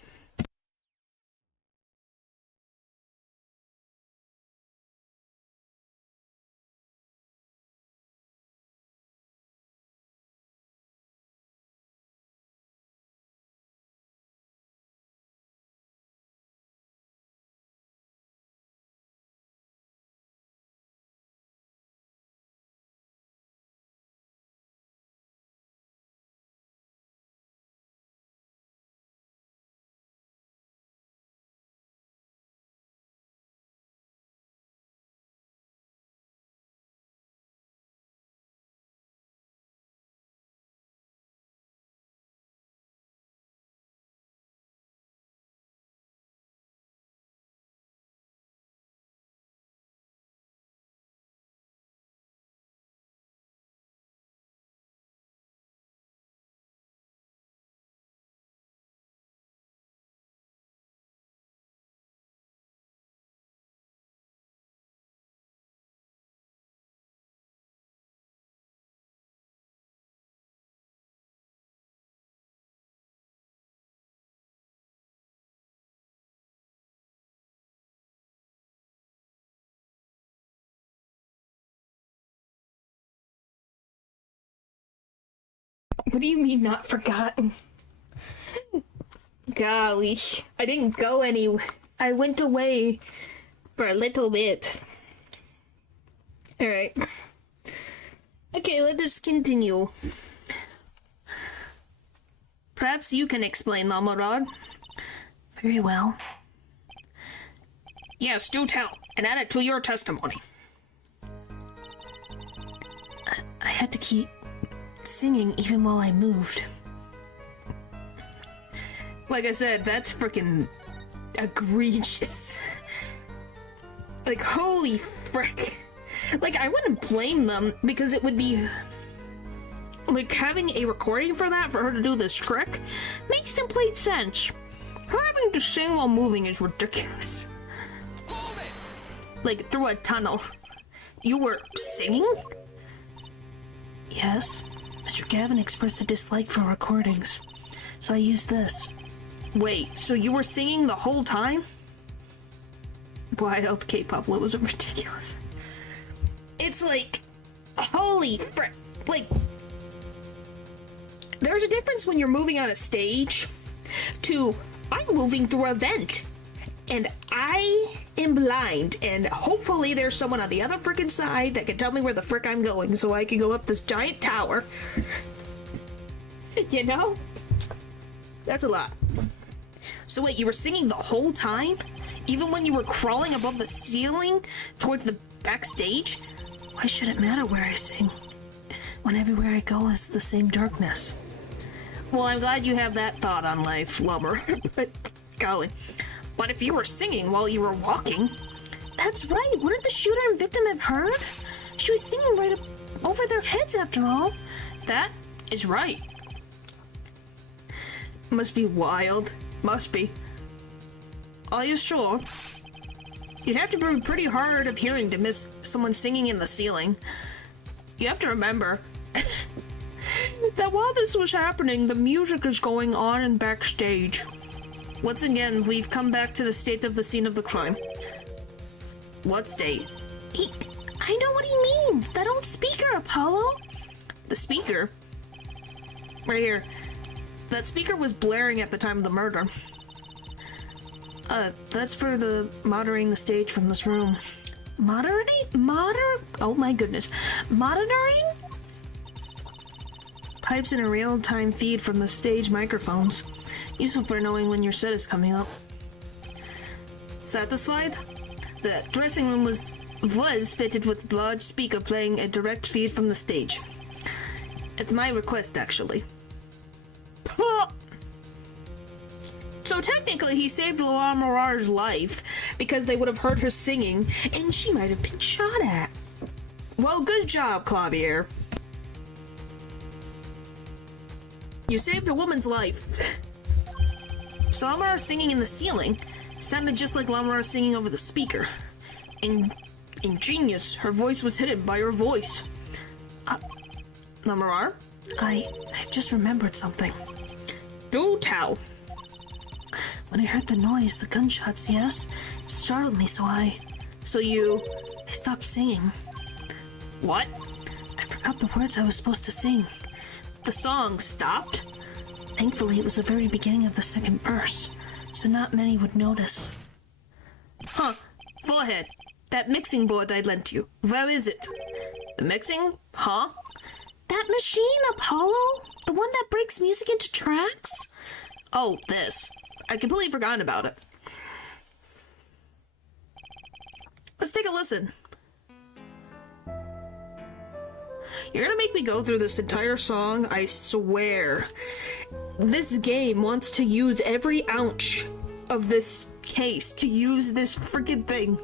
What do you mean not forgotten? Golly, I didn't go anywhere. I went away for a little bit. Alright. Okay, let us continue. Perhaps you can explain, Lemurrar. Very well. Yes, do tell, and add it to your testimony. I had to keep singing even while I moved. Like I said, that's freaking egregious. Like, holy frick. Like, I wouldn't blame them, because it would be... Like, having a recording for that, for her to do this trick, makes complete sense. Her having to sing while moving is ridiculous. Like, through a tunnel. You were singing? Yes, Mr. Gavin expressed a dislike for recordings, so I used this. Wait, so you were singing the whole time? Wild K-pop levels are ridiculous. It's like, holy frick. Like, there's a difference when you're moving on a stage to, I'm moving through a vent. And I am blind, and hopefully there's someone on the other frickin' side that can tell me where the frick I'm going so I can go up this giant tower. You know? That's a lot. So wait, you were singing the whole time? Even when you were crawling above the ceiling towards the backstage? Why should it matter where I sing, when everywhere I go is the same darkness? Well, I'm glad you have that thought on life, Lumber. But, golly. But if you were singing while you were walking... That's right, wouldn't the shooter and victim have heard? She was singing right up over their heads after all. That is right. Must be wild. Must be. Are you sure? You'd have to be pretty hard of hearing to miss someone singing in the ceiling. You have to remember that while this was happening, the music is going on in backstage. Once again, we've come back to the state of the scene of the crime. What state? I know what he means! That old speaker, Apollo! The speaker? Right here. That speaker was blaring at the time of the murder. That's for the monitoring the stage from this room. Oh my goodness. Monitoring? Pipes in a real-time feed from the stage microphones. Useful for knowing when your set is coming up. Satisfied? The dressing room was fitted with a large speaker playing a direct feed from the stage. At my request, actually. So technically, he saved Laura Mirar's life because they would have heard her singing, and she might have been shot at. Well, good job, Clavier. You saved a woman's life. So Lamar singing in the ceiling sounded just like Lamar singing over the speaker. Ingenious, her voice was hidden by her voice. Lamar? I've just remembered something. Do tell. When I heard the noise, the gunshots, yes, it startled me, so I stopped singing. What? I forgot the words I was supposed to sing. The song stopped? Thankfully, it was the very beginning of the second verse, so not many would notice. Huh. Forehead. That mixing board I lent you. Where is it? The mixing? Huh? That machine, Apollo? The one that breaks music into tracks? Oh, this. I completely forgotten about it. Let's take a listen. You're gonna make me go through this entire song, I swear. This game wants to use every ounce of this case to use this freaking thing.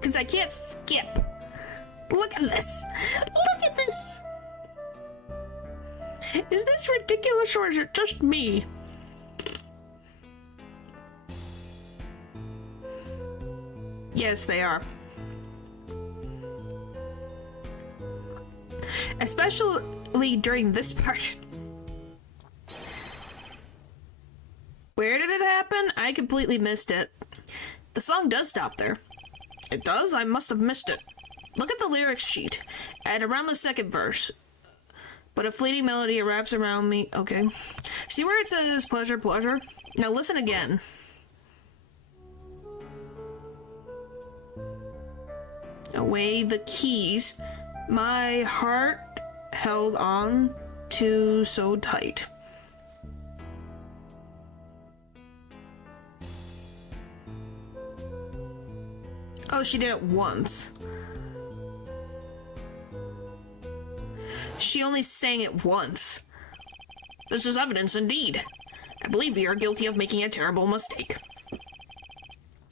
Because I can't skip. Look at this. Look at this. Is this ridiculous or is it just me? Yes, they are. Especially during this part. Where did it happen? I completely missed it. The song does stop there. It does? I must have missed it. Look at the lyrics sheet. At around the second verse. But a fleeting melody wraps around me. Okay. See where it says pleasure, pleasure? Now listen again. Away the keys. My heart held on to so tight. Oh, she did it once. She only sang it once. This is evidence indeed. I believe we are guilty of making a terrible mistake.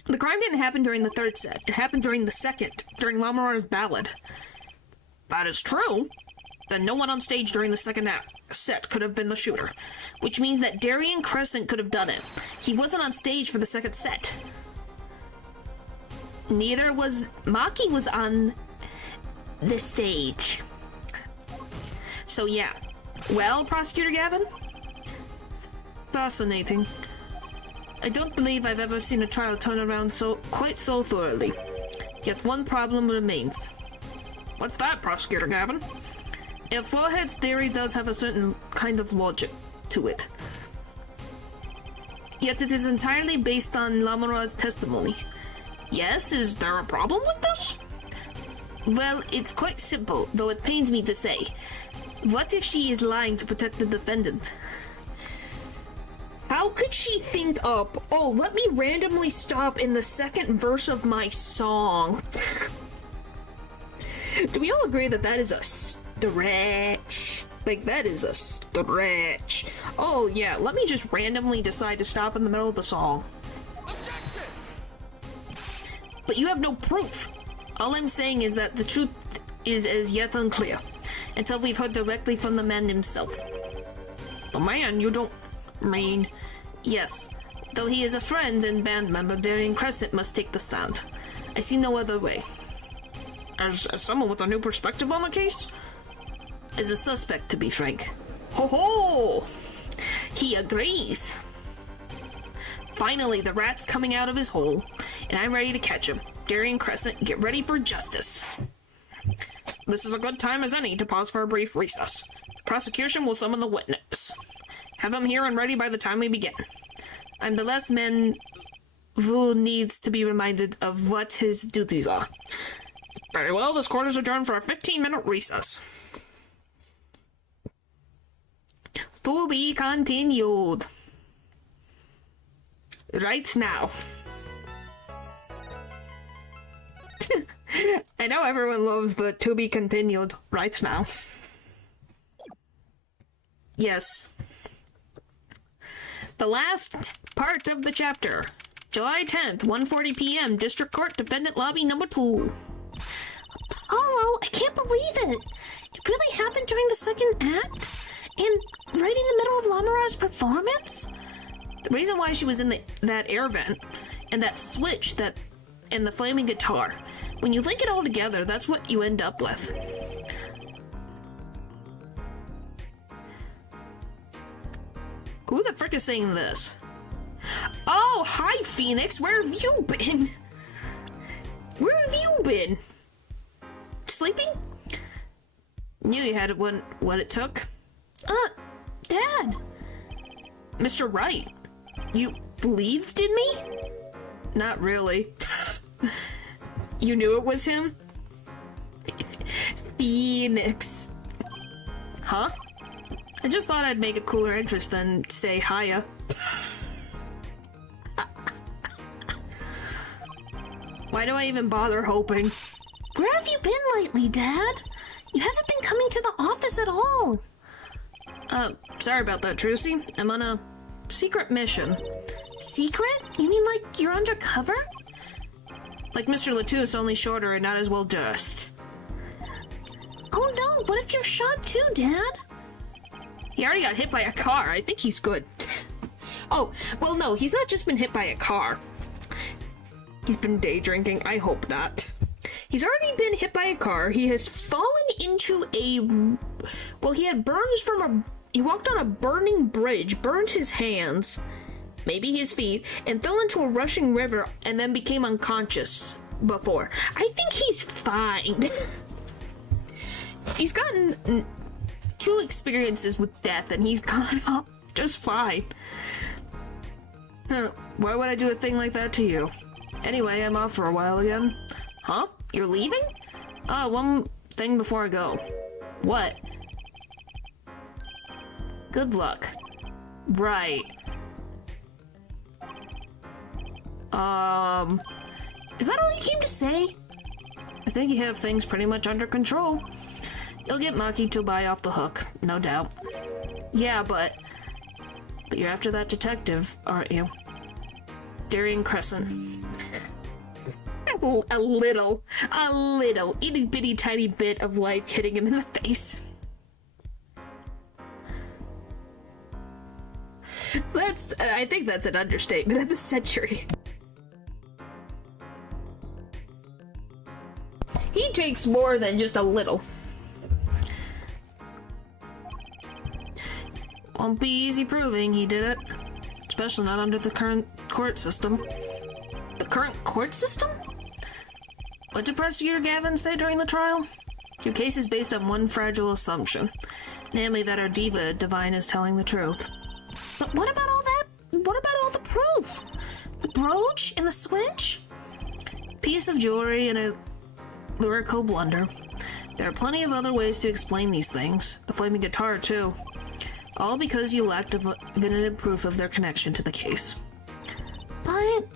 The crime didn't happen during the third set. It happened during the second, during Lamar's ballad. That is true. Then no one on stage during the second set could have been the shooter, which means that Darien Crescent could have done it. He wasn't on stage for the second set. Neither was... Machi was on the stage. So yeah. Well, Prosecutor Gavin? Fascinating. I don't believe I've ever seen a trial turn around quite so thoroughly. Yet one problem remains. What's that, Prosecutor Gavin? If Forehead's theory does have a certain kind of logic to it. Yet it is entirely based on Lamara's testimony. Yes, is there a problem with this? Well, it's quite simple, though it pains me to say. What if she is lying to protect the defendant? How could she think up, oh, let me randomly stop in the second verse of my song? Do we all agree that that is a stretch? Like, that is a stretch. Oh, yeah, let me just randomly decide to stop in the middle of the song. Objection! But you have no proof. All I'm saying is that the truth is as yet unclear, until we've heard directly from the man himself. The man? You don't mean... Yes. Though he is a friend and band member, Darien Crescent must take the stand. I see no other way. As someone with a new perspective on the case? As a suspect, to be frank. Ho ho! He agrees. Finally, the rat's coming out of his hole, and I'm ready to catch him. Darien Crescent, get ready for justice. This is a good time as any to pause for a brief recess. The prosecution will summon the witness. Have him here and ready by the time we begin. I'm the last man who needs to be reminded of what his duties are. Very well, this court is adjourned for a 15-minute recess. To be continued. Right now. I know everyone loves the to be continued right now. Yes. The last part of the chapter. July 10th, 1:40 p.m. District Court, Defendant Lobby number 2. Apollo, I can't believe it! It really happened during the second act? And right in the middle of Lamara's performance? The reason why she was in that air vent, and that switch, and the flaming guitar, when you link it all together, that's what you end up with. Who the frick is saying this? Oh, hi, Phoenix! Where have you been? Where have you been? Sleeping? Knew you had what it took. Dad! Mr. Wright, you believed in me? Not really. You knew it was him? Phoenix. Huh? I just thought I'd make a cooler entrance than say hiya. Why do I even bother hoping? Where have you been lately, Dad? You haven't been coming to the office at all. Sorry about that, Trucy. I'm on a secret mission. Secret? You mean like you're undercover? Like Mr. Latouche, only shorter and not as well dressed. Oh no, what if you're shot too, Dad? He already got hit by a car. I think he's good. Oh, well no, he's not just been hit by a car. He's been day drinking. I hope not. He's already been hit by a car. He has fallen into a... Well, he had burns from a... He walked on a burning bridge, burned his hands, maybe his feet, and fell into a rushing river and then became unconscious before. I think he's fine. He's gotten 2 experiences with death and he's gone up just fine. Why would I do a thing like that to you? Anyway, I'm off for a while again. Huh? You're leaving? One thing before I go. What? Good luck. Right. Is that all you came to say? I think you have things pretty much under control. You'll get Machi to buy off the hook, no doubt. Yeah, but you're after that detective, aren't you? Darian Crescent. A little, itty bitty tiny bit of life hitting him in the face. I think that's an understatement of the century. He takes more than just a little. Won't be easy proving he did it. Especially not under the current court system. The current court system? What did Prosecutor Gavin say during the trial? Your case is based on one fragile assumption. Namely that our diva divine is telling the truth. But what about all that? What about all the proof? The brooch and the switch? Piece of jewelry and a lyrical blunder. There are plenty of other ways to explain these things. The flaming guitar, too. All because you lacked definitive proof of their connection to the case. But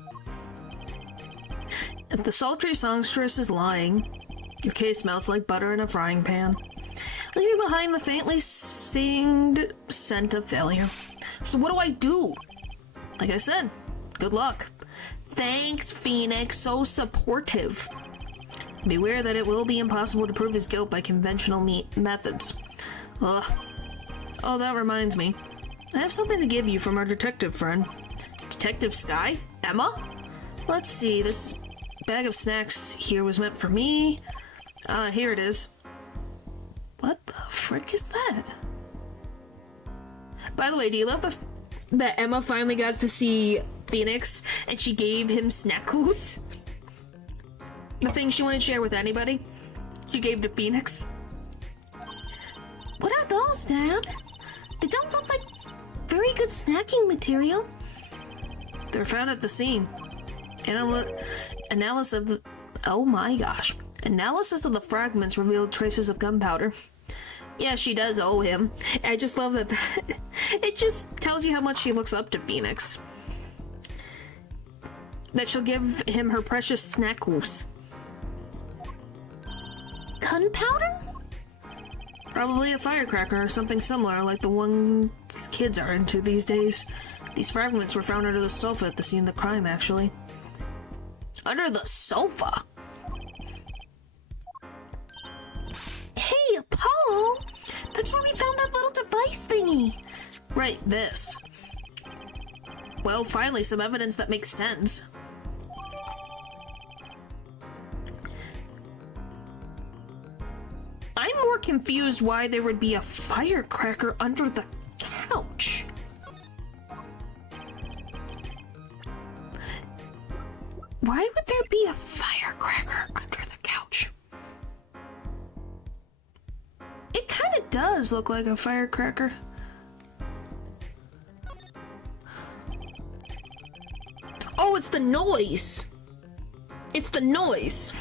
if the sultry songstress is lying, your case smells like butter in a frying pan, leaving behind the faintly singed scent of failure. So what do I do? Like I said, good luck. Thanks, Phoenix, so supportive. Beware that it will be impossible to prove his guilt by conventional methods. Ugh. Oh, that reminds me. I have something to give you from our detective friend. Detective Sky? Emma? Let's see, this bag of snacks here was meant for me. Here it is. What the frick is that? By the way, do you love that Emma finally got to see Phoenix and she gave him snackles? The thing she wouldn't share with anybody, she gave to Phoenix. What are those, Dad? They don't look like very good snacking material. They're found at the scene. Analysis of the... Oh my gosh. Analysis of the fragments revealed traces of gunpowder. Yeah, she does owe him. I just love that. It just tells you how much she looks up to Phoenix. That she'll give him her precious snackles. Gunpowder? Probably a firecracker or something similar like the ones kids are into these days. These fragments were found under the sofa at the scene of the crime, actually. Under the sofa? Hey, Apollo! That's where we found that little device thingy! Right, this. Well, finally, some evidence that makes sense. I'm more confused why there would be a firecracker under the couch. Why would there be a firecracker under the couch? It kind of does look like a firecracker. Oh, it's the noise. It's the noise.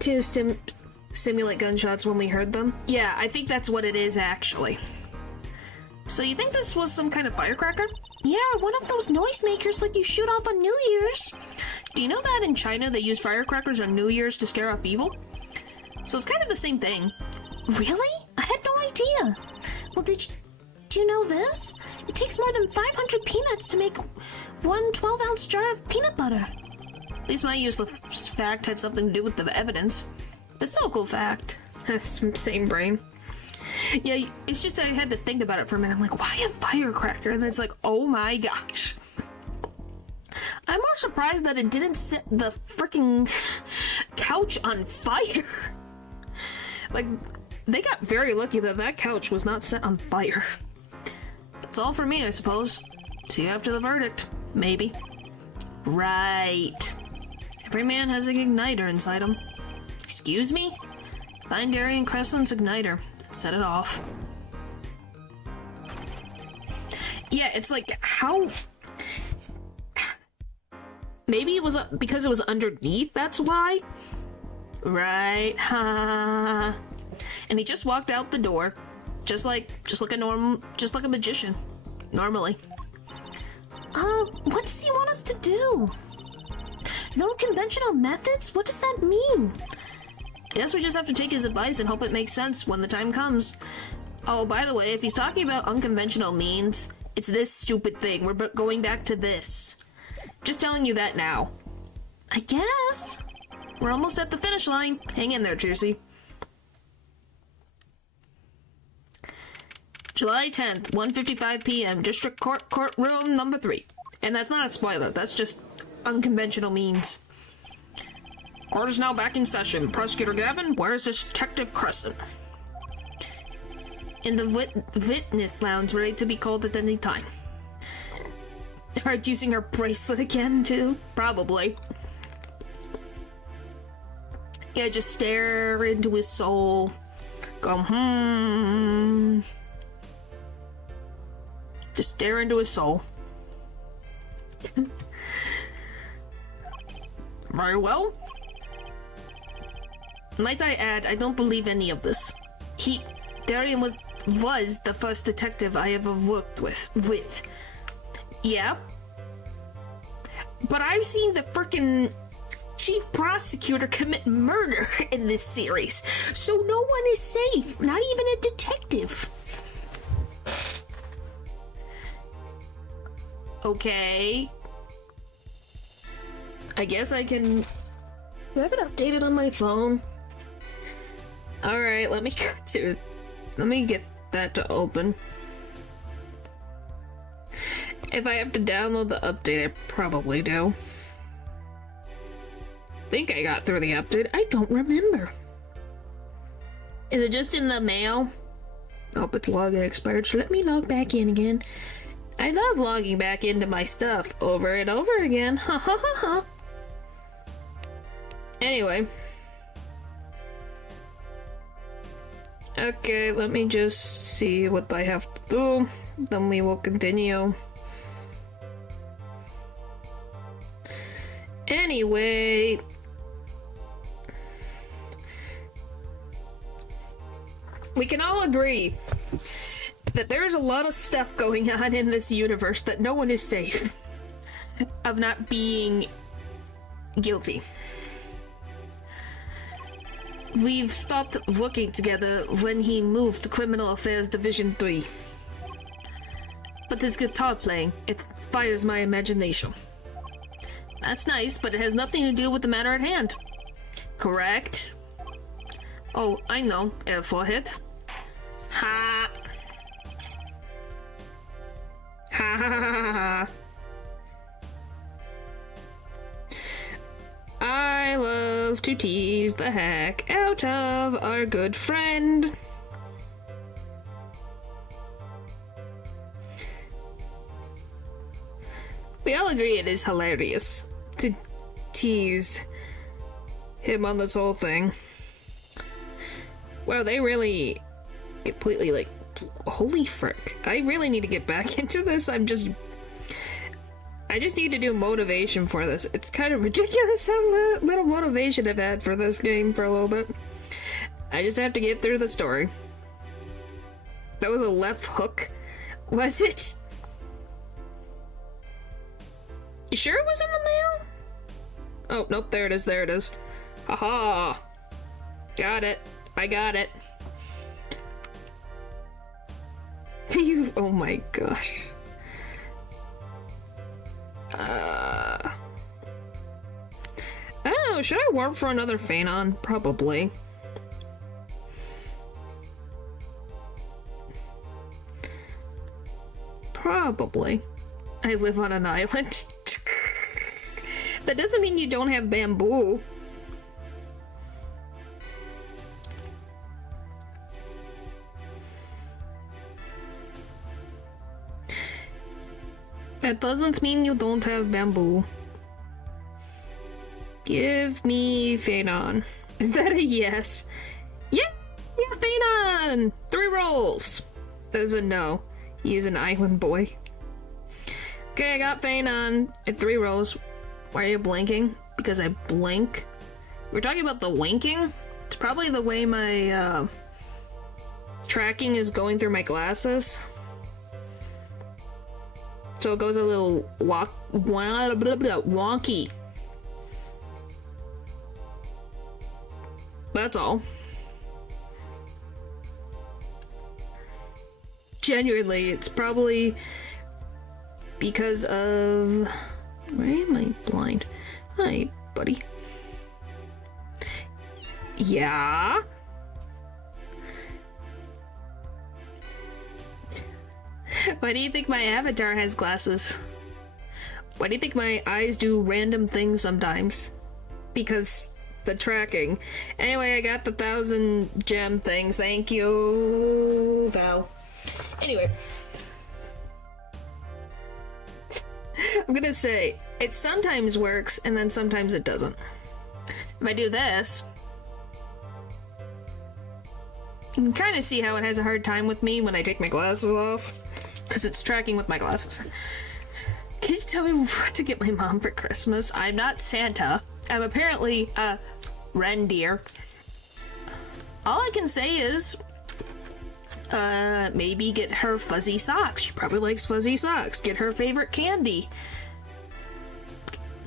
To simulate gunshots when we heard them? Yeah, I think that's what it is, actually. So you think this was some kind of firecracker? Yeah, one of those noisemakers like you shoot off on New Year's. Do you know that in China they use firecrackers on New Year's to scare off evil? So it's kind of the same thing. Really? I had no idea. Well, do you know this? It takes more than 500 peanuts to make one 12-ounce jar of peanut butter. At least my useless fact had something to do with the evidence. But still a cool fact. Same brain. Yeah, it's just I had to think about it for a minute. I'm like, why a firecracker? And then it's like, oh my gosh. I'm more surprised that it didn't set the freaking couch on fire. Like, they got very lucky that that couch was not set on fire. That's all for me, I suppose. See you after the verdict. Maybe. Right. Every man has an igniter inside him. Excuse me? Find Darian Crescent's igniter. Set it off. Yeah, it's like, how... Maybe it was because it was underneath, that's why? Right, ha. And he just walked out the door, just like a magician, normally. What does he want us to do? No conventional methods? What does that mean? I guess we just have to take his advice and hope it makes sense when the time comes. Oh, by the way, if he's talking about unconventional means, it's this stupid thing. We're going back to this. Just telling you that now. I guess. We're almost at the finish line. Hang in there, Juicy. July 10th, 1:55 p.m., District Court, Courtroom number 3. And that's not a spoiler, that's just unconventional means. Court is now back in session. Prosecutor Gavin, where's Detective Crescent? In the witness lounge, ready to be called at any time. Her using her bracelet again, too? Probably. Yeah, just stare into his soul. Go, Just stare into his soul. Very well. Might I add, I don't believe any of this. Darian was the first detective I ever worked with. Yeah? But I've seen the frickin' chief prosecutor commit murder in this series, so no one is safe, not even a detective. Okay. I guess I can... Do I have it updated on my phone? Alright, let me get that to open. If I have to download the update, I probably do. Think I got through the update. I don't remember. Is it just in the mail? Oh, it's login expired, so let me log back in again. I love logging back into my stuff over and over again. Ha ha ha ha. Anyway. Okay, let me just see what I have to do. Then we will continue. Anyway. We can all agree that there's a lot of stuff going on in this universe that no one is safe of not being guilty. We've stopped working together when he moved to Criminal Affairs Division 3. But his guitar playing, it fires my imagination. That's nice, but it has nothing to do with the matter at hand. Correct? Oh, I know. Air forehead. Ha! Ha ha ha ha! I love to tease the heck out of our good friend. We all agree it is hilarious to tease him on this whole thing. Wow, they really completely, like, holy frick. I really need to get back into this. I just need to do motivation for this. It's kind of ridiculous how little motivation I've had for this game for a little bit. I just have to get through the story. That was a left hook, was it? You sure it was in the mail? Oh, nope, there it is, there it is. Haha! Got it. I got it. Do you? Oh my gosh. I don't know, should I warp for another Phanon? Probably. Probably. I live on an island. That doesn't mean you don't have bamboo. That doesn't mean you don't have bamboo. Give me Phanon. Is that a yes? Yeah, Phanon! 3 rolls. There's a no. He is an island boy. Okay, I got Phanon at 3 rolls. Why are you blinking? Because I blink. We're talking about the winking? It's probably the way my tracking is going through my glasses. So it goes a little wonky. That's all. Genuinely, it's probably because of... Why am I blind? Hi, buddy. Yeah? Why do you think my avatar has glasses? Why do you think my eyes do random things sometimes? Because the tracking. Anyway, I got the 1,000 gem things. Thank you, Val. Anyway. I'm gonna say, it sometimes works, and then sometimes it doesn't. If I do this, you can kind of see how it has a hard time with me when I take my glasses off, because it's tracking with my glasses. Can you tell me what to get my mom for Christmas? I'm not Santa. I'm apparently a reindeer. All I can say is, maybe get her fuzzy socks. She probably likes fuzzy socks. Get her favorite candy.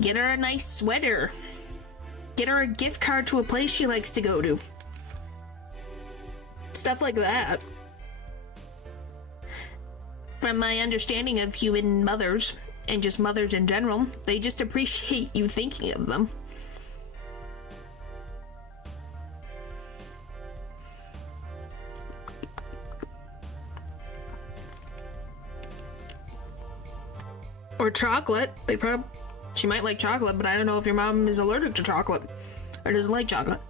Get her a nice sweater. Get her a gift card to a place she likes to go to. Stuff like that. From my understanding of human mothers, and just mothers in general, they just appreciate you thinking of them. Or chocolate. She might like chocolate, but I don't know if your mom is allergic to chocolate. Or doesn't like chocolate.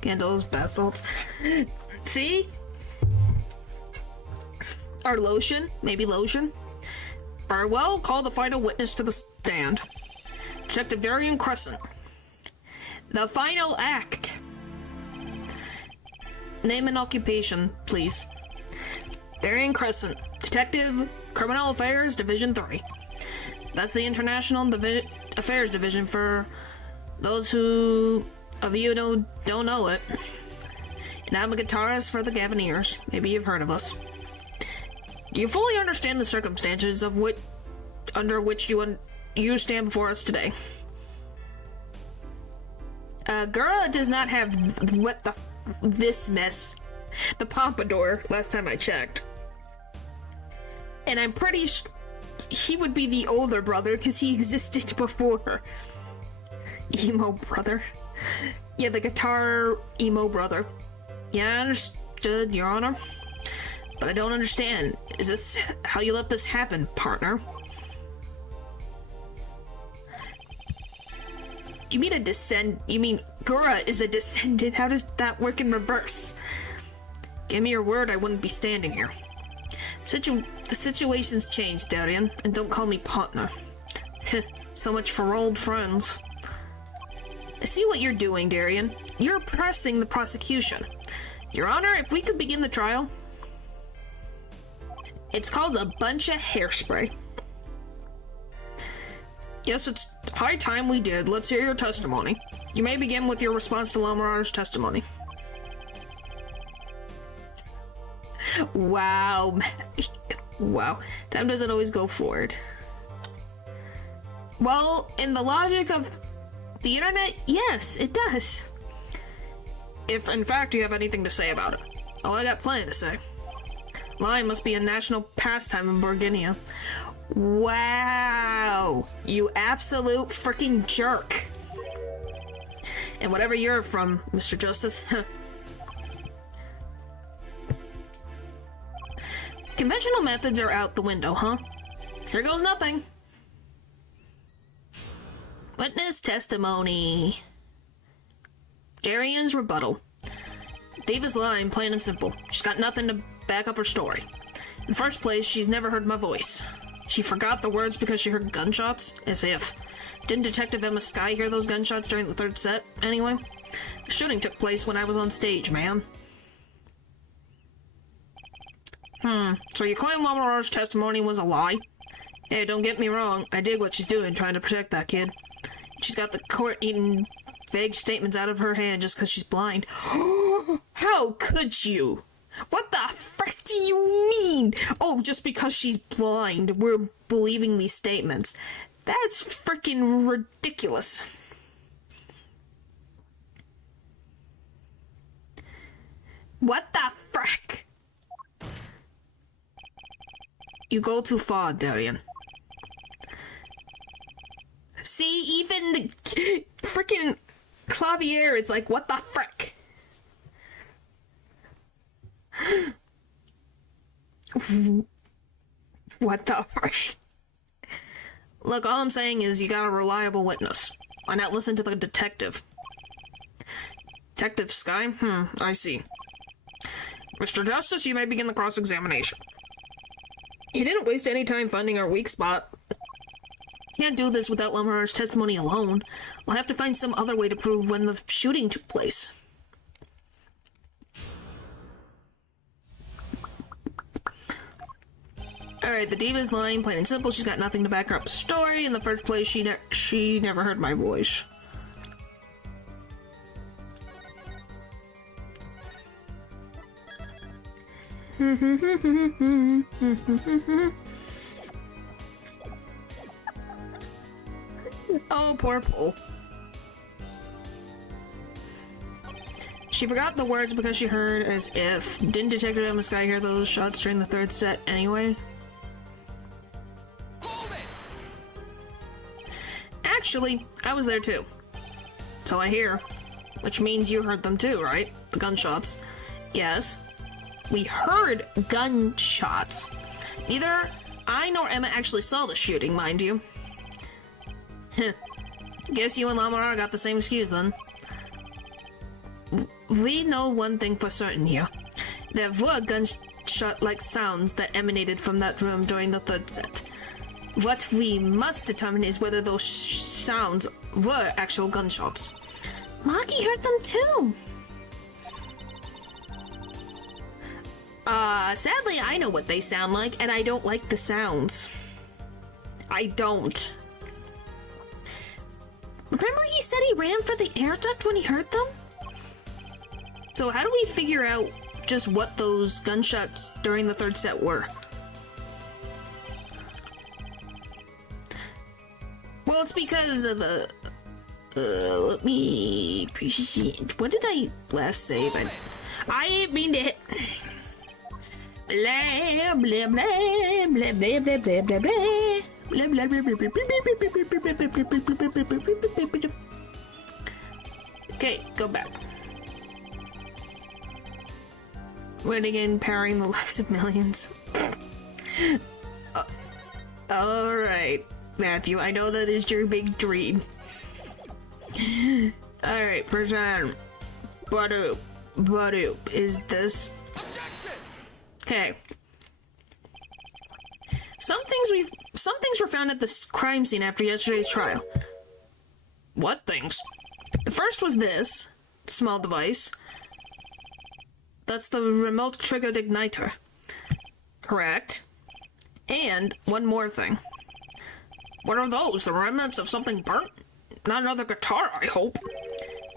Candles, bath salts. See? Or lotion. Maybe lotion. Farewell, call the final witness to the stand. Detective Darian Crescent. The final act. Name and occupation, please. Darian Crescent. Detective, Criminal Affairs, Division 3. That's the International Affairs Division for those of you who don't know it. And I'm a guitarist for the Gavaneers. Maybe you've heard of us. Do you fully understand the circumstances of under which you stand before us today? Gura does not have this mess. The pompadour, last time I checked. And I'm pretty sure he would be the older brother because he existed before her. Emo brother. Yeah, the guitar emo brother. Yeah, I understood, Your Honor. But I don't understand. Is this how you let this happen, partner? You mean Gura is a descendant? How does that work in reverse? Give me your word I wouldn't be standing here. The situation's changed, Darian, and don't call me partner. So much for old friends. I see what you're doing, Darian. You're pressing the prosecution. Your Honor, if we could begin the trial. It's called a bunch of hairspray. Yes, it's high time we did. Let's hear your testimony. You may begin with your response to Lamarar's testimony. Wow. Wow. Time doesn't always go forward. Well, in the logic of the internet, yes, it does. If, in fact, you have anything to say about it. Oh, I got plenty to say. Lying must be a national pastime in Borginia. Wow. You absolute freaking jerk. And whatever you're from, Mr. Justice. Conventional methods are out the window, huh? Here goes nothing. Witness testimony. Darian's rebuttal. Diva's lying, plain and simple. She's got nothing to back up her story. In the first place, she's never heard my voice. She forgot the words because she heard gunshots? As if. Didn't Detective Emma Skye hear those gunshots during the third set, anyway? The shooting took place when I was on stage, man. So you claim Lamarar's testimony was a lie? Hey, don't get me wrong, I dig what she's doing, trying to protect that kid. She's got the court eating vague statements out of her hand just because she's blind. How could you? What the frick do you mean? Oh, just because she's blind, we're believing these statements. That's freaking ridiculous. What the frick? You go too far, Darian. See, even the freaking clavier is like, what the frick? What the frick? Look, all I'm saying is you got a reliable witness. Why not listen to the detective? Detective Sky? I see. Mr. Justice, you may begin the cross-examination. You didn't waste any time finding our weak spot. Can't do this without Lamar's testimony alone. We'll have to find some other way to prove when the shooting took place. Alright, the diva's lying, plain and simple. She's got nothing to back her up the story. In the first place, she never heard my voice. Oh, poor Pole. She forgot the words because she heard as if. Didn't Detective Emma Sky hear those shots during the third set anyway? Actually, I was there too. So I hear. Which means you heard them too, right? The gunshots. Yes. We heard gunshots. Neither I nor Emma actually saw the shooting, mind you. Guess you and Lamar got the same excuse then. We know one thing for certain here. There were gunshot-like sounds that emanated from that room during the third set. What we must determine is whether those sounds were actual gunshots. Machi heard them too. Sadly, I know what they sound like, and I don't like the sounds. I don't. Remember he said he ran for the air duct when he heard them? So how do we figure out just what those gunshots during the third set were? Well, it's because of the... let me... What did I last say? I didn't mean to hit... Blah, blah, blah, blah, blah, blah, blah, blah, blah. Okay, go back. Winning and empowering the lives of millions. Alright, Matthew, I know that is your big dream. Alright, present. Badoop. Is this... Okay. Some things were found at the crime scene after yesterday's trial. What things? The first was this small device. That's the remote triggered igniter. Correct. And one more thing. What are those? The remnants of something burnt? Not another guitar, I hope.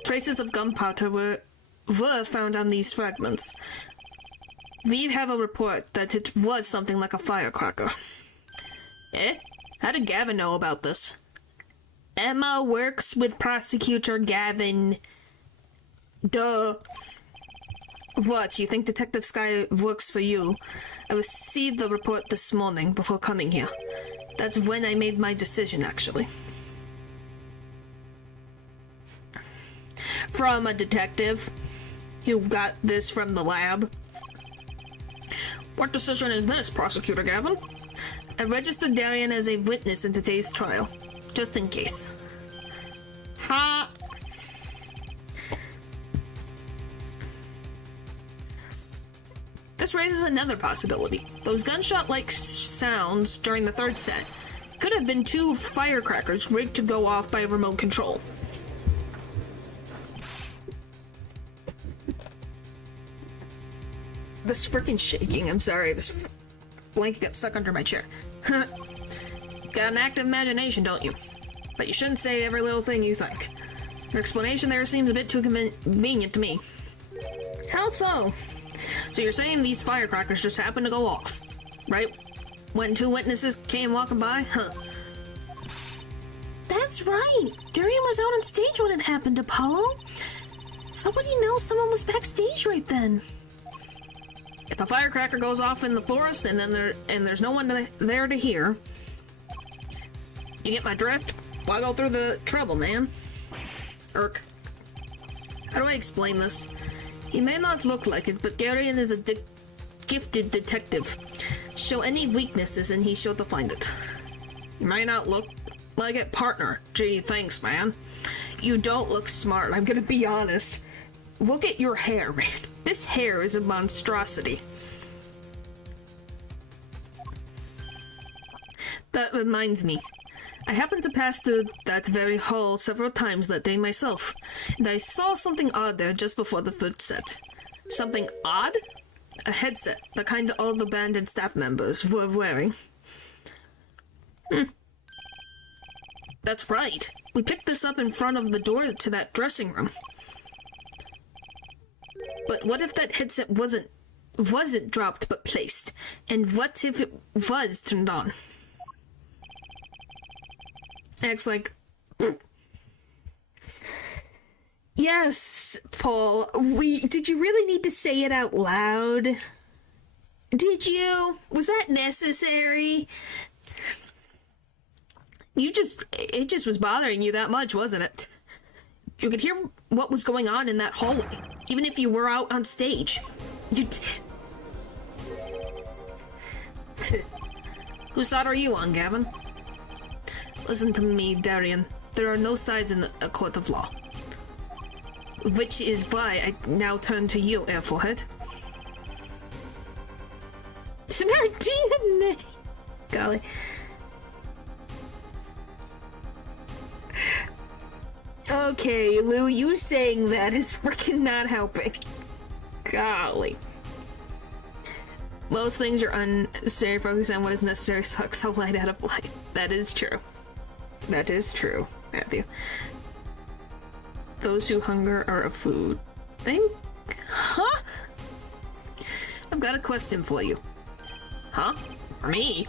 Traces of gunpowder were found on these fragments. We have a report that it was something like a firecracker. Eh? How did Gavin know about this? Emma works with Prosecutor Gavin. Duh. What, you think Detective Sky works for you? I received the report this morning before coming here. That's when I made my decision, actually. From a detective who got this from the lab. What decision is this, Prosecutor Gavin? I registered Darian as a witness in today's trial, just in case. Ha! This raises another possibility. Those gunshot-like sounds during the third set could have been two firecrackers rigged to go off by remote control. This freaking shaking, I'm sorry, this blanket got stuck under my chair. Got an active imagination, don't you? But you shouldn't say every little thing you think. Your explanation there seems a bit too convenient to me. How so? So you're saying these firecrackers just happened to go off, right? When two witnesses came walking by? Huh. That's right! Darian was out on stage when it happened, Apollo! How would he know someone was backstage right then? If a firecracker goes off in the forest and there's no one there to hear, you get my drift? Why go through the trouble, man? Irk. How do I explain this? He may not look like it, but Garion is a gifted detective. Show any weaknesses and he's sure to find it. You may not look like it, partner. Gee, thanks, man. You don't look smart, I'm gonna be honest. Look at your hair, man. This hair is a monstrosity. That reminds me. I happened to pass through that very hall several times that day myself, and I saw something odd there just before the third set. Something odd? A headset, the kind all the band and staff members were wearing. That's right. We picked this up in front of the door to that dressing room. But what if that headset wasn't dropped but placed? And what if it was turned on? Acts like... Yes, Paul. Did you really need to say it out loud? Did you? Was that necessary? It just was bothering you that much, wasn't it? You could hear what was going on in that hallway, even if you were out on stage. You Whose side are you on, Gavin? Listen to me, Darian. There are no sides in a court of law. Which is why I now turn to you, Airforehead. It's in our DNA! Golly. Okay, Lou, you saying that is freaking not helping. Golly. Most things are unnecessary. Focus on what is necessary sucks a light out of life. That is true. That is true, Matthew. Those who hunger are of food. Huh? I've got a question for you. Huh? For me?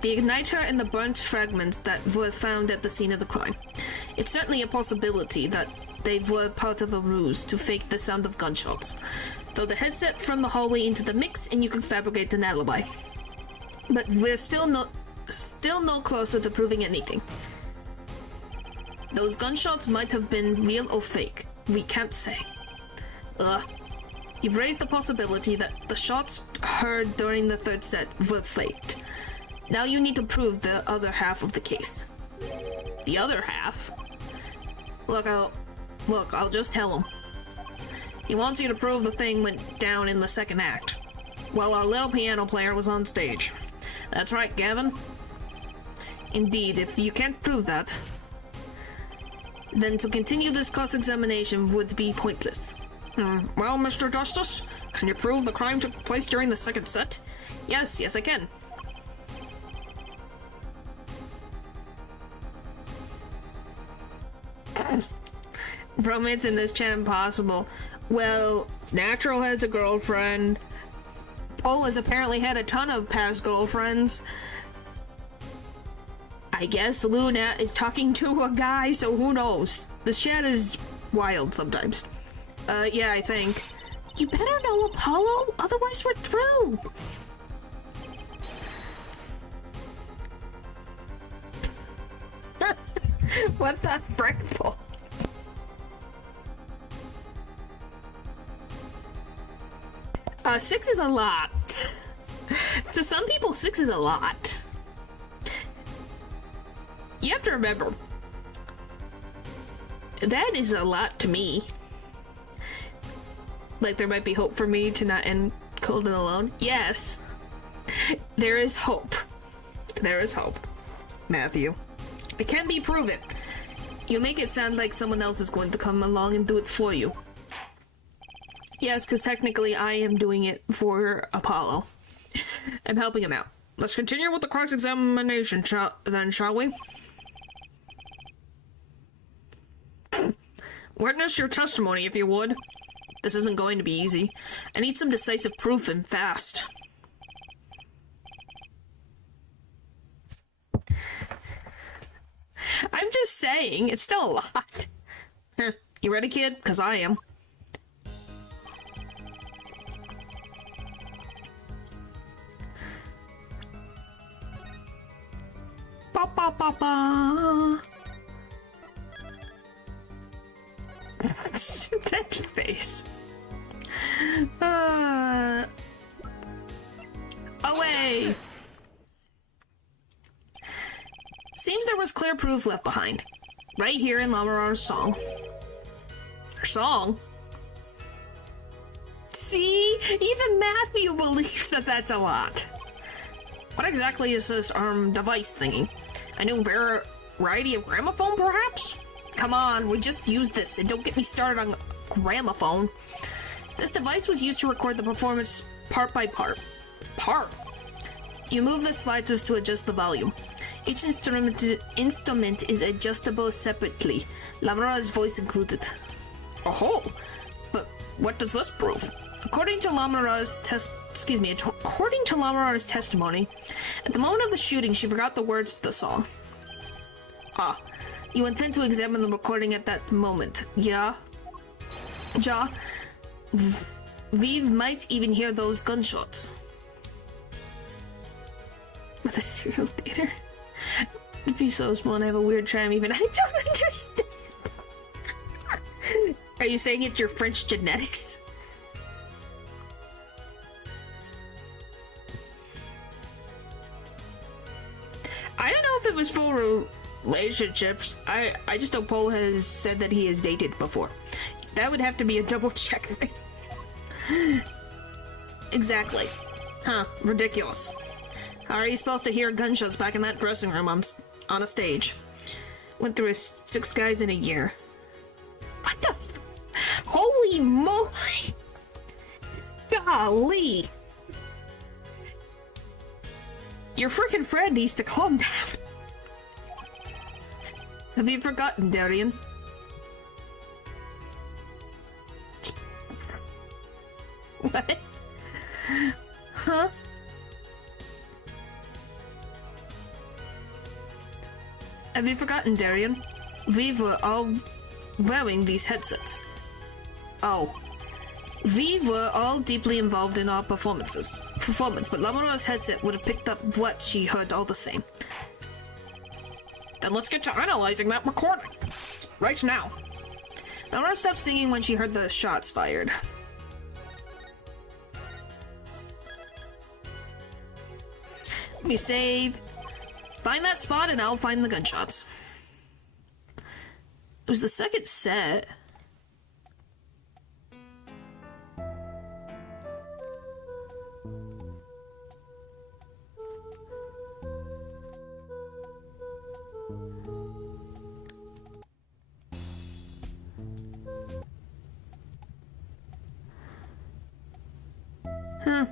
The igniter and the burnt fragments that were found at the scene of the crime. It's certainly a possibility that they were part of a ruse to fake the sound of gunshots. Throw the headset from the hallway into the mix and you can fabricate an alibi. But we're still no closer to proving anything. Those gunshots might have been real or fake. We can't say. You've raised the possibility that the shots heard during the third set were faked. Now you need to prove the other half of the case. The other half? Look, I'll just tell him. He wants you to prove the thing went down in the second act, while our little piano player was on stage. That's right, Gavin. Indeed, if you can't prove that, then to continue this cross-examination would be pointless. Well, Mr. Justice, can you prove the crime took place during the second set? Yes, I can. Romance in this chat impossible. Well, Natural has a girlfriend. Paul has apparently had a ton of past girlfriends. I guess Luna is talking to a guy, so who knows? This chat is wild sometimes. Yeah, I think. You better know Apollo, otherwise we're through. What the frick, Paul? Six is a lot. To some people, 6 is a lot. You have to remember, that is a lot to me. Like, there might be hope for me to not end cold and alone. Yes, there is hope. There is hope, Matthew. It can be proven. You make it sound like someone else is going to come along and do it for you. Yes, because technically I am doing it for Apollo. I'm helping him out. Let's continue with the cross-examination, then, shall we? Witness your testimony, if you would. This isn't going to be easy. I need some decisive proof and fast. I'm just saying, it's still a lot. You ready, kid? Because I am. ba ba ba. That face. Away! Seems there was clear proof left behind. Right here in Lamarar's song. Her song? See? Even Matthew believes that that's a lot. What exactly is this, device thingy? A new variety of gramophone, perhaps? Come on, we just use this, and don't get me started on gramophone. This device was used to record the performance part by part. You move the sliders to adjust the volume. Each instrument is adjustable separately, Lamara's voice included. Oh, but what does this prove? According to Lamara's testimony, at the moment of the shooting, she forgot the words to the song. Ah, you intend to examine the recording at that moment, yeah? Ja, Vive might even hear those gunshots. With a serial theater? It'd be so small and I have a weird charm even I don't understand. Are you saying it's your French genetics? I don't know if it was full relationships. I just know Paul has said that he has dated before. That would have to be a double check. Exactly. Huh, ridiculous. How are you supposed to hear gunshots back in that dressing room on a stage? Went through 6 guys in a year. What the holy moly! Golly! Your freaking friend needs to calm down. Have you forgotten, Darian? What? Huh? Have you forgotten, Darian? We were all wearing these headsets. Oh. We were all deeply involved in our performance, but Lamara's headset would have picked up what she heard all the same. Then let's get to analyzing that recording. Right now. Lamara stopped singing when she heard the shots fired. Let me save. Find that spot and I'll find the gunshots. It was the second set. Huh.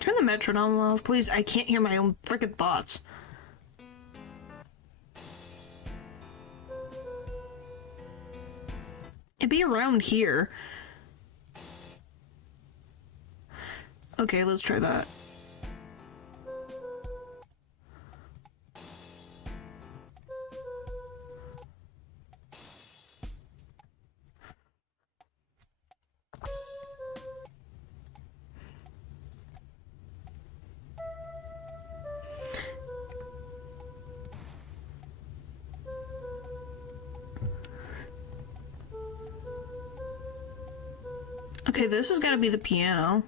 Turn the metronome off, please. I can't hear my own freaking thoughts. It'd be around here. Okay, let's try that. Okay, this has got to be the piano.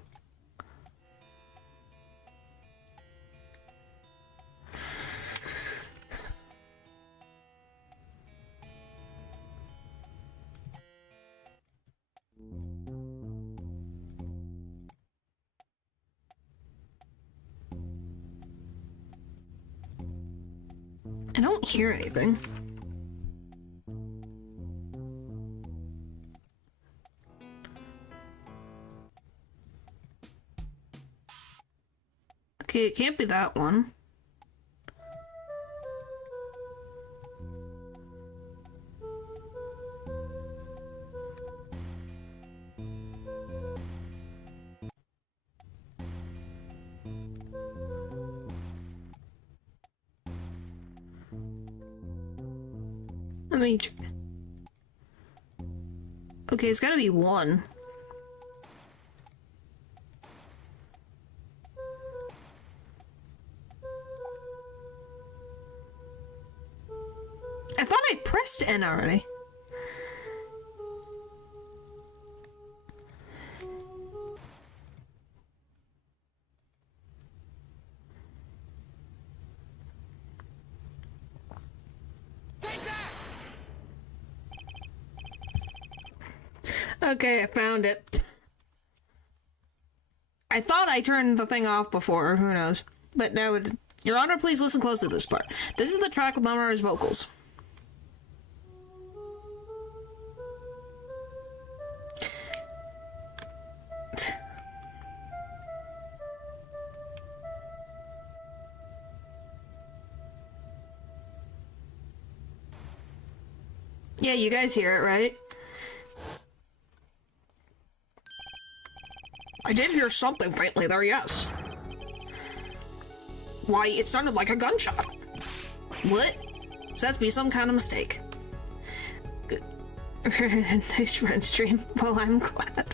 I don't hear anything. Okay, it can't be that one. Let me... Okay, it's gotta be 1. I thought I pressed N already. Okay, I found it. I thought I turned the thing off before, who knows. But now it's... Your Honor, please listen close to this part. This is the track with Lamara's vocals. Yeah, you guys hear it, right? I did hear something faintly there, yes. Why, it sounded like a gunshot. What? So that'd be some kind of mistake. Nice run stream. Well, I'm glad.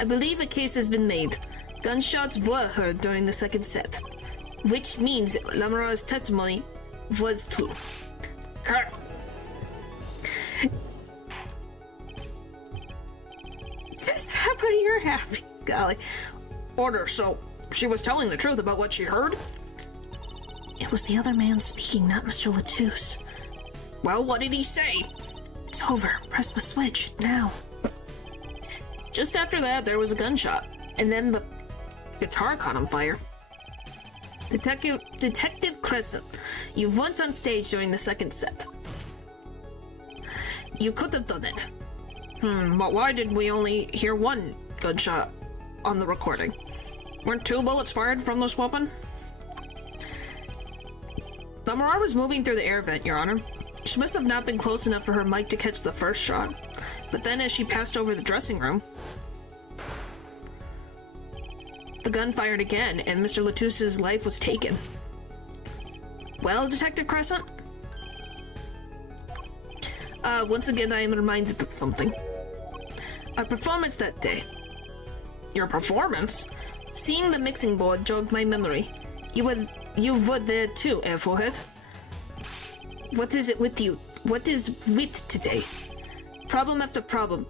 I believe a case has been made. Gunshots were heard during the second set, which means Lamara's testimony was true. Just that way you're happy. Golly. Order, so she was telling the truth about what she heard? It was the other man speaking, not Mr. Latouche. Well, what did he say? It's over. Press the switch, now. Just after that, there was a gunshot, and then the guitar caught on fire. Detective Crescent, you weren't on stage during the second set. You could have done it. But why did we only hear one gunshot on the recording? Weren't 2 bullets fired from this weapon? Lamara was moving through the air vent, Your Honor. She must have not been close enough for her mic to catch the first shot. But then as she passed over the dressing room, the gun fired again, and Mr. Latouche's life was taken. Well, Detective Crescent? Once again, I am reminded of something. Our performance that day. Your performance? Seeing the mixing board jogged my memory. You were there too, Air Forehead. What is it with you? What is with today? Problem after problem.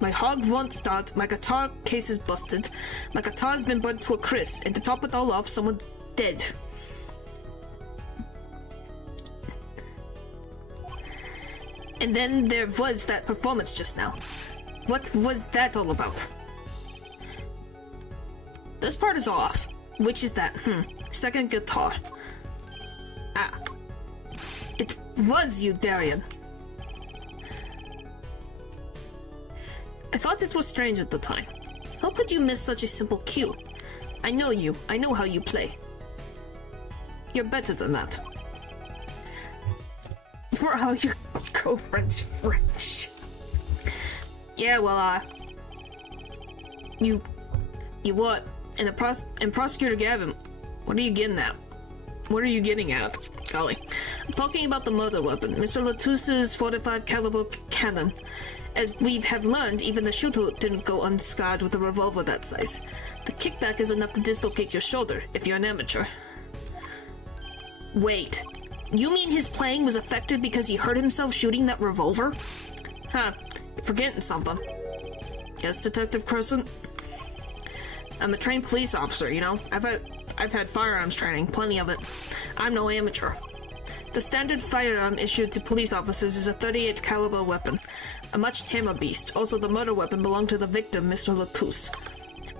My hog won't start, my guitar case is busted, my guitar's been burnt to a crisp, and to top it all off, someone's dead. And then there was that performance just now. What was that all about? This part is off. Which is that? Second guitar. Ah. It was you, Darian. I thought it was strange at the time. How could you miss such a simple cue? I know you. I know how you play. You're better than that. For all your girlfriend's French. Yeah, well, You what? And Prosecutor Gavin, what are you getting at? What are you getting at? Golly. I'm talking about the murder weapon, Mr. Latouche's 45 caliber cannon. As we have learned, even the shooter didn't go unscarred with a revolver that size. The kickback is enough to dislocate your shoulder, if you're an amateur. Wait, you mean his playing was affected because he hurt himself shooting that revolver? Huh, you're forgetting something. Yes, Detective Crescent? I'm a trained police officer, you know? I've had firearms training, plenty of it. I'm no amateur. The standard firearm issued to police officers is a 38 caliber weapon, a much tamer beast. Also, the murder weapon belonged to the victim, Mr. Latouche,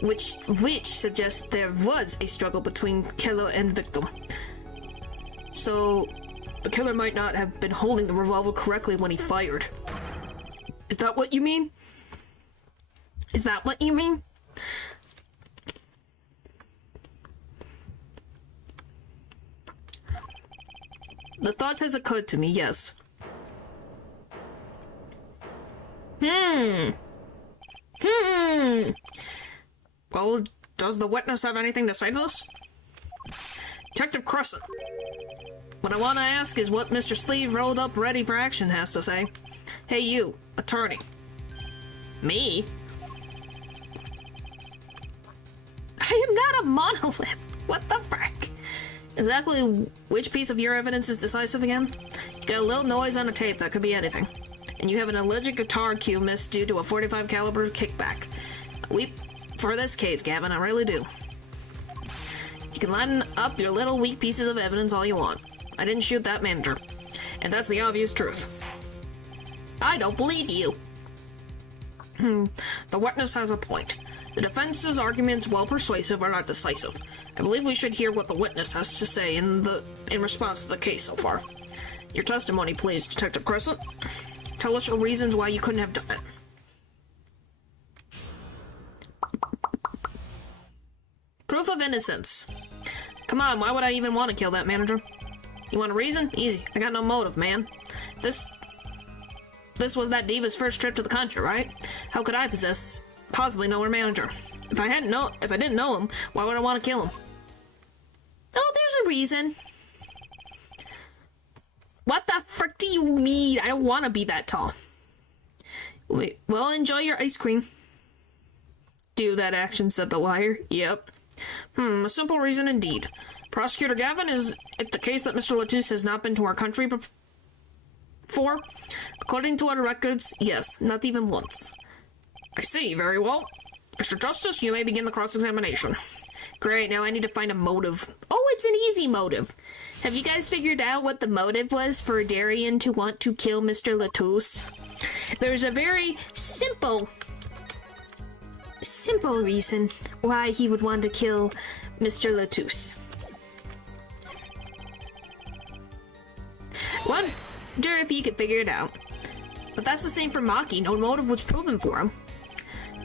which suggests there was a struggle between killer and victim. So, the killer might not have been holding the revolver correctly when he fired. Is that what you mean? Is that what you mean? The thought has occurred to me, yes. Well, does the witness have anything to say to this? Detective Crescent. What I want to ask is what Mr. Sleeve rolled up ready for action has to say. Hey you, attorney. Me? I am not a monolith. What the frick? Exactly which piece of your evidence is decisive again? You got a little noise on a tape that could be anything. And you have an alleged guitar cue missed due to a .45 caliber kickback. I weep for this case, Gavin, I really do. You can line up your little weak pieces of evidence all you want. I didn't shoot that manager. And that's the obvious truth. I don't believe you. The witness has a point. The defense's arguments, while persuasive, are not decisive. I believe we should hear what the witness has to say in response to the case so far. Your testimony, please, Detective Crescent. Tell us your reasons why you couldn't have done it. Proof of innocence. Come on, why would I even want to kill that manager? You want a reason? Easy. I got no motive, man. This was that diva's first trip to the country, right? How could I possibly know her manager? If I didn't know him, why would I want to kill him? Oh, there's a reason. What the frick do you mean? I don't want to be that tall. Wait, well, enjoy your ice cream. Do that action, said the liar. Yep. A simple reason indeed. Prosecutor Gavin, is it the case that Mr. Latouche has not been to our country before? According to our records, yes, not even once. I see, very well. Mr. Justice, you may begin the cross-examination. Great, now I need to find a motive. Oh, it's an easy motive. Have you guys figured out what the motive was for Darian to want to kill Mr. Latouche? There's a very simple reason why he would want to kill Mr. Latouche. Wonder if you could figure it out. But that's the same for Machi. No motive was proven for him.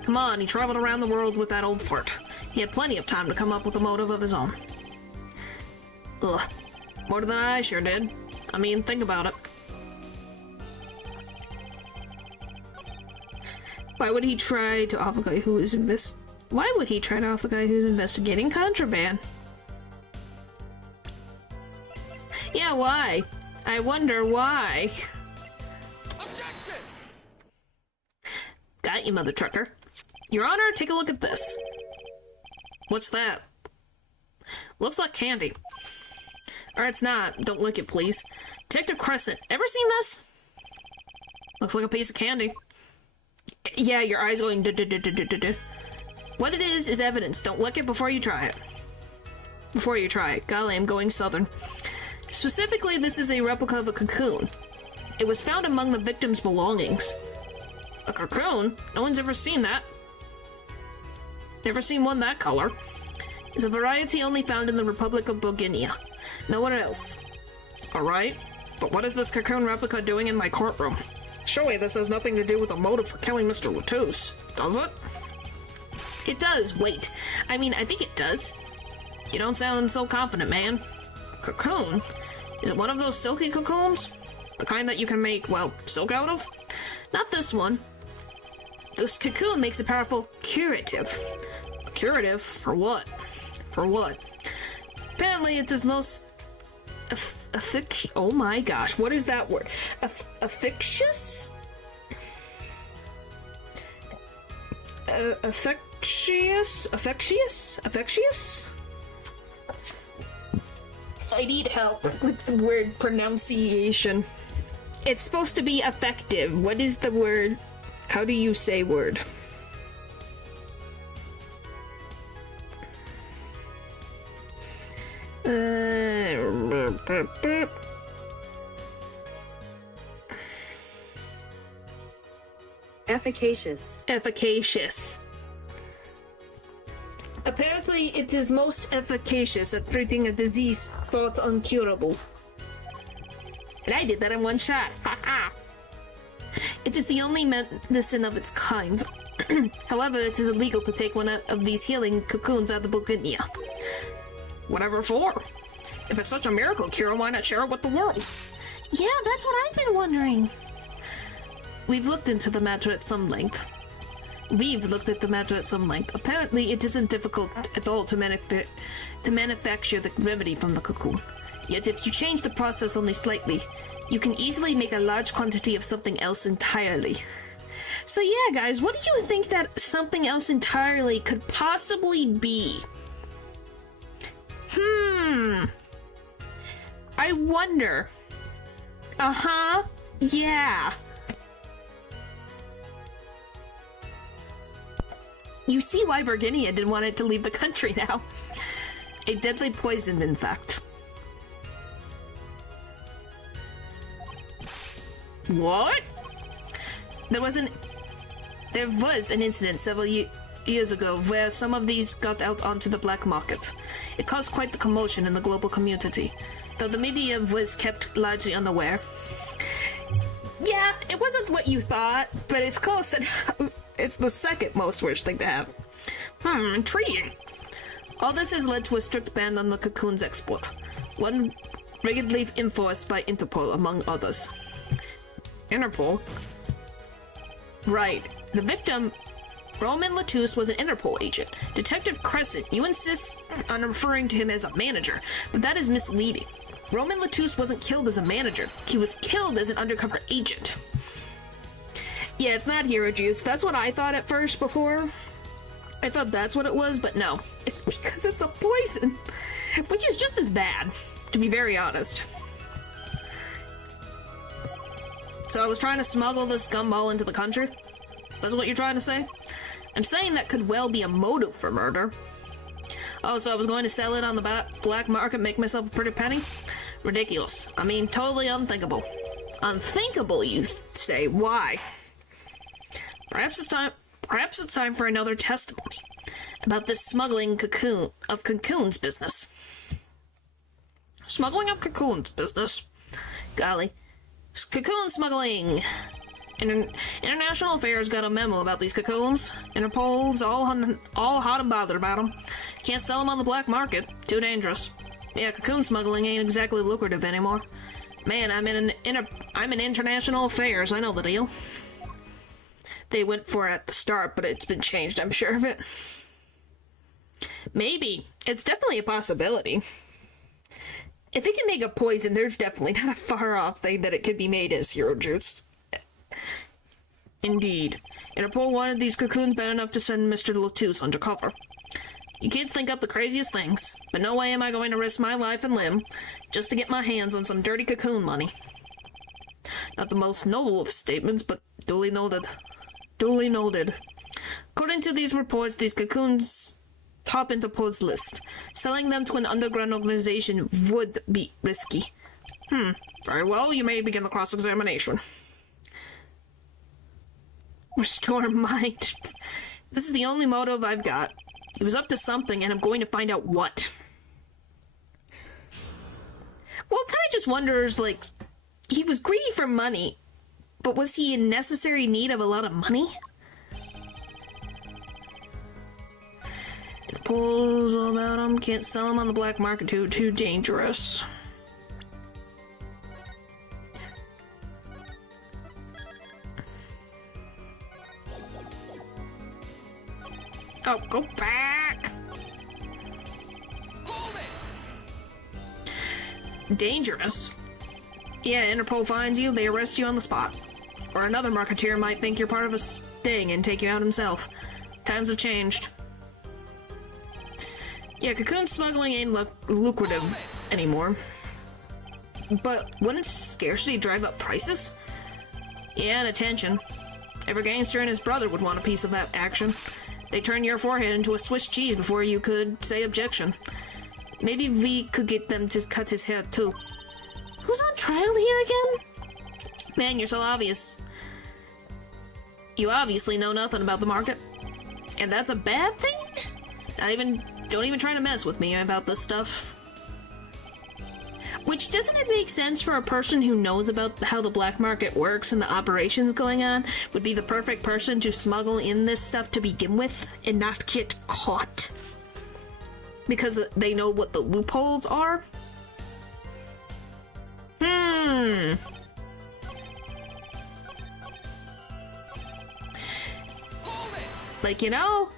Come on, he traveled around the world with that old flirt. He had plenty of time to come up with a motive of his own. Ugh. More than I sure did. I mean, think about it. Why would he try to off a guy who is investigating contraband? Yeah, why? I wonder why. Objection! Got you, mother trucker. Your Honor, take a look at this. What's that? Looks like candy. Or it's not. Don't lick it, please. Detective Crescent, ever seen this? Looks like a piece of candy. Yeah, your eyes going duh. What it is evidence. Don't lick it before you try it. Golly, I'm going southern. Specifically, this is a replica of a cocoon. It was found among the victim's belongings. A cocoon? No one's ever seen that. Never seen one that color. It's a variety only found in the Republic of Bohemia. Nowhere else. Alright, but what is this cocoon replica doing in my courtroom? Surely this has nothing to do with a motive for killing Mr. Latouche, does it? It does, wait. I mean, I think it does. You don't sound so confident, man. Cocoon? Is it one of those silky cocoons? The kind that you can make, well, silk out of? Not this one. This cocoon makes a powerful curative. A curative? For what? For what? Apparently it's his most... oh my gosh, what is that word? Affectious? Affectious? I need help with the word pronunciation. It's supposed to be effective. What is the word? How do you say word? Efficacious. Efficacious. Apparently, it is most efficacious at treating a disease thought uncurable. And I did that in one shot. Ha. It is the only medicine of its kind. However, it is illegal to take one of these healing cocoons out of Bohemia. Whatever for? If it's such a miracle cure, why not share it with the world? Yeah, that's what I've been wondering. We've looked into the matter at some length. Apparently, it isn't difficult at all to manufacture the remedy from the cocoon. Yet if you change the process only slightly, you can easily make a large quantity of something else entirely. So yeah, guys, what do you think that something else entirely could possibly be? I wonder. Uh-huh. Yeah. You see why Virginia didn't want it to leave the country now. A deadly poison, in fact. What? There was an incident several years ago where some of these got out onto the black market. It caused quite the commotion in the global community, though the media was kept largely unaware. Yeah, it wasn't what you thought, but it's close enough. It's the second most worst thing to have. Intriguing. All this has led to a strict ban on the cocoon's export, one rigidly enforced by Interpol, among others. Interpol? Right. The victim, Roman Latouche, was an Interpol agent. Detective Crescent, you insist on referring to him as a manager, but that is misleading. Roman Latouche wasn't killed as a manager. He was killed as an undercover agent. Yeah, it's not hero juice. That's what I thought at first before. I thought that's what it was, but no. It's because it's a poison, which is just as bad, to be very honest. So I was trying to smuggle this gumball into the country? That's what you're trying to say? I'm saying that could well be a motive for murder. Oh, so I was going to sell it on the black market, make myself a pretty penny? Ridiculous. I mean, totally unthinkable. Unthinkable, you say? Why? Perhaps it's time for another testimony about this smuggling cocoons business. Smuggling of cocoons business? Golly. Cocoon smuggling! International Affairs got a memo about these cocoons. Interpol's all hot and bothered about them. Can't sell them on the black market. Too dangerous. Yeah, cocoon smuggling ain't exactly lucrative anymore. Man, I'm in International Affairs. I know the deal. They went for it at the start, but it's been changed, I'm sure of it. Maybe. It's definitely a possibility. If it can make a poison, there's definitely not a far-off thing that it could be made as hero juice. Indeed. Interpol wanted these cocoons bad enough to send Mr. Latouche undercover. You kids think up the craziest things, but no way am I going to risk my life and limb just to get my hands on some dirty cocoon money. Not the most noble of statements, but duly noted. Duly noted. According to these reports, these cocoons top Interpol's list. Selling them to an underground organization would be risky. Very well, you may begin the cross-examination. Restore mind. This is the only motive I've got. He was up to something, and I'm going to find out what. Well, kind of just wonders, like, he was greedy for money, but was he in necessary need of a lot of money? Pulls about him, can't sell him on the black market, too dangerous. Oh, go back! Dangerous? Yeah, Interpol finds you, they arrest you on the spot. Or another marketeer might think you're part of a sting and take you out himself. Times have changed. Yeah, cocoon smuggling ain't lucrative anymore. But wouldn't scarcity drive up prices? Yeah, and attention. Every gangster and his brother would want a piece of that action. They turn your forehead into a Swiss cheese before you could say objection. Maybe we could get them to cut his hair too. Who's on trial here again? Man, you're so obvious. You obviously know nothing about the market. And that's a bad thing? Don't even try to mess with me about this stuff. Which, doesn't it make sense for a person who knows about how the black market works and the operations going on would be the perfect person to smuggle in this stuff to begin with and not get caught? Because they know what the loopholes are? Like, you know?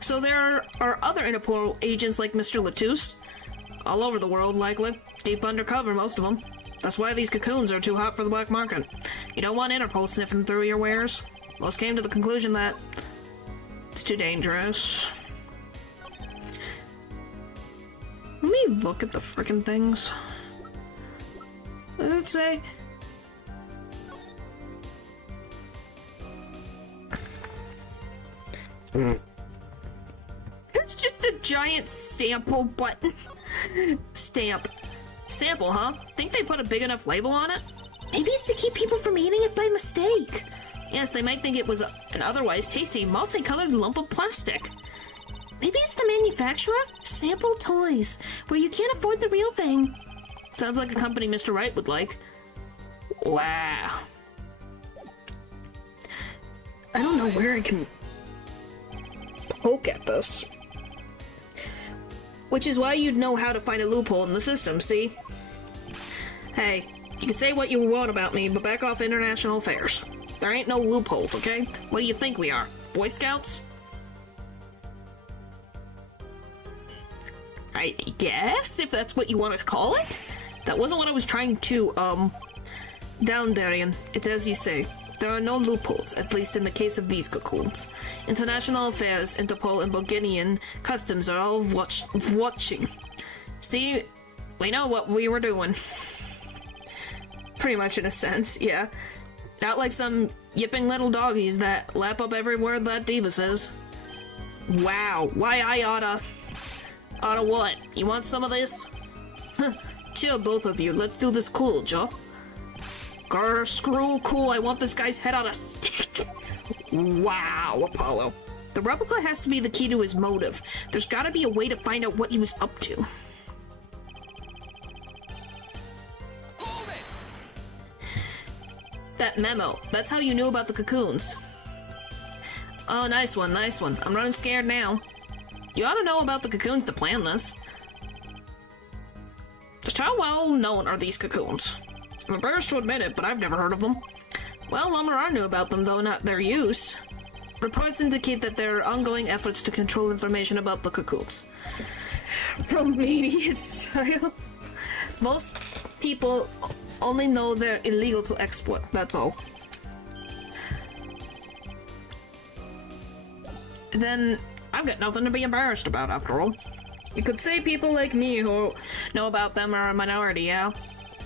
So there are other Interpol agents like Mr. Latouche. all over the world, likely. Deep undercover, most of them. That's why these cocoons are too hot for the black market. You don't want Interpol sniffing through your wares. Most came to the conclusion that it's too dangerous. Let me look at the frickin' things. What did it say? It's just a giant sample button. Stamp. Sample, huh? Think they put a big enough label on it? Maybe it's to keep people from eating it by mistake. Yes, they might think it was an otherwise tasty, multicolored lump of plastic. Maybe it's the manufacturer? Sample toys, where you can't afford the real thing. Sounds like a company Mr. Wright would like. Wow. I don't know where I can poke at this. Which is why you'd know how to find a loophole in the system, see? Hey, you can say what you want about me, but back off international affairs. There ain't no loopholes, okay? What do you think we are? Boy Scouts? I guess, if that's what you want to call it? That wasn't what I was trying to, down, Darian. It's as you say. There are no loopholes, at least in the case of these cocoons. International affairs, Interpol, and Bulgarian customs are all watching. See, we know what we were doing. Pretty much in a sense, yeah. Not like some yipping little doggies that lap up every word that Diva says. Wow, why I oughta... Oughta what? You want some of this? Chill, both of you. Let's do this cool, Joe. Grr, screw cool. I want this guy's head on a stick. Wow, Apollo. The replica has to be the key to his motive. There's gotta be a way to find out what he was up to. Hold it! That memo. That's how you knew about the cocoons. Oh, nice one, nice one. I'm running scared now. You ought to know about the cocoons to plan this. Just how well known are these cocoons? I'm embarrassed to admit it, but I've never heard of them. Well, Lumberar knew about them, though not their use. Reports indicate that there are ongoing efforts to control information about the cocoons. Romanian style. Most people only know they're illegal to export, that's all. Then I've got nothing to be embarrassed about, after all. You could say people like me who know about them are a minority, yeah?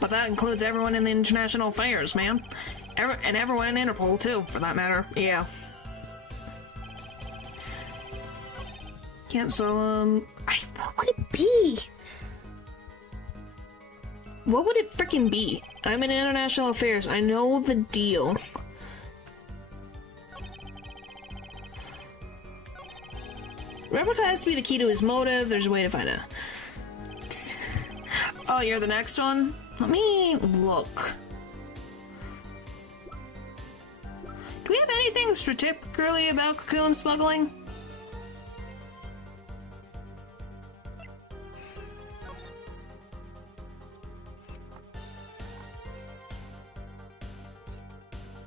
But that includes everyone in the international affairs, man. And everyone in Interpol, too, for that matter, yeah. Yeah, so, what would it be? What would it frickin' be? I'm in international affairs. I know the deal. Replica has to be the key to his motive. There's a way to find out. Oh, you're the next one? Let me look. Do we have anything particularly about cocoon smuggling?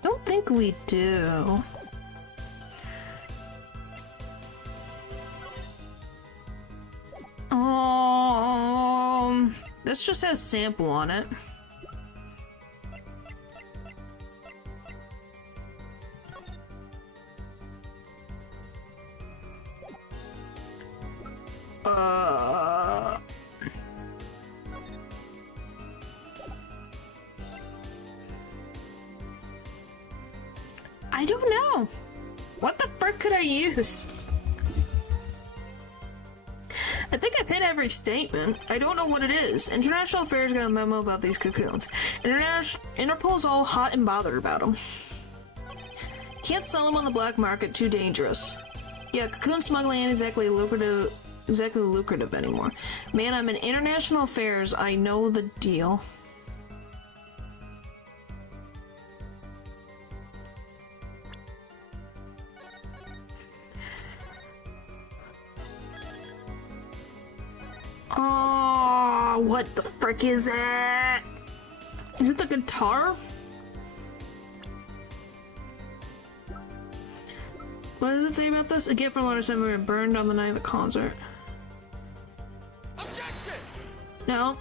Don't think we do. This just has sample on it. I don't know. What the frick could I use? I think I've hit every statement. I don't know what it is. International Affairs got a memo about these cocoons. Interpol's all hot and bothered about them. Can't sell them on the black market, too dangerous. Yeah, cocoon smuggling ain't exactly lucrative anymore. Man, I'm in international affairs. I know the deal. Oh, what the frick is that? Is it the guitar? What does it say about this? A gift from Letter Summer burned on the night of the concert. Objection! No.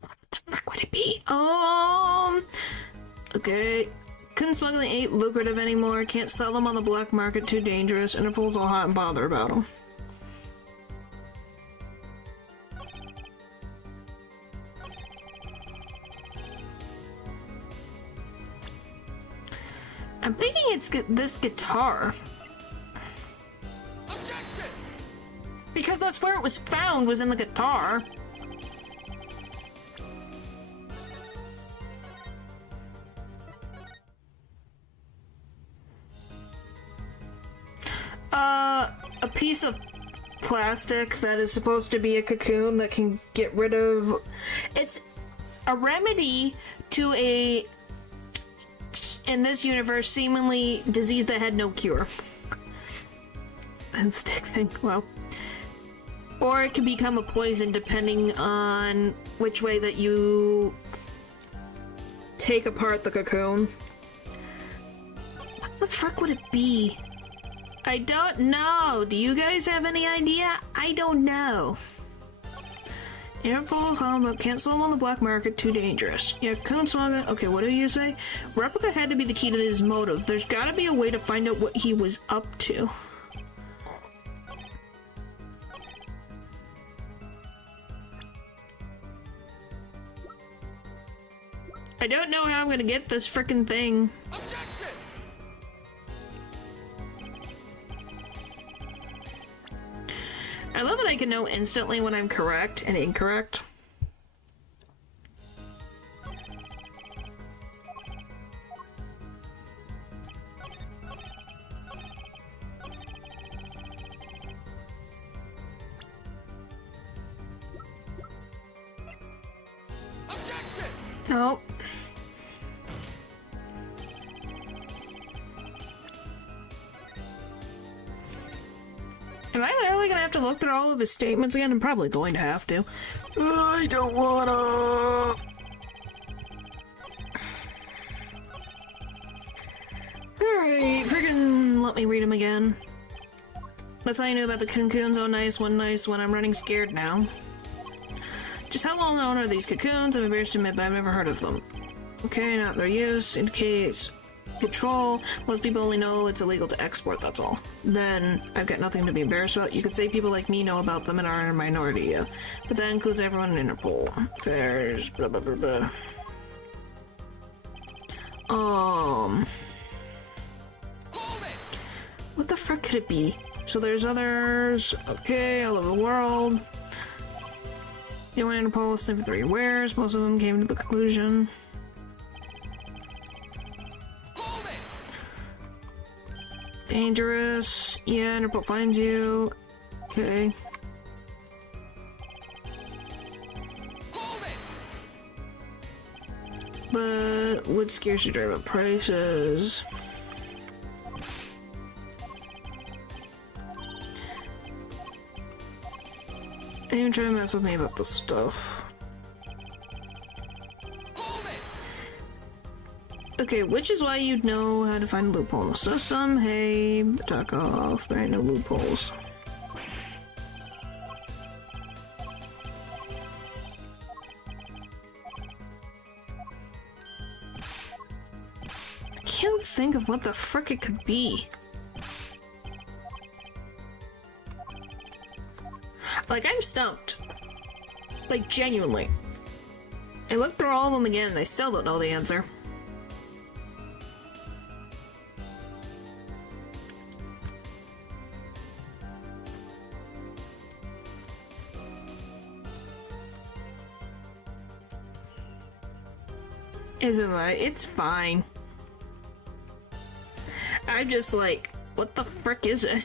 What the frick would it be? Okay. Couldn't smuggle ain't lucrative anymore. Can't sell them on the black market. Too dangerous. Interpol's all hot and bothered about them. I'm thinking it's this guitar. Objection! Because that's where it was found, was in the guitar. A piece of plastic that is supposed to be a cocoon that can get rid of... It's a remedy to a, in this universe, seemingly disease that had no cure. And stick thing, well. Or it can become a poison depending on which way that you take apart the cocoon. What the frick would it be? I don't know. Do you guys have any idea? I don't know. Interpol's home, but can't sell them on the black market. Too dangerous. Yeah, couldn't smuggle. Okay, what do you say? Replica had to be the key to his motive. There's gotta be a way to find out what he was up to. I don't know how I'm gonna get this frickin' thing. Objection! I love that I can know instantly when I'm correct and incorrect. Objection! Nope. Am I literally gonna have to look through all of his statements again? I'm probably going to have to. I don't wanna. Alright, friggin' let me read him again. That's all you knew about the cocoons. Oh, nice one. I'm running scared now. Just how well known are these cocoons? I'm embarrassed to admit, but I've never heard of them. Okay, not their use. Indicates control. Most people only know it's illegal to export, that's all. Then I've got nothing to be embarrassed about. You could say people like me know about them and are in a minority, yeah. But that includes everyone in Interpol. There's blah blah blah blah. Hold it! What the frick could it be? So there's others, okay, all over the world. You went Interpol sniffed through your wares. Most of them came to the conclusion. Hold it! Dangerous. Yeah, Interpol finds you. Okay. Hold it! But would scarcely drive up prices. They even try to mess with me about this stuff. Hold it! Okay, which is why you'd know how to find a loophole in the system. Hey, talk off. There ain't no loopholes. I can't think of what the frick it could be. Like, I'm stumped. Like, genuinely. I looked through all of them again and I still don't know the answer. Isn't it? It's fine. I'm just like, what the frick is it?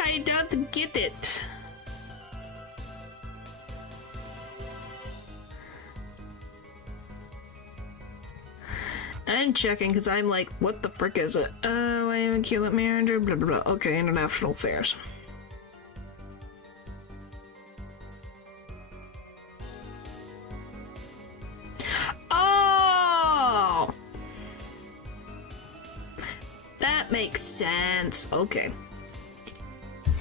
I don't get it. I'm checking because I'm like, what the frick is it? Oh, I am a QLET manager, blah blah blah. Okay, international affairs. Oh! That makes sense. Okay.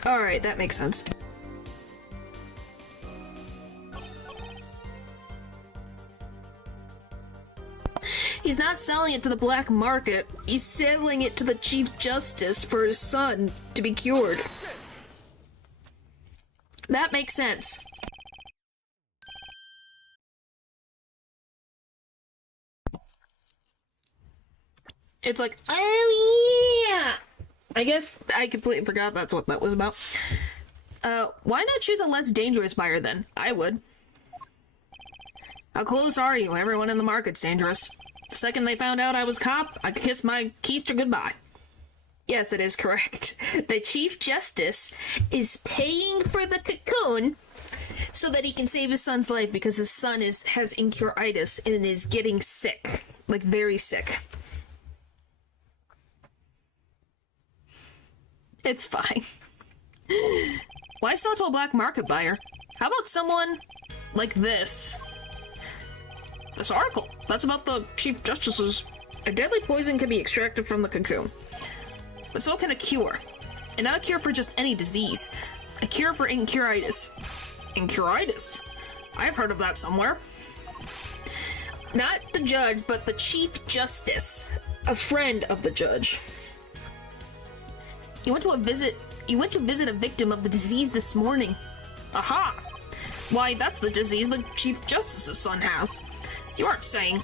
Alright, that makes sense. He's not selling it to the black market. He's selling it to the Chief Justice for his son to be cured. That makes sense. It's like, oh yeah! I guess I completely forgot that's what that was about. Why not choose a less dangerous buyer then? I would. How close are you? Everyone in the market's dangerous. The second they found out I was a cop, I could kiss my keister goodbye. Yes, it is correct. The Chief Justice is paying for the cocoon so that he can save his son's life because his son has incuritis and is getting sick. Like, very sick. It's fine. Why sell to a black market buyer? How about someone like this? This article. That's about the Chief Justice's. A deadly poison can be extracted from the cocoon. But so can a cure. And not a cure for just any disease. A cure for incuritis. Incuritis? I've heard of that somewhere. Not the judge, but the Chief Justice. A friend of the judge. You went to visit a victim of the disease this morning. Aha! Why, that's the disease the Chief Justice's son has. You aren't saying.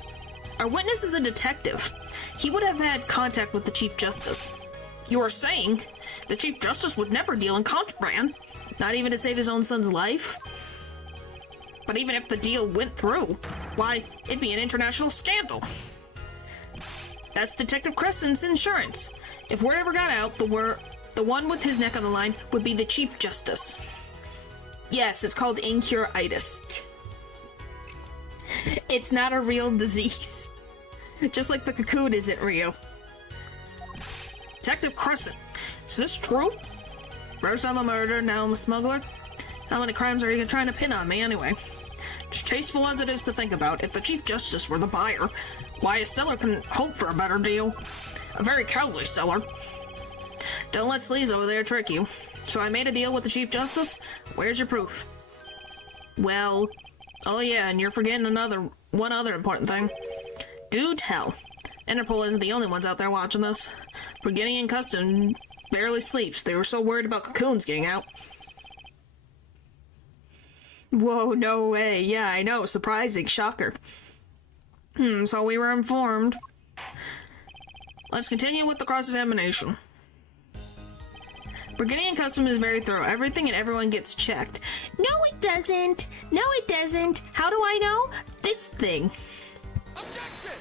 Our witness is a detective. He would have had contact with the Chief Justice. You are saying the Chief Justice would never deal in contraband, not even to save his own son's life? But even if the deal went through, why, it'd be an international scandal. That's Detective Crescent's insurance. If word ever got out, the one with his neck on the line would be the Chief Justice. Yes, it's called incuritis. It's not a real disease. Just like the cocoon isn't real. Detective Crescent, is this true? First I'm a murderer, now I'm a smuggler? How many crimes are you trying to pin on me anyway? Distasteful as it is to think about, if the Chief Justice were the buyer, why a seller can hope for a better deal. A very cowardly seller. Don't let sleaze over there trick you. So I made a deal with the Chief Justice? Where's your proof? Well... Oh yeah, and you're forgetting one other important thing. Do tell. Interpol isn't the only ones out there watching this. Briganti and Custom barely sleeps. They were so worried about cocoons getting out. Whoa, no way. Yeah, I know. Surprising. Shocker. So we were informed. Let's continue with the cross-examination. Briganti and Custom is very thorough. Everything and everyone gets checked. No, it doesn't. No, it doesn't. How do I know? This thing. Objection!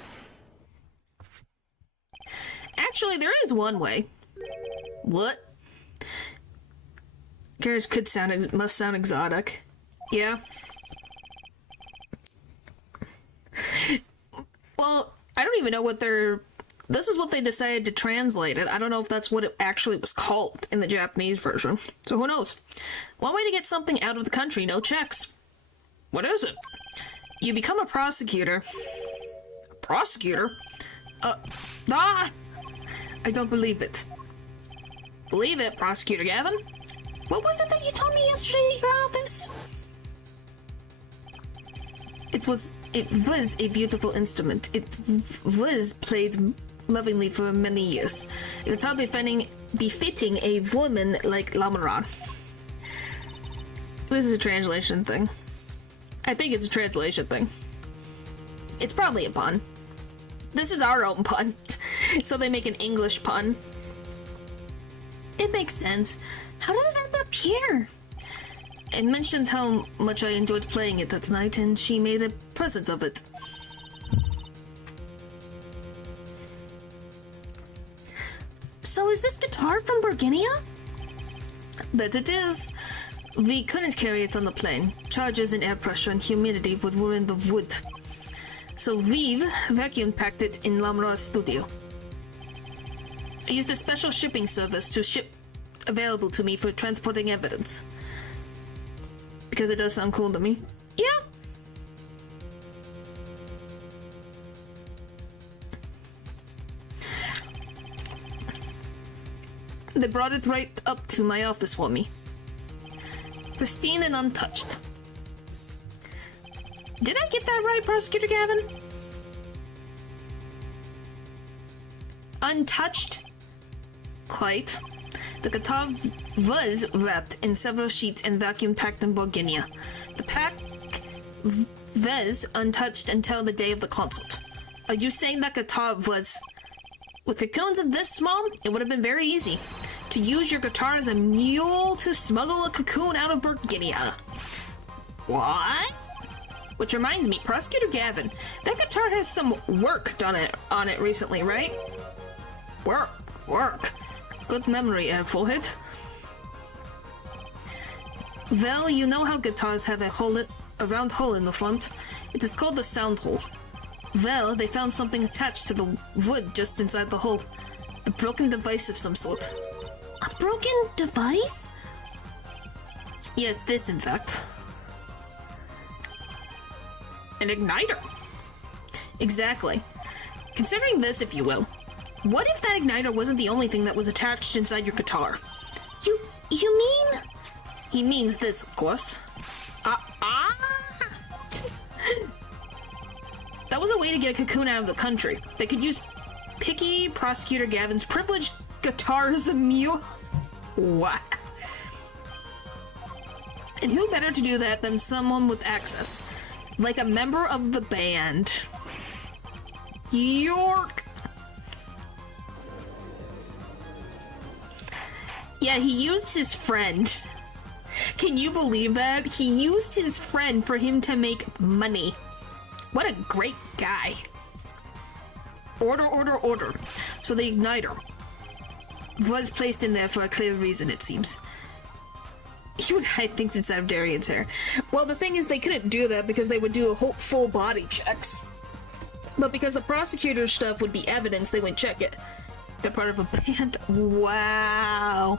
Actually, there is one way. What? Garrus must sound exotic. Yeah. Well, I don't even know what this is what they decided to translate it. I don't know if that's what it actually was called in the Japanese version. So who knows? One way to get something out of the country, no checks. What is it? You become a prosecutor. A prosecutor? I don't believe it. Believe it, Prosecutor Gavin? What was it that you told me yesterday at your office? It was a beautiful instrument. It was played lovingly for many years. It would befitting a woman like Lamara. This is a translation thing. I think it's a translation thing. It's probably a pun. This is our own pun. So they make an English pun. It makes sense. How did it end up here? It mentioned how much I enjoyed playing it that night, and she made a present of it. So is this guitar from Burguinia? That it is. We couldn't carry it on the plane. Charges in air pressure and humidity would ruin the wood. So we've vacuum packed it in Lamra's studio. I used a special shipping service to ship available to me for transporting evidence. Because it does sound cool to me. Yeah. They brought it right up to my office for me. Pristine and untouched. Did I get that right, Prosecutor Gavin? Untouched? Quite. The guitar was wrapped in several sheets and vacuum packed in Bulgaria. The pack was untouched until the day of the concert. Are you saying that guitar was... With cocoons this small, it would have been very easy to use your guitar as a mule to smuggle a cocoon out of Bulgaria. What? Which reminds me, Prosecutor Gavin, that guitar has some work done on it recently, right? Work. Good memory, Forehead. Well, you know how guitars have a round hole in the front? It is called the sound hole. Well, they found something attached to the wood just inside the hole. A broken device of some sort. A broken device? Yes, this in fact. An igniter. Exactly. Considering this, if you will, what if that igniter wasn't the only thing that was attached inside your guitar? You mean? He means this, of course. That was a way to get a cocoon out of the country. They could use picky Prosecutor Gavin's privileged guitar as a mule. What? And who better to do that than someone with access? Like a member of the band. York! Yeah, he used his friend. Can you believe that? He used his friend for him to make money. What a great guy. Order. So the igniter was placed in there for a clear reason, it seems. He would hide things inside of Darian's hair. Well, the thing is, they couldn't do that because they would do full body checks. But because the prosecutor's stuff would be evidence, they wouldn't check it. They're part of a band. Wow.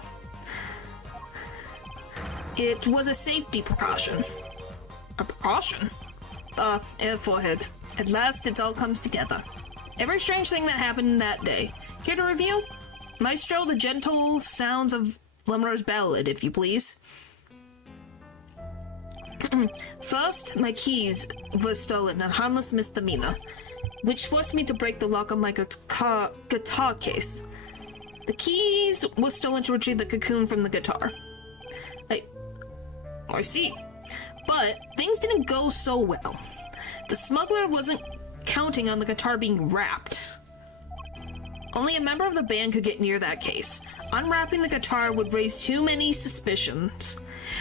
It was a safety precaution. A precaution? Forehead. At last, it all comes together. Every strange thing that happened that day. Care to review? Maestro, the gentle sounds of Lemur's ballad, if you please. First, my keys were stolen, a harmless misdemeanor, which forced me to break the lock of my guitar case. The keys were stolen to retrieve the cocoon from the guitar. I see. But things didn't go so well. The smuggler wasn't counting on the guitar being wrapped. Only a member of the band could get near that case. Unwrapping the guitar would raise too many suspicions.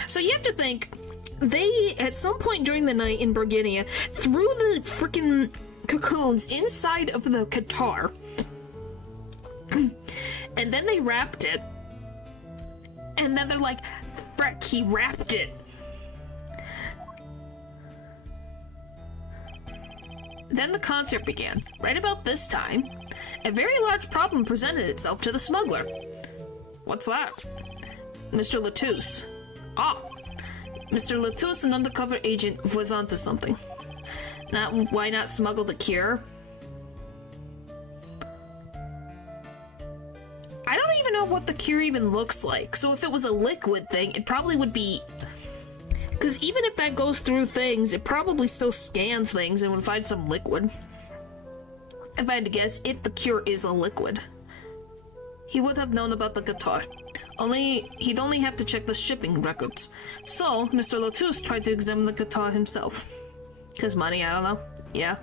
So you have to think, they, at some point during the night in Bulgaria, threw the freaking cocoons inside of the guitar. And then they wrapped it. And then they're like, frick, he wrapped it. Then the concert began. Right about this time, a very large problem presented itself to the smuggler. What's that? Mr. Latouche. Mr. Latouche, an undercover agent, was onto something. Why not smuggle the cure? I don't even know what the cure even looks like, so if it was a liquid thing, it probably would be... Because even if that goes through things, it probably still scans things and would find some liquid. If I had to guess, if the cure is a liquid. He would have known about the guitar. He'd only have to check the shipping records. So, Mr. Latouche tried to examine the guitar himself. 'Cause money, I don't know. Yeah.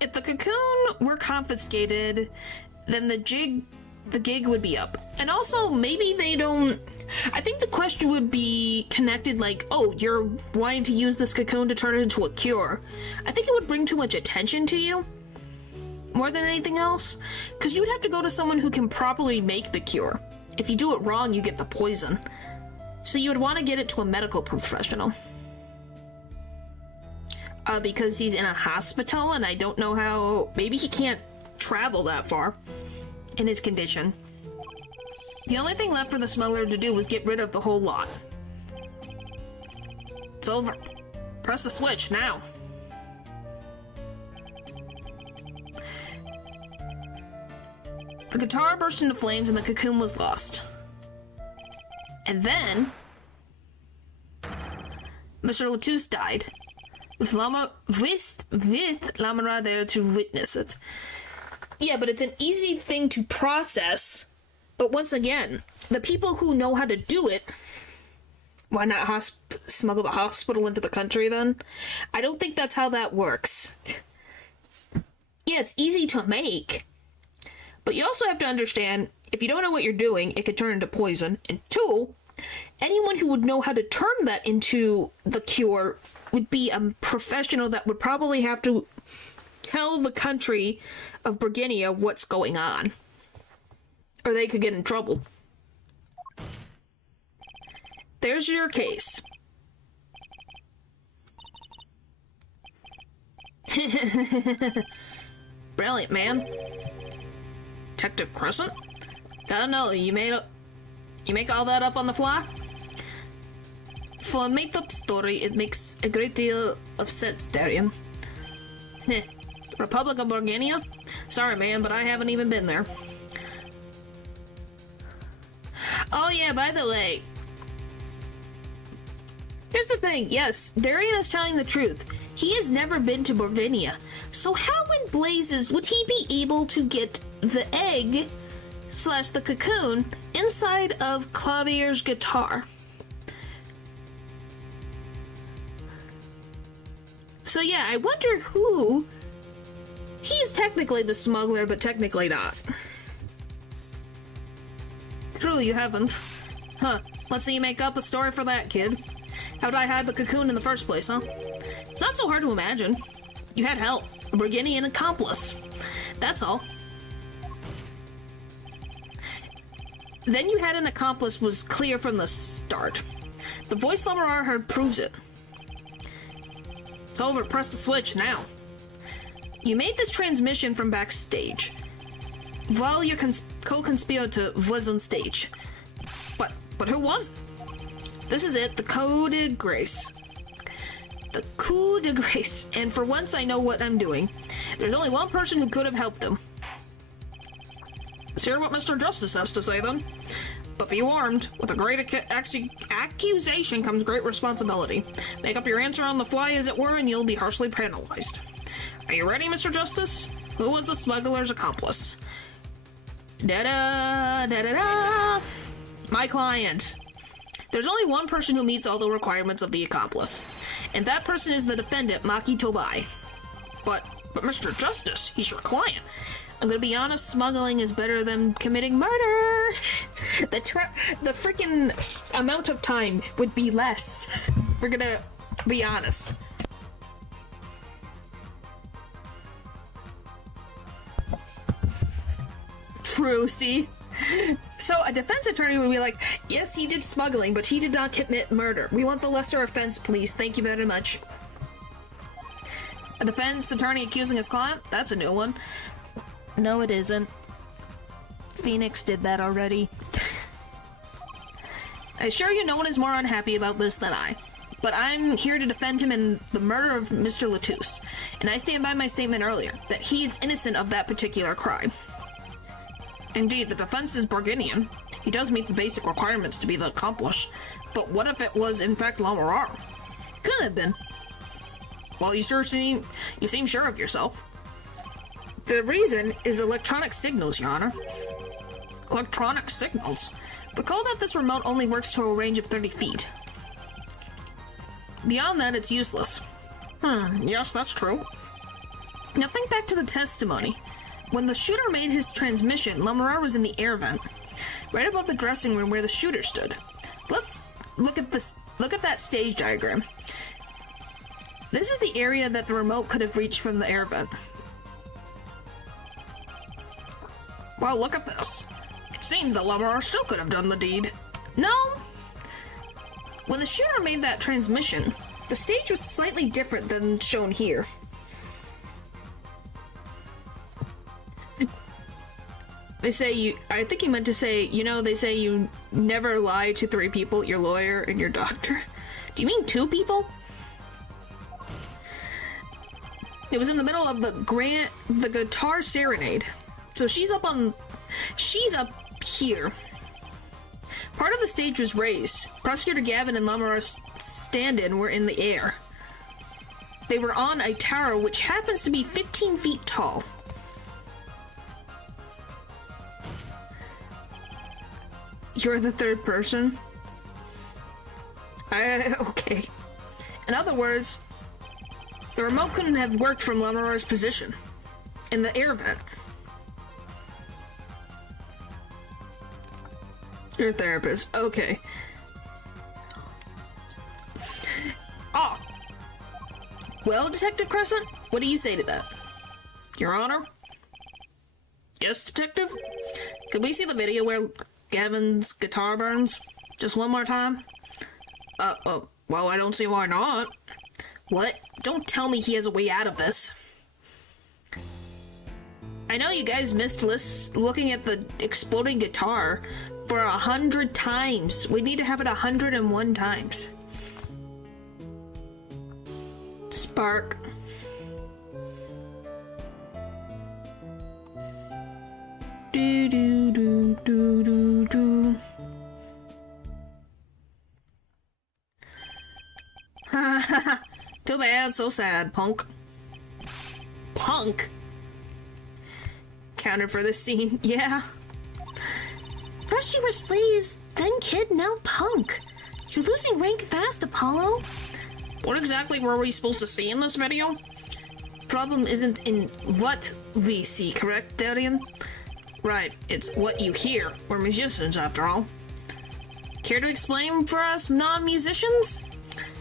If the cocoon were confiscated, then the gig would be up. And also, maybe they don't... I think the question would be connected like, oh, you're wanting to use this cocoon to turn it into a cure. I think it would bring too much attention to you, more than anything else. Because you would have to go to someone who can properly make the cure. If you do it wrong, you get the poison. So you would want to get it to a medical professional. Because he's in a hospital, and I don't know how... Maybe he can't travel that far in his condition. The only thing left for the smuggler to do was get rid of the whole lot. It's over. Press the switch, now. The guitar burst into flames and the cocoon was lost. And then Mr. Latouche died, with Lamara there to witness it. Yeah, but it's an easy thing to process. But once again, the people who know how to do it, why not smuggle the hospital into the country then? I don't think that's how that works. Yeah, it's easy to make. But you also have to understand, if you don't know what you're doing, it could turn into poison. And two, anyone who would know how to turn that into the cure would be a professional that would probably have to tell the country of Burguinia what's going on. Or they could get in trouble. There's your case. Brilliant, man. Detective Crescent? Gotta know, you make all that up on the fly? For a made-up story, it makes a great deal of sense, Darian. Republic of Burguinia? Sorry, man, but I haven't even been there. Oh yeah, by the way, here's the thing. Yes, Darian is telling the truth. He has never been to Burguinia. So how in blazes would he be able to get the egg / the cocoon inside of Clavier's guitar? So yeah, I wonder who... He's technically the smuggler, but technically not. True, you haven't. Huh. Let's see you make up a story for that, kid. How'd I hide the cocoon in the first place, huh? It's not so hard to imagine. You had help. A Burgundian accomplice. That's all. Then you had an accomplice was clear from the start. The voice Lamar heard proves it. It's over. Press the switch now. You made this transmission from backstage, while your co-conspirator was on stage. But who was it? This is it, the coup de grace. The coup de grace. And for once I know what I'm doing. There's only one person who could have helped him. Let's hear what Mr. Justice has to say then. But be warned, with a great accusation comes great responsibility. Make up your answer on the fly, as it were, and you'll be harshly penalized. Are you ready, Mr. Justice? Who was the smuggler's accomplice? Da-da, da-da-da. My client. There's only one person who meets all the requirements of the accomplice, and that person is the defendant, Machi Tobai. But Mr. Justice, he's your client. I'm gonna be honest, smuggling is better than committing murder. The freaking amount of time would be less. We're gonna be honest. True, see? So a defense attorney would be like, yes, he did smuggling, but he did not commit murder. We want the lesser offense, please. Thank you very much. A defense attorney accusing his client? That's a new one. No, it isn't. Phoenix did that already. I assure you no one is more unhappy about this than I. But I'm here to defend him in the murder of Mr. Latouche. And I stand by my statement earlier, that he is innocent of that particular crime. Indeed, the defense is Burgundian. He does meet the basic requirements to be the accomplice. But what if it was, in fact, Lamar? Could have been. Well, you seem sure of yourself. The reason is electronic signals, Your Honor. Electronic signals? Recall that this remote only works to a range of 30 feet. Beyond that, it's useless. Yes, that's true. Now think back to the testimony. When the shooter made his transmission, Lamar was in the air vent, right above the dressing room where the shooter stood. Let's look at this. Look at that stage diagram. This is the area that the remote could have reached from the air vent. Well, look at this. It seems that Lamar still could have done the deed. No. When the shooter made that transmission, the stage was slightly different than shown here. They say I think he meant to say, they say you never lie to 3 people, your lawyer and your doctor. Do you mean 2 people? It was in the middle of the guitar serenade. So she's up on, She's up here. Part of the stage was raised. Prosecutor Gavin and Lamara's stand-in were in the air. They were on a tower which happens to be 15 feet tall. You're the third person? Okay. In other words, the remote couldn't have worked from Lamara's position in the air vent. Your therapist. Okay. Ah. Well, Detective Crescent, what do you say to that? Your Honor? Yes, Detective? Could we see the video where Gavin's guitar burns? Just one more time? Well, I don't see why not. What? Don't tell me he has a way out of this. I know you guys missed looking at the exploding guitar for 100 times. We need to have it 101 times. Spark. Do do do do do do. Too bad, so sad, punk. Punk? Counted for this scene, yeah. First you were slaves, then kid, now punk. You're losing rank fast, Apollo. What exactly were we supposed to see in this video? Problem isn't in what we see, correct, Darian? Right, it's what you hear. We're musicians, after all. Care to explain for us non-musicians?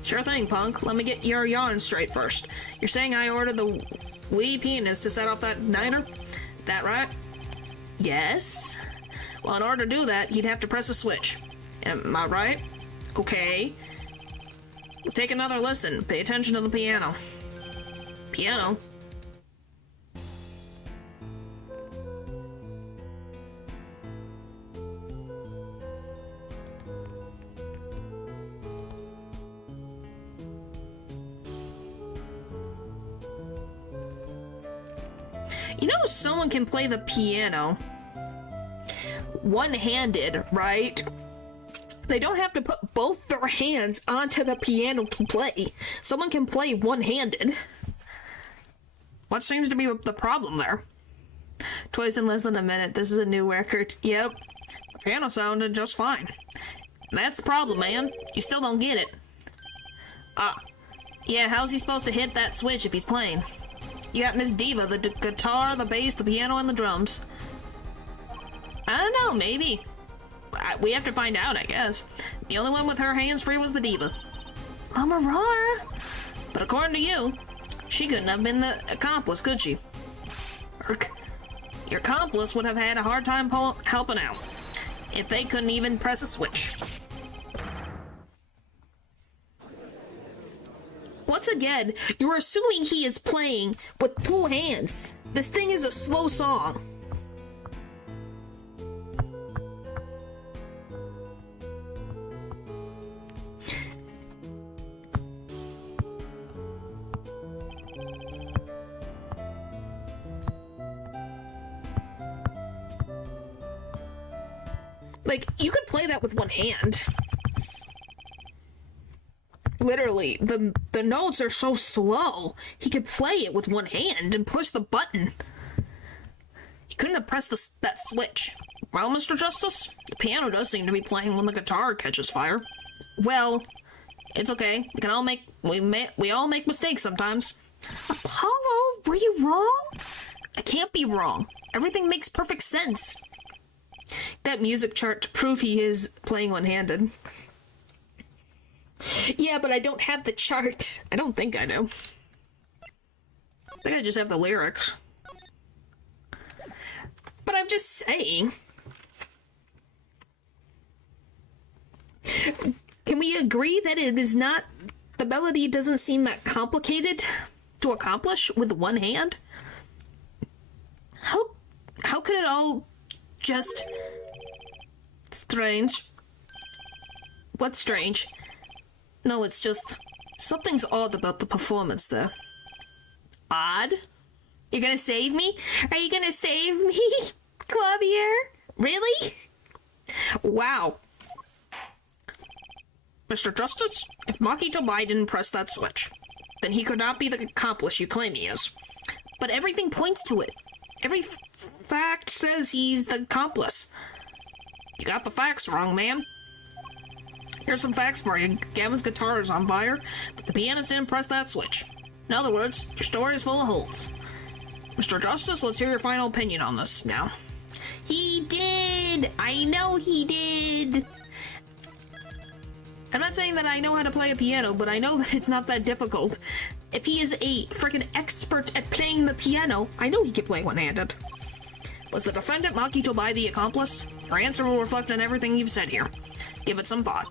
Sure thing, punk. Let me get your yarn straight first. You're saying I ordered the wee penis to set off that niner? That right? Yes. Well, in order to do that, you'd have to press a switch. Am I right? Okay. Take another listen. Pay attention to the piano. Piano? You know someone can play the piano one-handed, right? They don't have to put both their hands onto the piano to play. Someone can play one-handed. What seems to be the problem there? Twice in less than a minute. This is a new record. Yep. The piano sounded just fine. That's the problem, man. You still don't get it. Yeah, how's he supposed to hit that switch if he's playing? You got Miss Diva, the guitar, the bass, the piano, and the drums. I don't know, maybe. We have to find out, I guess. The only one with her hands free was the Diva. Amarar. But according to you, she couldn't have been the accomplice, could she? Your accomplice would have had a hard time helping out if they couldn't even press a switch. Once again, you're assuming he is playing with two hands. This thing is a slow song. Like, you could play that with one hand. Literally, the notes are so slow, he could play it with one hand and push the button. He couldn't have pressed that switch. Well, Mr. Justice, the piano does seem to be playing when the guitar catches fire. Well, it's okay. We all make mistakes sometimes. Apollo, were you wrong? I can't be wrong. Everything makes perfect sense. That music chart to prove he is playing one-handed. Yeah, but I don't have the chart. I don't think I do. I think I just have the lyrics. But I'm just saying. Can we agree that it is not... The melody doesn't seem that complicated to accomplish with one hand? How could it all just... Strange. What's strange? No, it's just... Something's odd about the performance there. Odd? You're gonna save me? Are you gonna save me? Clavier? Really? Wow. Mr. Justice, if Machi Tobai didn't press that switch, then he could not be the accomplice you claim he is. But everything points to it. Every fact says he's the accomplice. You got the facts wrong, man. Here's some facts for you. Gavin's guitar is on fire, but the pianist didn't press that switch. In other words, your story is full of holes. Mr. Justice, let's hear your final opinion on this now. He did! I know he did! I'm not saying that I know how to play a piano, but I know that it's not that difficult. If he is a freaking expert at playing the piano, I know he can play one-handed. Was the defendant Machi Tobai the accomplice? Your answer will reflect on everything you've said here. Give it some thought.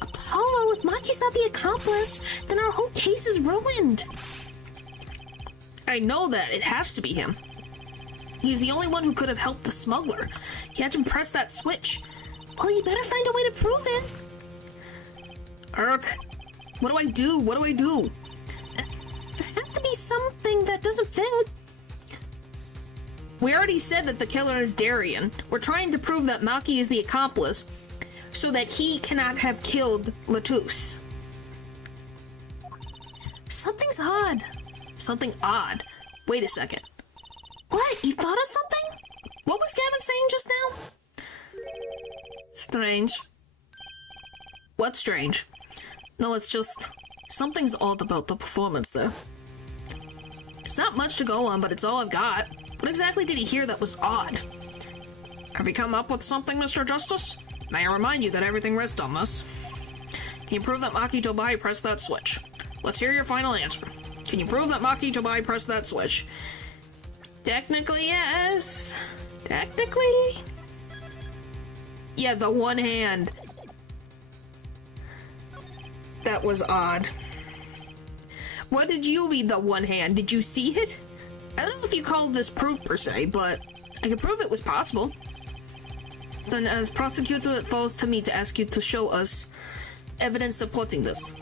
Apollo, if Machi's not the accomplice, then our whole case is ruined. I know that. It has to be him. He's the only one who could have helped the smuggler. He had to press that switch. Well, you better find a way to prove it. Urk, what do I do? What do I do? There has to be something that doesn't fit. We already said that the killer is Darien. We're trying to prove that Machi is the accomplice so that he cannot have killed Latouche. Something's odd. Something odd. Wait a second. What? You thought of something? What was Gavin saying just now? Strange. What's strange? No, it's just... something's odd about the performance there. It's not much to go on, but it's all I've got. What exactly did he hear that was odd? Have you come up with something, Mr. Justice? May I remind you that everything rests on this. Can you prove that Machi Tobai pressed that switch? Let's hear your final answer. Can you prove that Machi Tobai pressed that switch? Technically, yes. Technically? Yeah, the one hand. That was odd. What did you mean, the one hand? Did you see it? I don't know if you call this proof per se, but I can prove it was possible. Then as prosecutor, it falls to me to ask you to show us evidence supporting this.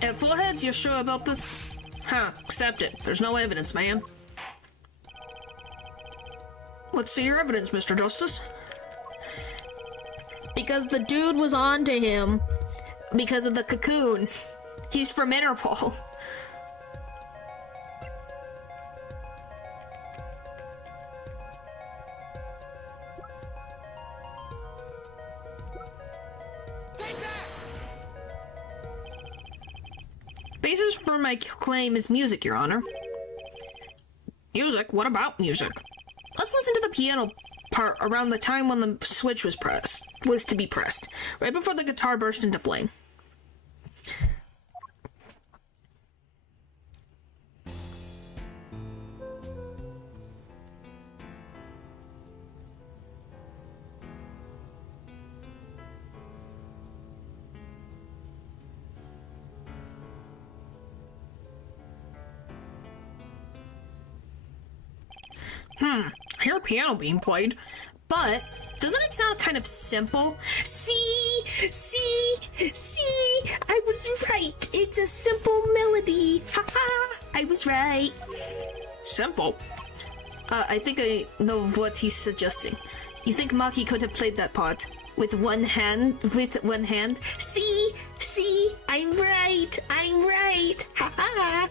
At Foreheads, you're sure about this? Huh, accept it. There's no evidence, man. Let's see your evidence, Mr. Justice. Because the dude was on to him. Because of the cocoon. He's from Interpol. Basis for my claim is music, Your Honor. Music? What about music? Let's listen to the piano part around the time when the switch was to be pressed, right before the guitar burst into flame. I hear a piano being played, but doesn't it sound kind of simple? See, I was right. It's a simple melody. Haha, I was right. Simple? I think I know what he's suggesting. You think Machi could have played that part with one hand? See, I'm right. Haha.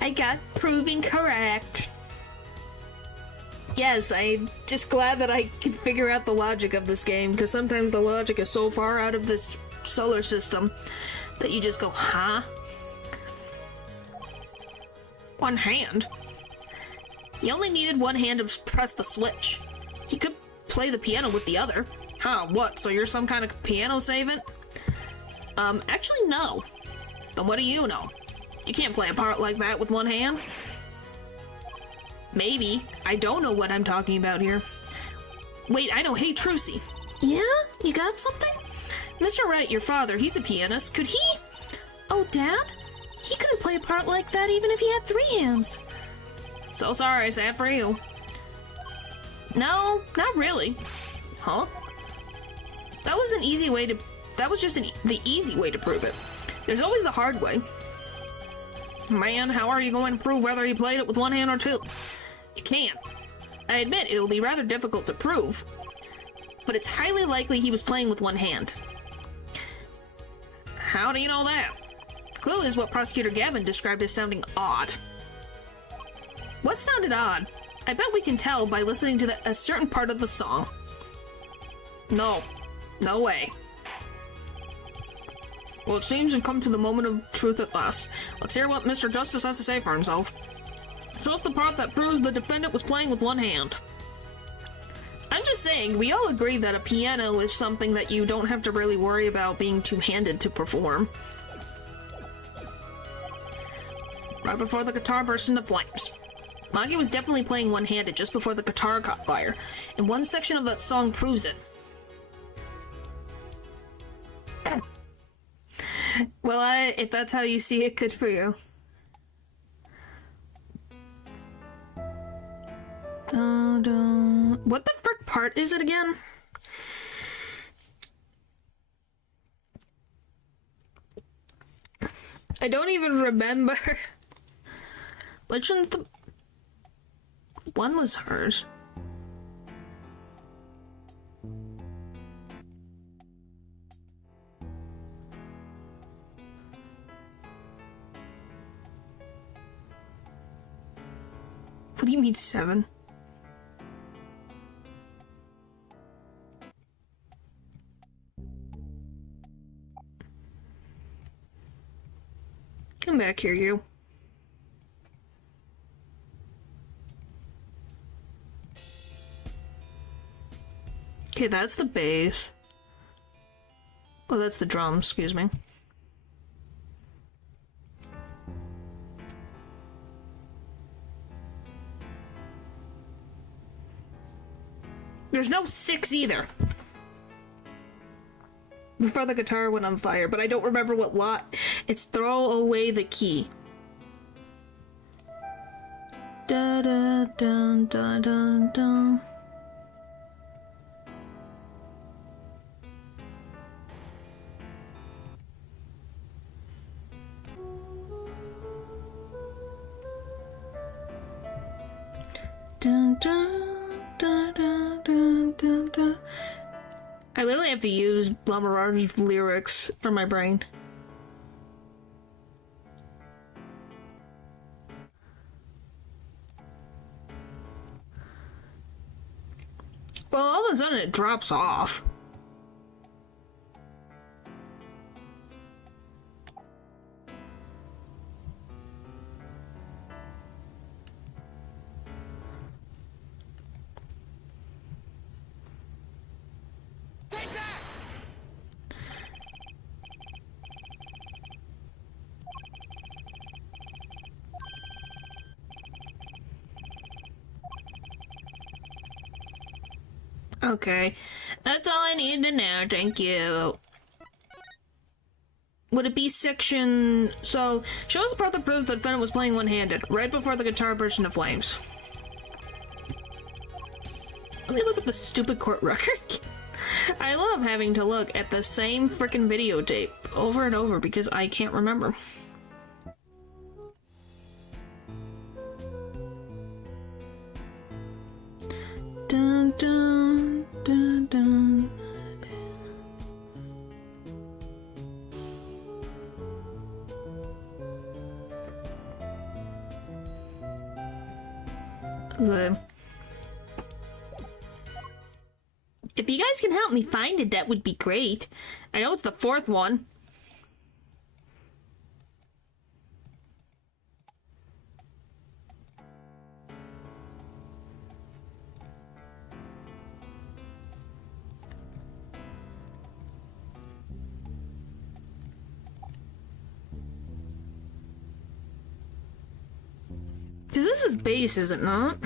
I got proven correct. Yes, I'm just glad that I can figure out the logic of this game, because sometimes the logic is so far out of this solar system that you just go, huh? One hand? He only needed one hand to press the switch. He could play the piano with the other. Huh, what, so you're some kind of piano savant? Actually no. Then what do you know? You can't play a part like that with one hand. Maybe. I don't know what I'm talking about here. Wait, I know. Hey, Trucy. Yeah? You got something? Mr. Wright, your father, he's a pianist. Could he? Oh, Dad? He couldn't play a part like that even if he had 3 hands. So sorry, sad for you. No, not really. Huh? That was an easy way to... That was just the easy way to prove it. There's always the hard way. Man, how are you going to prove whether he played it with one hand or two? You can't. I admit it will be rather difficult to prove, but it's highly likely he was playing with one hand. How do you know that? Clue is what Prosecutor Gavin described as sounding odd. What sounded odd? I bet we can tell by listening to a certain part of the song. No. No way. Well, it seems we've come to the moment of truth at last. Let's hear what Mr. Justice has to say for himself. So it's the part that proves the defendant was playing with one hand. I'm just saying, we all agree that a piano is something that you don't have to really worry about being two-handed to perform. Right before the guitar burst into flames. Machi was definitely playing one-handed just before the guitar caught fire, and one section of that song proves it. Well, if that's how you see it, good for you. What the frick part is it again? I don't even remember. Which one's the... One was hers. What do you mean 7? Come back here, you. Okay, that's the bass. Oh, that's the drums, excuse me. There's no 6 either. Before the guitar went on fire, but I don't remember what lot. It's throw away the key. Da da dun dun dun dun. Dun, dun, dun, dun, dun, dun, dun. I literally have to use Blamirage's lyrics for my brain. Well, all of a sudden it drops off. Okay, that's all I needed to know, thank you. Would it be section... So, shows the part that proves the defendant was playing one-handed, right before the guitar burst into flames. Let me look at the stupid court record. I love having to look at the same frickin' videotape over and over because I can't remember. Dun dun dun dun. If you guys can help me find it, that would be great. I know it's the 4th one. Because this is bass, is it not?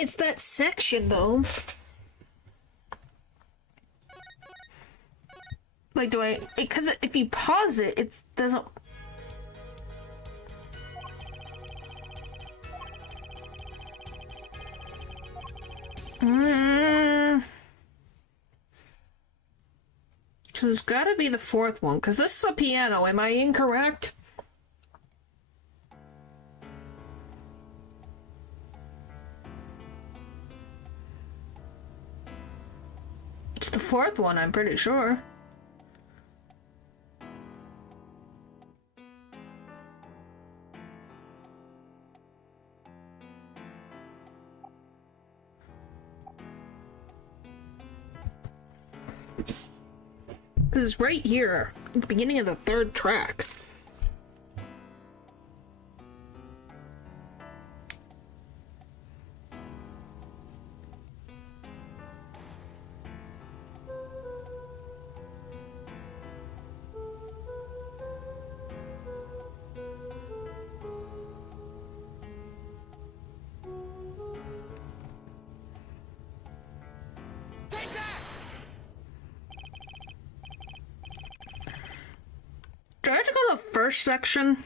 It's that section, though. Like, do I... Because if you pause it, it doesn't... So there's gotta be the fourth one, because this is a piano. Am I incorrect? It's the fourth one, I'm pretty sure. This is right here, at the beginning of the third track. Do I have to go to the first section?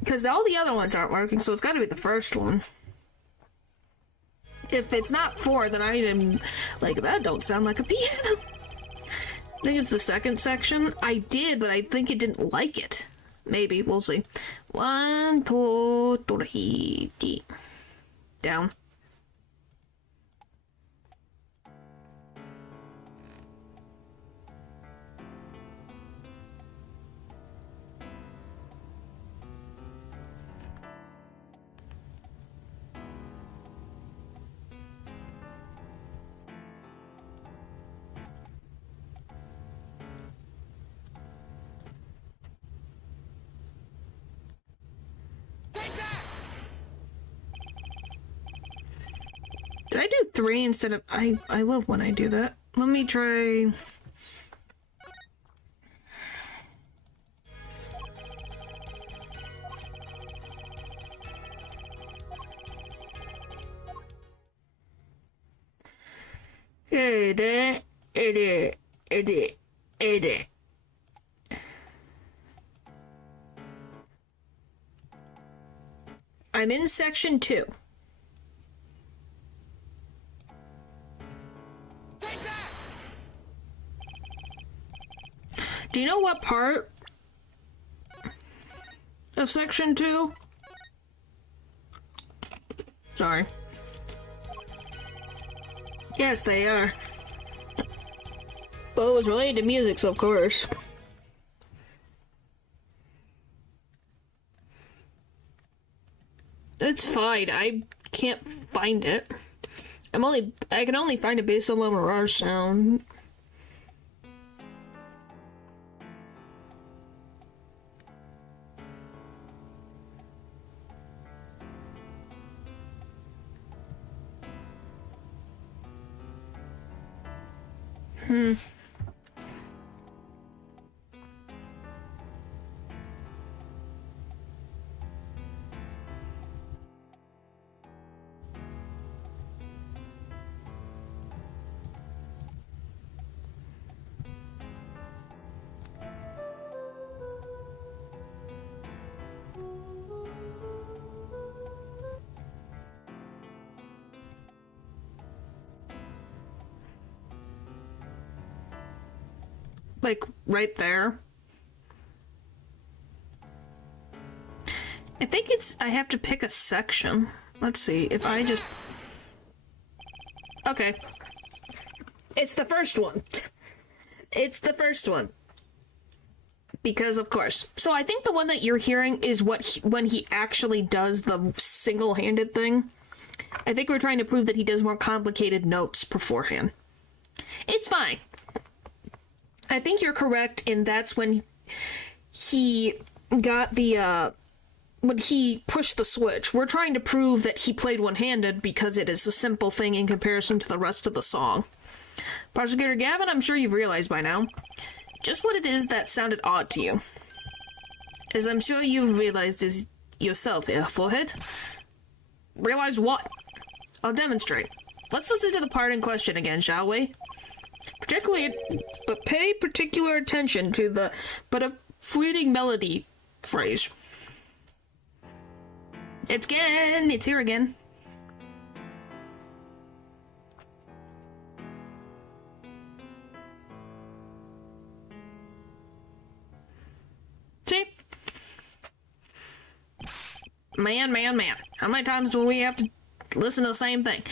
Because all the other ones aren't working, so it's got to be the first one. If it's not 4, then I am like, that don't sound like a piano. I think it's the second section. I did, but I think it didn't like it. Maybe, we'll see. 1, 2, 3, down. Did I do 3 instead of... I love when I do that. Let me try... I'm in section 2. Do you know what part of section 2? Sorry. Yes, they are. Well, it was related to music, so of course. It's fine. I can't find it. I can only find it based on the Mirage sound. Like, right there. I think I have to pick a section. Let's see, if I just... Okay. It's the first one. It's the first one. Because, of course. So I think the one that you're hearing is when he actually does the single-handed thing. I think we're trying to prove that he does more complicated notes beforehand. It's fine. I think you're correct in that's when he got the, when he pushed the switch. We're trying to prove that he played one-handed because it is a simple thing in comparison to the rest of the song. Prosecutor Gavin, I'm sure you've realized by now just what it is that sounded odd to you. As I'm sure you've realized is yourself, Forehead. Realized what? I'll demonstrate. Let's listen to the part in question again, shall we? But pay particular attention to the "but a fleeting melody" phrase. It's here again. See? Man. How many times do we have to listen to the same thing?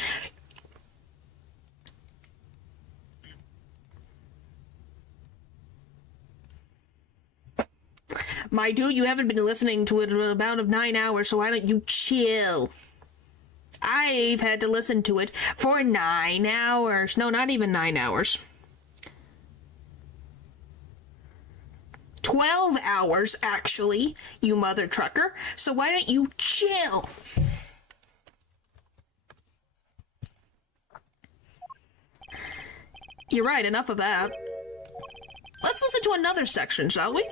My dude, you haven't been listening to it about 9 hours, so why don't you chill? I've had to listen to it for 9 hours. No, not even 9 hours. 12 hours, actually, you mother trucker. So why don't you chill? You're right, enough of that. Let's listen to another section, shall we?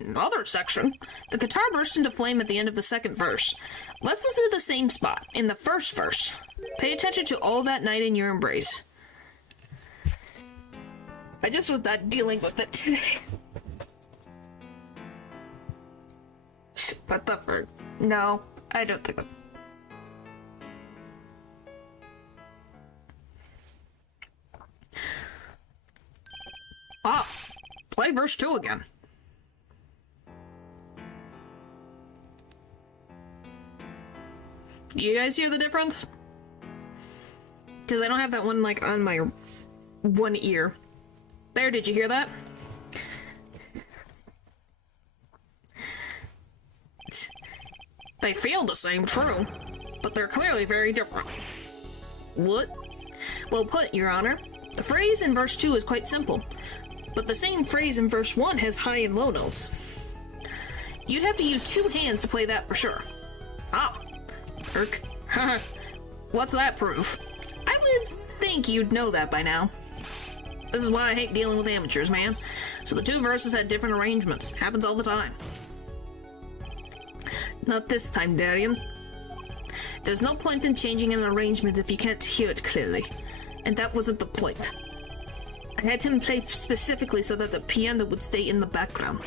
Another section? The guitar bursts into flame at the end of the second verse. Let's listen to the same spot, in the first verse. Pay attention to all that night in your embrace. I just was not dealing with it today. What the fuck? No, I don't think that. Ah, play verse 2 again. You guys hear the difference? Because I don't have that one, like, on my one ear. There, did you hear that? They feel the same, true, but they're clearly very different. What? Well put, Your Honor. The phrase in verse 2 is quite simple, but the same phrase in verse 1 has high and low notes. You'd have to use 2 hands to play that for sure. Ah. Irk. What's that proof? I would think you'd know that by now. This is why I hate dealing with amateurs, man. So the 2 verses had different arrangements. Happens all the time. Not this time, Darian. There's no point in changing an arrangement if you can't hear it clearly. And that wasn't the point. I had him play specifically so that the piano would stay in the background.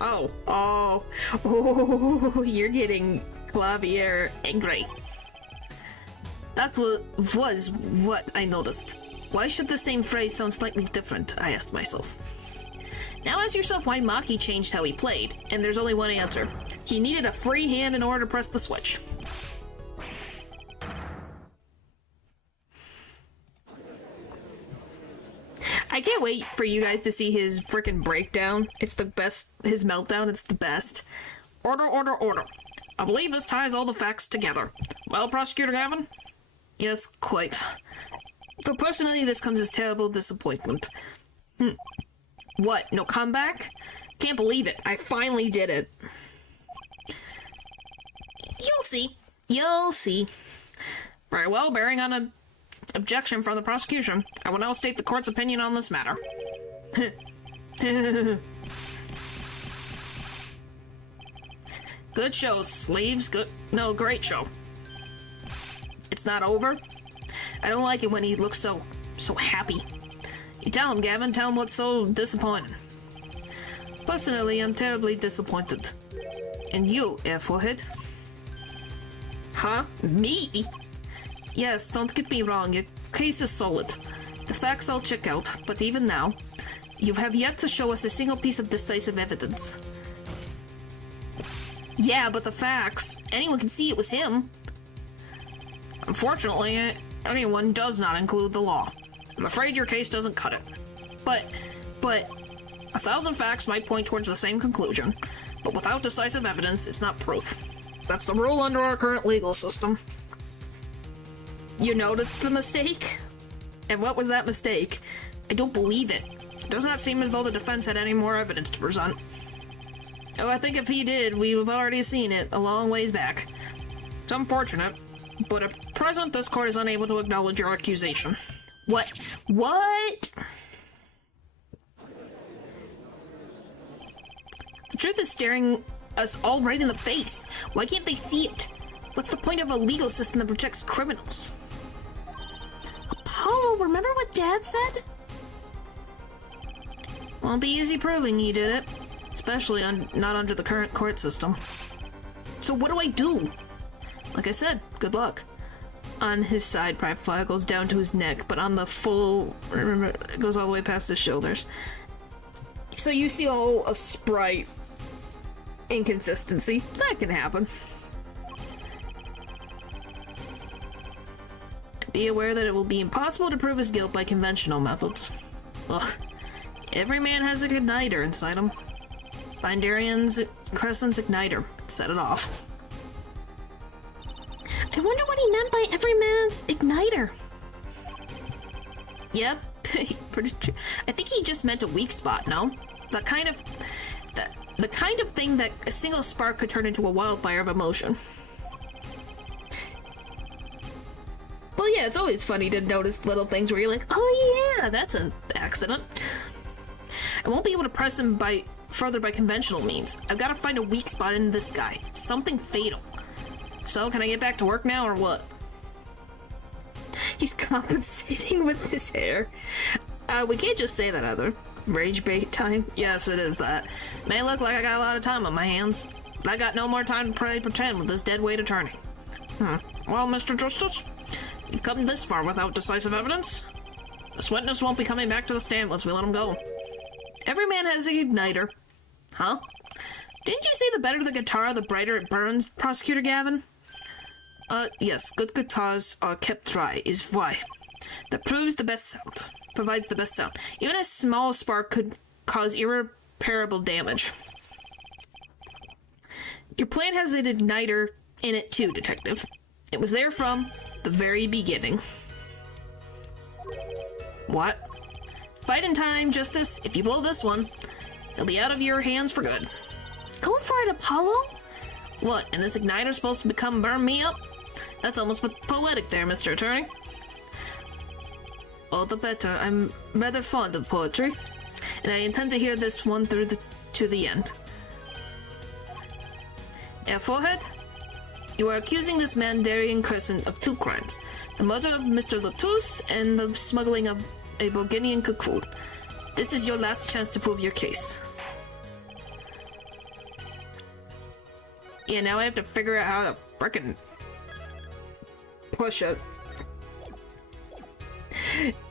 Oh, you're getting Clavier angry. That was what I noticed. Why should the same phrase sound slightly different, I asked myself. Now ask yourself why Machi changed how he played, and there's only one answer. He needed a free hand in order to press the switch. I can't wait for you guys to see his frickin' breakdown. It's the best. His meltdown, it's the best. Order. I believe this ties all the facts together. Well, Prosecutor Gavin? Yes, quite. Though personally, this comes as terrible disappointment. What, no comeback? Can't believe it. I finally did it. You'll see. Very well, bearing on an objection from the prosecution, I will now state the court's opinion on this matter. Good show, sleeves. Great show. It's not over? I don't like it when he looks so happy. You tell him, Gavin. Tell him what's so disappointing. Personally, I'm terribly disappointed. And you, Airforehead? Huh? Me? Yes, don't get me wrong. Your case is solid. The facts all check out, but even now, you have yet to show us a single piece of decisive evidence. Yeah, but the facts. Anyone can see it was him. Unfortunately, anyone does not include the law. I'm afraid your case doesn't cut it. But 1,000 facts might point towards the same conclusion, but without decisive evidence, it's not proof. That's the rule under our current legal system. You noticed the mistake? And what was that mistake? I don't believe it. It does not seem as though the defense had any more evidence to present. Oh, I think if he did, we've already seen it a long ways back. It's unfortunate, but at present, this court is unable to acknowledge your accusation. What? The truth is staring us all right in the face. Why can't they see it? What's the point of a legal system that protects criminals? Apollo, remember what Dad said? Won't be easy proving he did it. Especially not under the current court system. So what do I do? Like I said, good luck. On his side, private file goes down to his neck, but on the full, remember, it goes all the way past his shoulders. So you see a Sprite inconsistency. That can happen. Be aware that it will be impossible to prove his guilt by conventional methods. Ugh. Every man has a igniter inside him. Find Darien Crescent's igniter. Set it off. I wonder what he meant by every man's igniter. Yep. Pretty true. I think he just meant a weak spot, no? The kind of thing that a single spark could turn into a wildfire of emotion. Well, yeah, it's always funny to notice little things where you're like, oh yeah, that's an accident. I won't be able to press him further by conventional means. I've got to find a weak spot in this guy. Something fatal. So, can I get back to work now, or what? He's compensating with his hair. We can't just say that either. Rage bait time? Yes, it is that. May look like I got a lot of time on my hands, but I got no more time to pretend with this dead weight attorney. Well, Mr. Justice, you've come this far without decisive evidence. This witness won't be coming back to the stand once we let him go. Every man has an igniter. Huh? Didn't you say the better the guitar, the brighter it burns, Prosecutor Gavin? Yes, good guitars are kept dry, is why. That provides the best sound. Even a small spark could cause irreparable damage. Your plan has an igniter in it too, Detective. It was there from the very beginning. What? Fight in time, Justice. If you blow this one, it'll be out of your hands for good. Go for it, Apollo. What, and this igniter's supposed to burn me up? That's almost poetic there, Mr. Attorney. All the better. I'm rather fond of poetry, and I intend to hear this one through to the end. Forehead, you are accusing this man, Darien Crescent, of 2 crimes. The murder of Mr. Latouche and the smuggling of a Bulgarian cocoon. This is your last chance to prove your case. Yeah, now I have to figure out how to frickin' push it.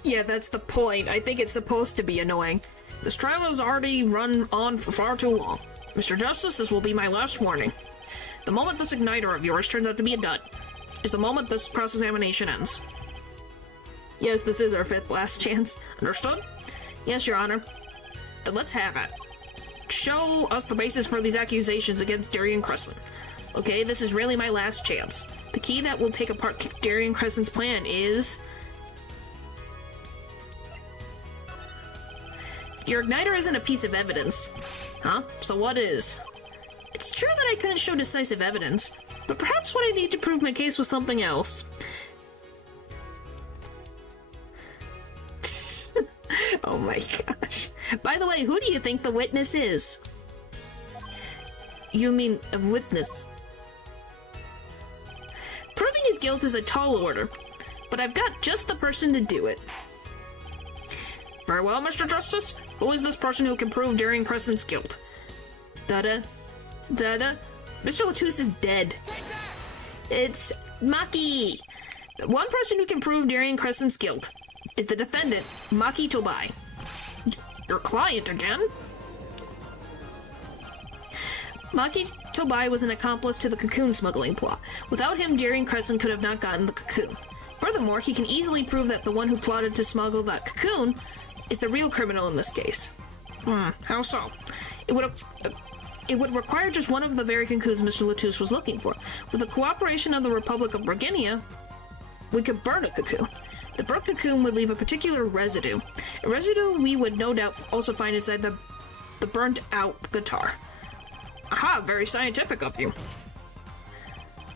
Yeah, that's the point. I think it's supposed to be annoying. This trial has already run on for far too long. Mr. Justice, this will be my last warning. The moment this igniter of yours turns out to be a dud is the moment this cross-examination ends. Yes, this is our 5th last chance. Understood? Yes, Your Honor. Then let's have it. Show us the basis for these accusations against Darien Crescent. Okay, this is really my last chance. The key that will take apart Darien Crescent's plan is... Your igniter isn't a piece of evidence. Huh? So what is? It's true that I couldn't show decisive evidence, but perhaps what I need to prove my case was something else. Oh my gosh. By the way, who do you think the witness is? You mean a witness? Proving his guilt is a tall order, but I've got just the person to do it. Very well, Mr. Justice. Who is this person who can prove Darien Crescent's guilt? Dada? Mr. Latouche is dead. It's Machi. The one person who can prove Darien Crescent's guilt is the defendant, Machi Tobai. Your client again? Machi Tobai was an accomplice to the cocoon smuggling plot. Without him, Darien Crescent could have not gotten the cocoon. Furthermore, he can easily prove that the one who plotted to smuggle that cocoon is the real criminal in this case. How so? It would require just one of the very cocoons Mr. Latouche was looking for. With the cooperation of the Republic of Burgundia, we could burn a cocoon. The burnt cocoon would leave a particular residue. A residue we would no doubt also find inside the burnt out guitar. Aha, very scientific of you.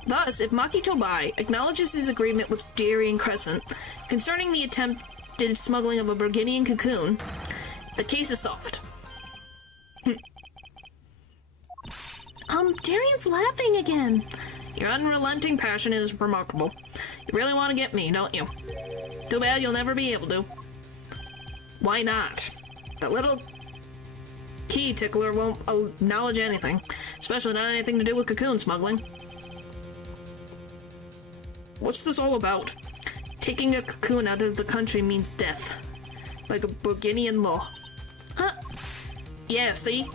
Thus, if Machi Tobai acknowledges his agreement with Darien Crescent concerning the attempted smuggling of a Burgundian cocoon, the case is solved. Darien's laughing again. Your unrelenting passion is remarkable. You really want to get me, don't you? Too bad you'll never be able to. Why not? That little key tickler won't acknowledge anything, especially not anything to do with cocoon smuggling. What's this all about? Taking a cocoon out of the country means death, like a Burgundian law. Huh? Yeah, see?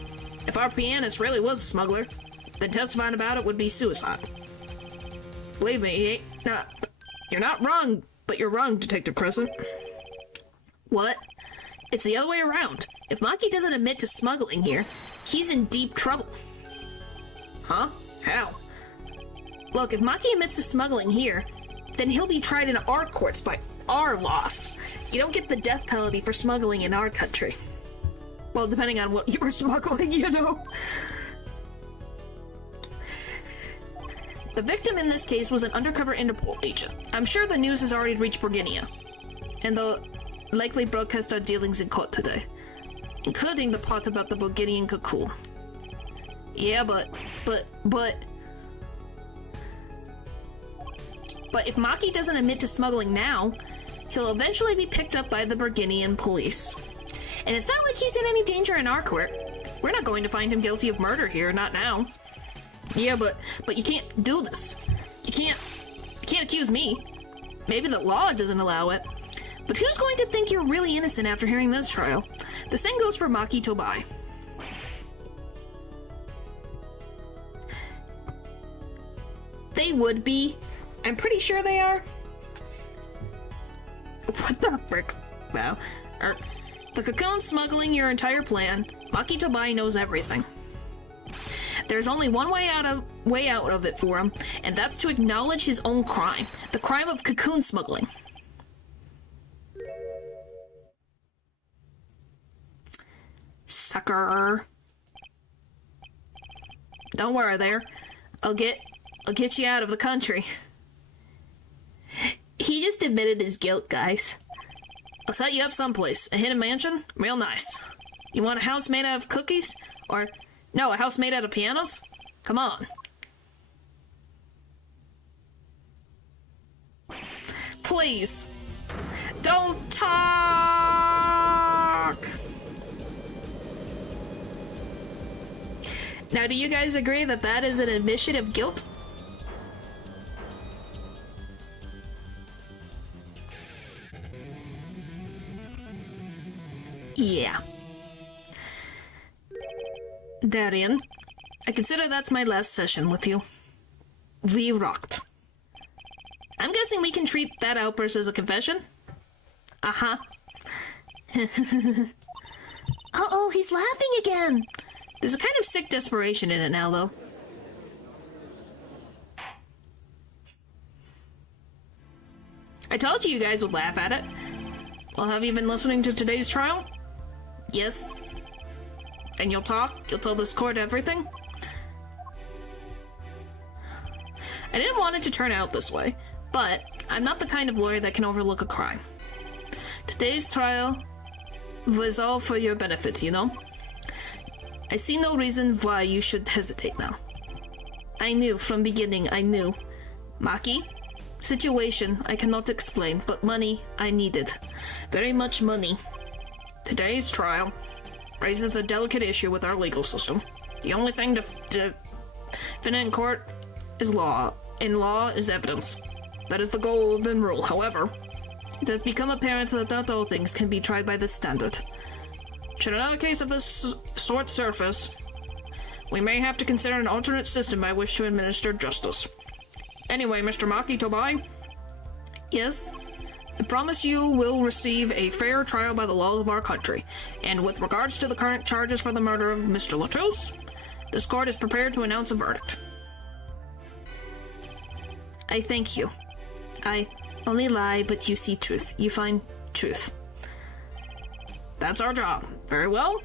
If our pianist really was a smuggler, then testifying about it would be suicide. Believe me, you're not wrong, but you're wrong, Detective Crescent. What? It's the other way around. If Machi doesn't admit to smuggling here, he's in deep trouble. Huh? How? Look, if Machi admits to smuggling here, then he'll be tried in our courts by our laws. You don't get the death penalty for smuggling in our country. Well, depending on what you were smuggling, you know. The victim in this case was an undercover Interpol agent. I'm sure the news has already reached Burgundia, and they'll likely broadcast our dealings in court today, including the part about the Burgundian cocoon. Yeah, but if Machi doesn't admit to smuggling now, he'll eventually be picked up by the Burgundian police. And it's not like he's in any danger in our court. We're not going to find him guilty of murder here, not now. Yeah, but you can't do this. You can't accuse me. Maybe the law doesn't allow it. But who's going to think you're really innocent after hearing this trial? The same goes for Machi Tobai. They would be. I'm pretty sure they are. What the frick? Wow. The cocoon smuggling your entire plan. Machi Tobai knows everything. There's only one way out of it for him, and that's to acknowledge his own crime. The crime of cocoon smuggling. Sucker. Don't worry there. I'll get you out of the country. He just admitted his guilt, guys. I'll set you up someplace. A hidden mansion? Real nice. You want a house made out of cookies? Or, no, a house made out of pianos? Come on. Please. Don't talk! Now, do you guys agree that that is an admission of guilt? Yeah. Darian, I consider that's my last session with you. We rocked. I'm guessing we can treat that outburst as a confession? Uh-huh. Uh-oh, he's laughing again. There's a kind of sick desperation in it now, though. I told you guys would laugh at it. Well, have you been listening to today's trial? Yes. And you'll talk? You'll tell this court everything? I didn't want it to turn out this way, but I'm not the kind of lawyer that can overlook a crime. Today's trial was all for your benefit, you know? I see no reason why you should hesitate now. I knew from beginning, I knew. Machi? Situation I cannot explain, but money I needed. Very much money. Today's trial raises a delicate issue with our legal system. The only thing to fit in court is law, and law is evidence. That is the golden rule. However, it has become apparent that not all things can be tried by this standard. Should another case of this sort surface, we may have to consider an alternate system by which to administer justice. Anyway, Mr. Machi Tobai? Yes? I promise you will receive a fair trial by the laws of our country, and with regards to the current charges for the murder of Mr. Latouche, this court is prepared to announce a verdict. I thank you. I only lie, but you see truth. You find truth. That's our job. Very well.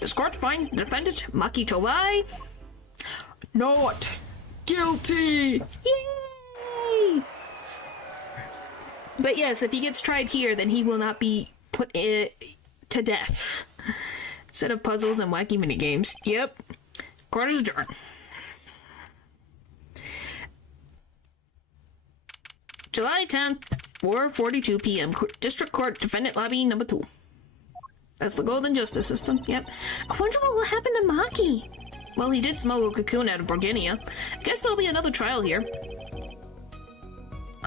This court finds the defendant, Machi Tobai, not guilty. Yay! But yes, if he gets tried here, then he will not be put to death. Set of puzzles and wacky minigames. Yep. Court is adjourned. July 10th, 4:42 p.m. District Court, Defendant Lobby number 2. That's the golden justice system, yep. I wonder what will happen to Machi. Well, he did smuggle Cocoon out of Borginia. Guess there'll be another trial here.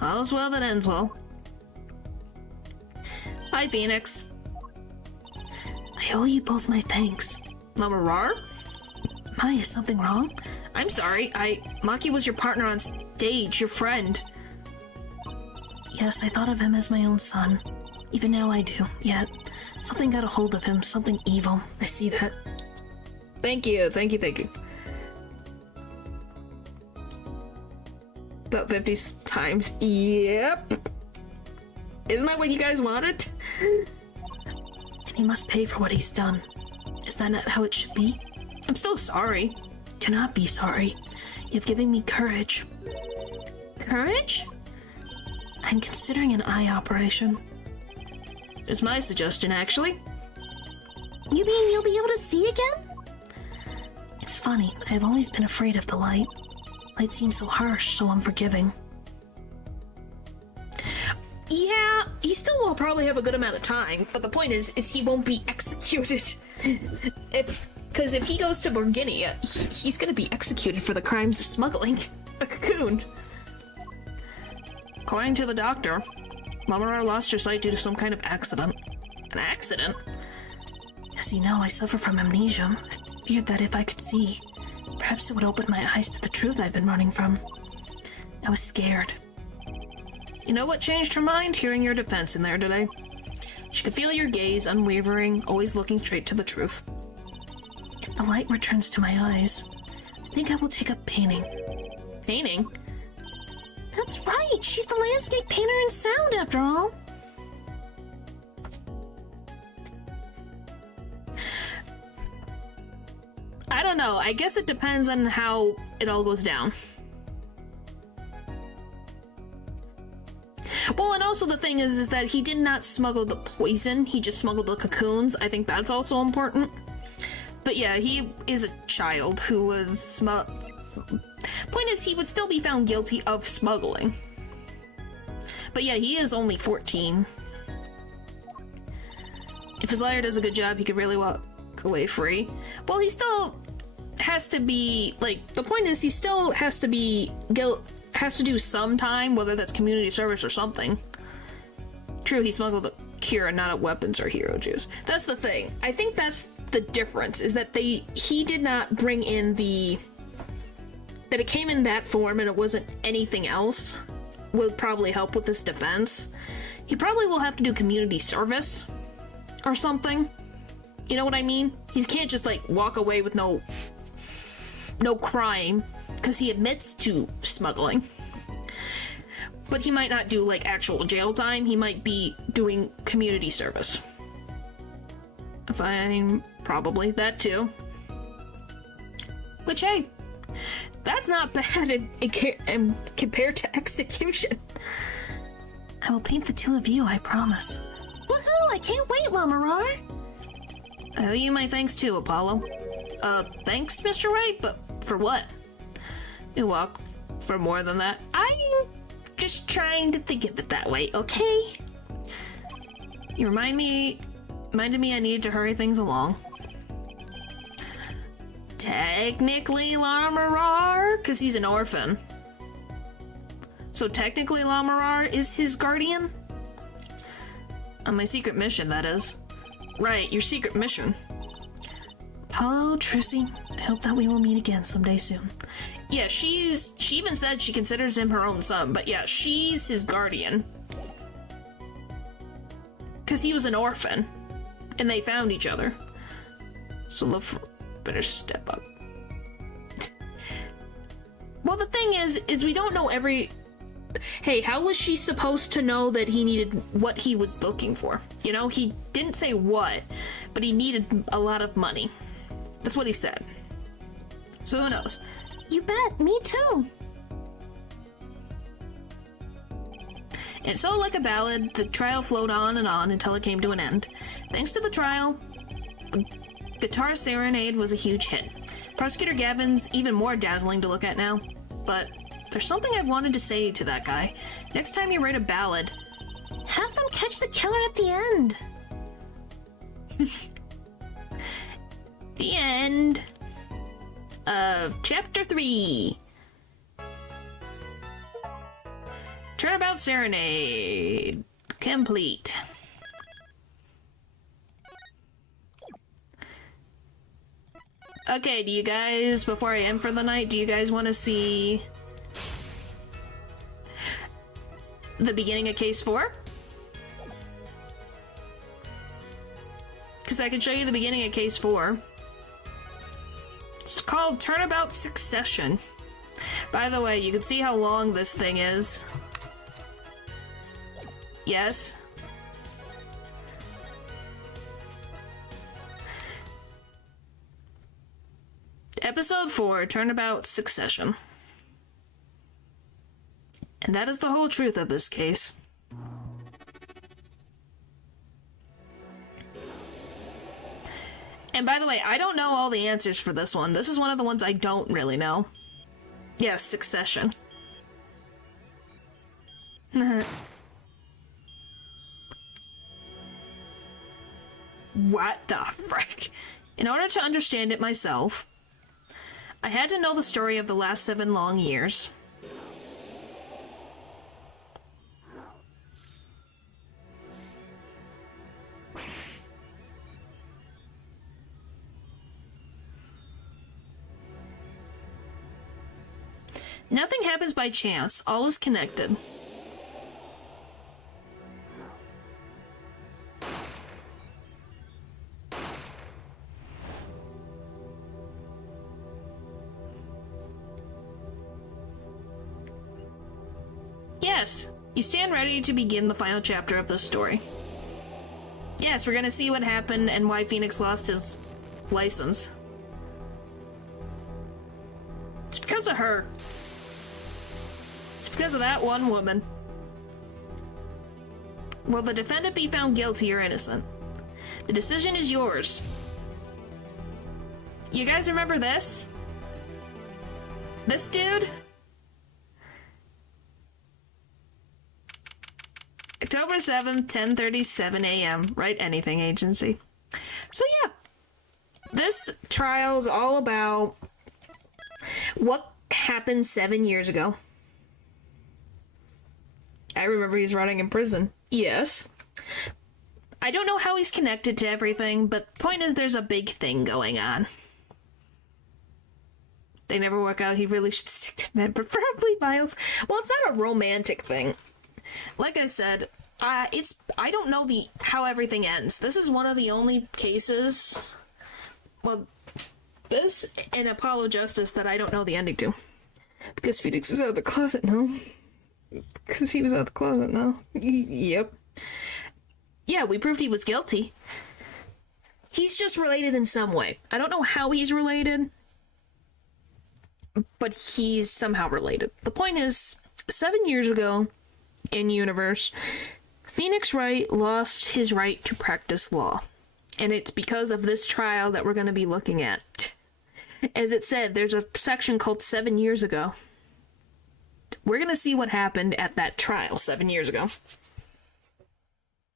All's well that ends well. Hi, Phoenix. I owe you both my thanks. Mama Rar? Mai, is something wrong? I'm sorry, Maki was your partner on stage, your friend. Yes, I thought of him as my own son. Even now I do, yet something got a hold of him, something evil. I see that. Thank you. About 50 times. Yep. Isn't that what you guys wanted? And he must pay for what he's done. Is that not how it should be? I'm so sorry. Do not be sorry. You've given me courage. Courage? I'm considering an eye operation. It's my suggestion, actually. You mean you'll be able to see again? It's funny, I've always been afraid of the light. Light seems so harsh, so unforgiving. Yeah, he still will probably have a good amount of time, but the point is he won't be executed. Because if he goes to Borginia, he's gonna be executed for the crimes of smuggling a cocoon. According to the doctor, Mamoru lost her sight due to some kind of accident. An accident? As you know, I suffer from amnesia. I feared that if I could see, perhaps it would open my eyes to the truth I've been running from. I was scared. You know what changed her mind? Hearing your defense in there today. She could feel your gaze, unwavering, always looking straight to the truth. If the light returns to my eyes, I think I will take up painting. Painting? That's right! She's the landscape painter in sound, after all! I don't know. I guess it depends on how it all goes down. Well, and also the thing is that he did not smuggle the poison. He just smuggled the cocoons. I think that's also important. But yeah, he is a child who was Point is, he would still be found guilty of smuggling. But yeah, he is only 14. If his lawyer does a good job, he could really walk away free. Well, he still has to be, like, the point is he still has to be has to do some time, whether that's community service or something. True, he smuggled a cure, not a weapons or hero juice. That's the thing. I think that's the difference, is that he did not bring in that it came in that form and it wasn't anything else will probably help with this defense. He probably will have to do community service or something. You know what I mean? He can't just, like, walk away with no crime, because he admits to smuggling. But he might not do, like, actual jail time. He might be doing community service. Fine, probably. That too. Which, hey, that's not bad in compared to execution. I will paint the two of you, I promise. Woohoo! I can't wait, Lamarar! I owe you my thanks too, Apollo. Thanks, Mr. Wright, but for what? You walk for more than that. I'm just trying to think of it that way, okay? You reminded me I needed to hurry things along. Technically, Lamarar, because he's an orphan. So technically, Lamarar is his guardian? On my secret mission, that is. Right, your secret mission. Apollo, Trucy, I hope that we will meet again someday soon. Yeah, she even said she considers him her own son, but yeah, she's his guardian. Because he was an orphan, and they found each other. So love better step up. Well, the thing is we don't know every... Hey, how was she supposed to know that he needed what he was looking for? You know, he didn't say what, but he needed a lot of money. That's what he said. So who knows? You bet, me too. And so, like a ballad, the trial flowed on and on until it came to an end. Thanks to the trial, the guitar serenade was a huge hit. Prosecutor Gavin's even more dazzling to look at now, but There's something I've wanted to say to that guy. Next time you write a ballad, Have them catch the killer at the end. the end of Chapter 3. Turnabout Serenade. Complete. Okay, do you guys, before I end for the night, do you guys want to see the beginning of Case 4? Because I can show you the beginning of Case 4. It's called Turnabout Succession. By the way, you can see how long this thing is. Yes? Episode 4, Turnabout Succession. And that is the whole truth of this case. And by the way, I don't know all the answers for this one. This is one of the ones I don't really know. Yes, Succession. What the frick? In order to understand it myself, I had to know the story of the last 7 long years. Nothing happens by chance. All is connected. Yes, you stand ready to begin the final chapter of this story. Yes, we're gonna see what happened and why Phoenix lost his license. It's because of her. It's because of that one woman. Will the defendant be found guilty or innocent? The decision is yours. You guys remember this? This dude? October 7th, 10:37 a.m. Write anything, agency. So yeah, this trial's all about what happened 7 years ago. I remember he's rotting in prison. Yes. I don't know how he's connected to everything, but the point is there's a big thing going on. They never work out. He really should stick to men, preferably Miles. Well, it's not a romantic thing. Like I said, I don't know how everything ends. This is one of the only cases, well, this and Apollo Justice that I don't know the ending to. Because Phoenix is out of the closet now. Because he was out of the closet now. Yep. Yeah, we proved he was guilty. He's just related in some way. I don't know how he's related, but he's somehow related. The point is, 7 years ago, in universe, Phoenix Wright lost his right to practice law. And it's because of this trial that we're going to be looking at. As it said, there's a section called 7 years ago. We're going to see what happened at that trial 7 years ago.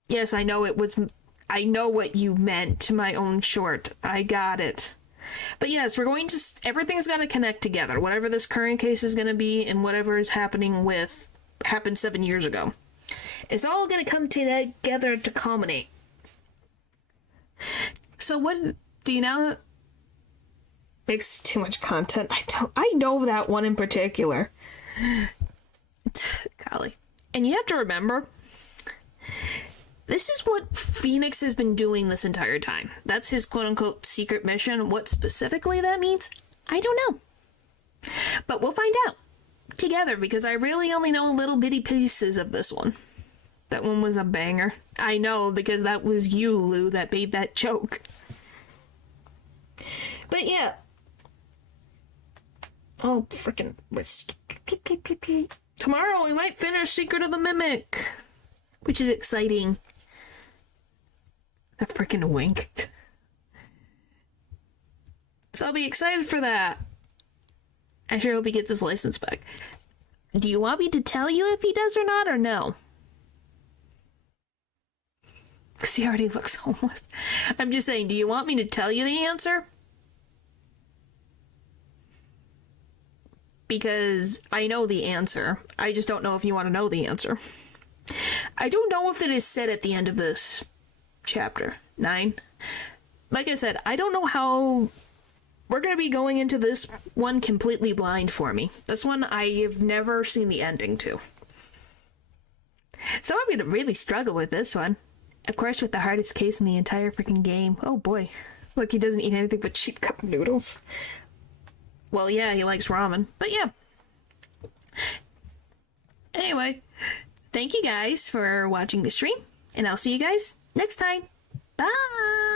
Yes, I know what you meant to my own short. I got it. But yes, everything's got to connect together. Whatever this current case is going to be and whatever is happened 7 years ago. It's all going to come together to culminate. So what do you know? Makes too much content. I know that one in particular. Golly. And you have to remember, this is what Phoenix has been doing this entire time. That's his quote-unquote secret mission. What specifically that means, I don't know. But we'll find out together, because I really only know little bitty pieces of this one. That one was a banger. I know, because that was you, Lou, that made that joke. But yeah. Oh, freaking. Tomorrow we might finish Secret of the Mimic, which is exciting. The freaking wink. So I'll be excited for that. I sure hope he gets his license back. Do you want me to tell you if he does or not, or no? Because he already looks homeless. I'm just saying, do you want me to tell you the answer? Because I know the answer. I just don't know if you want to know the answer. I don't know if it is said at the end of this chapter 9. Like I said, I don't know how... We're going to be going into this one completely blind for me. This one I have never seen the ending to. So I'm going to really struggle with this one. Of course, with the hardest case in the entire freaking game. Oh boy. Look, he doesn't eat anything but cheap cup noodles. Well, yeah, he likes ramen. But yeah. Anyway, thank you guys for watching the stream. And I'll see you guys next time. Bye!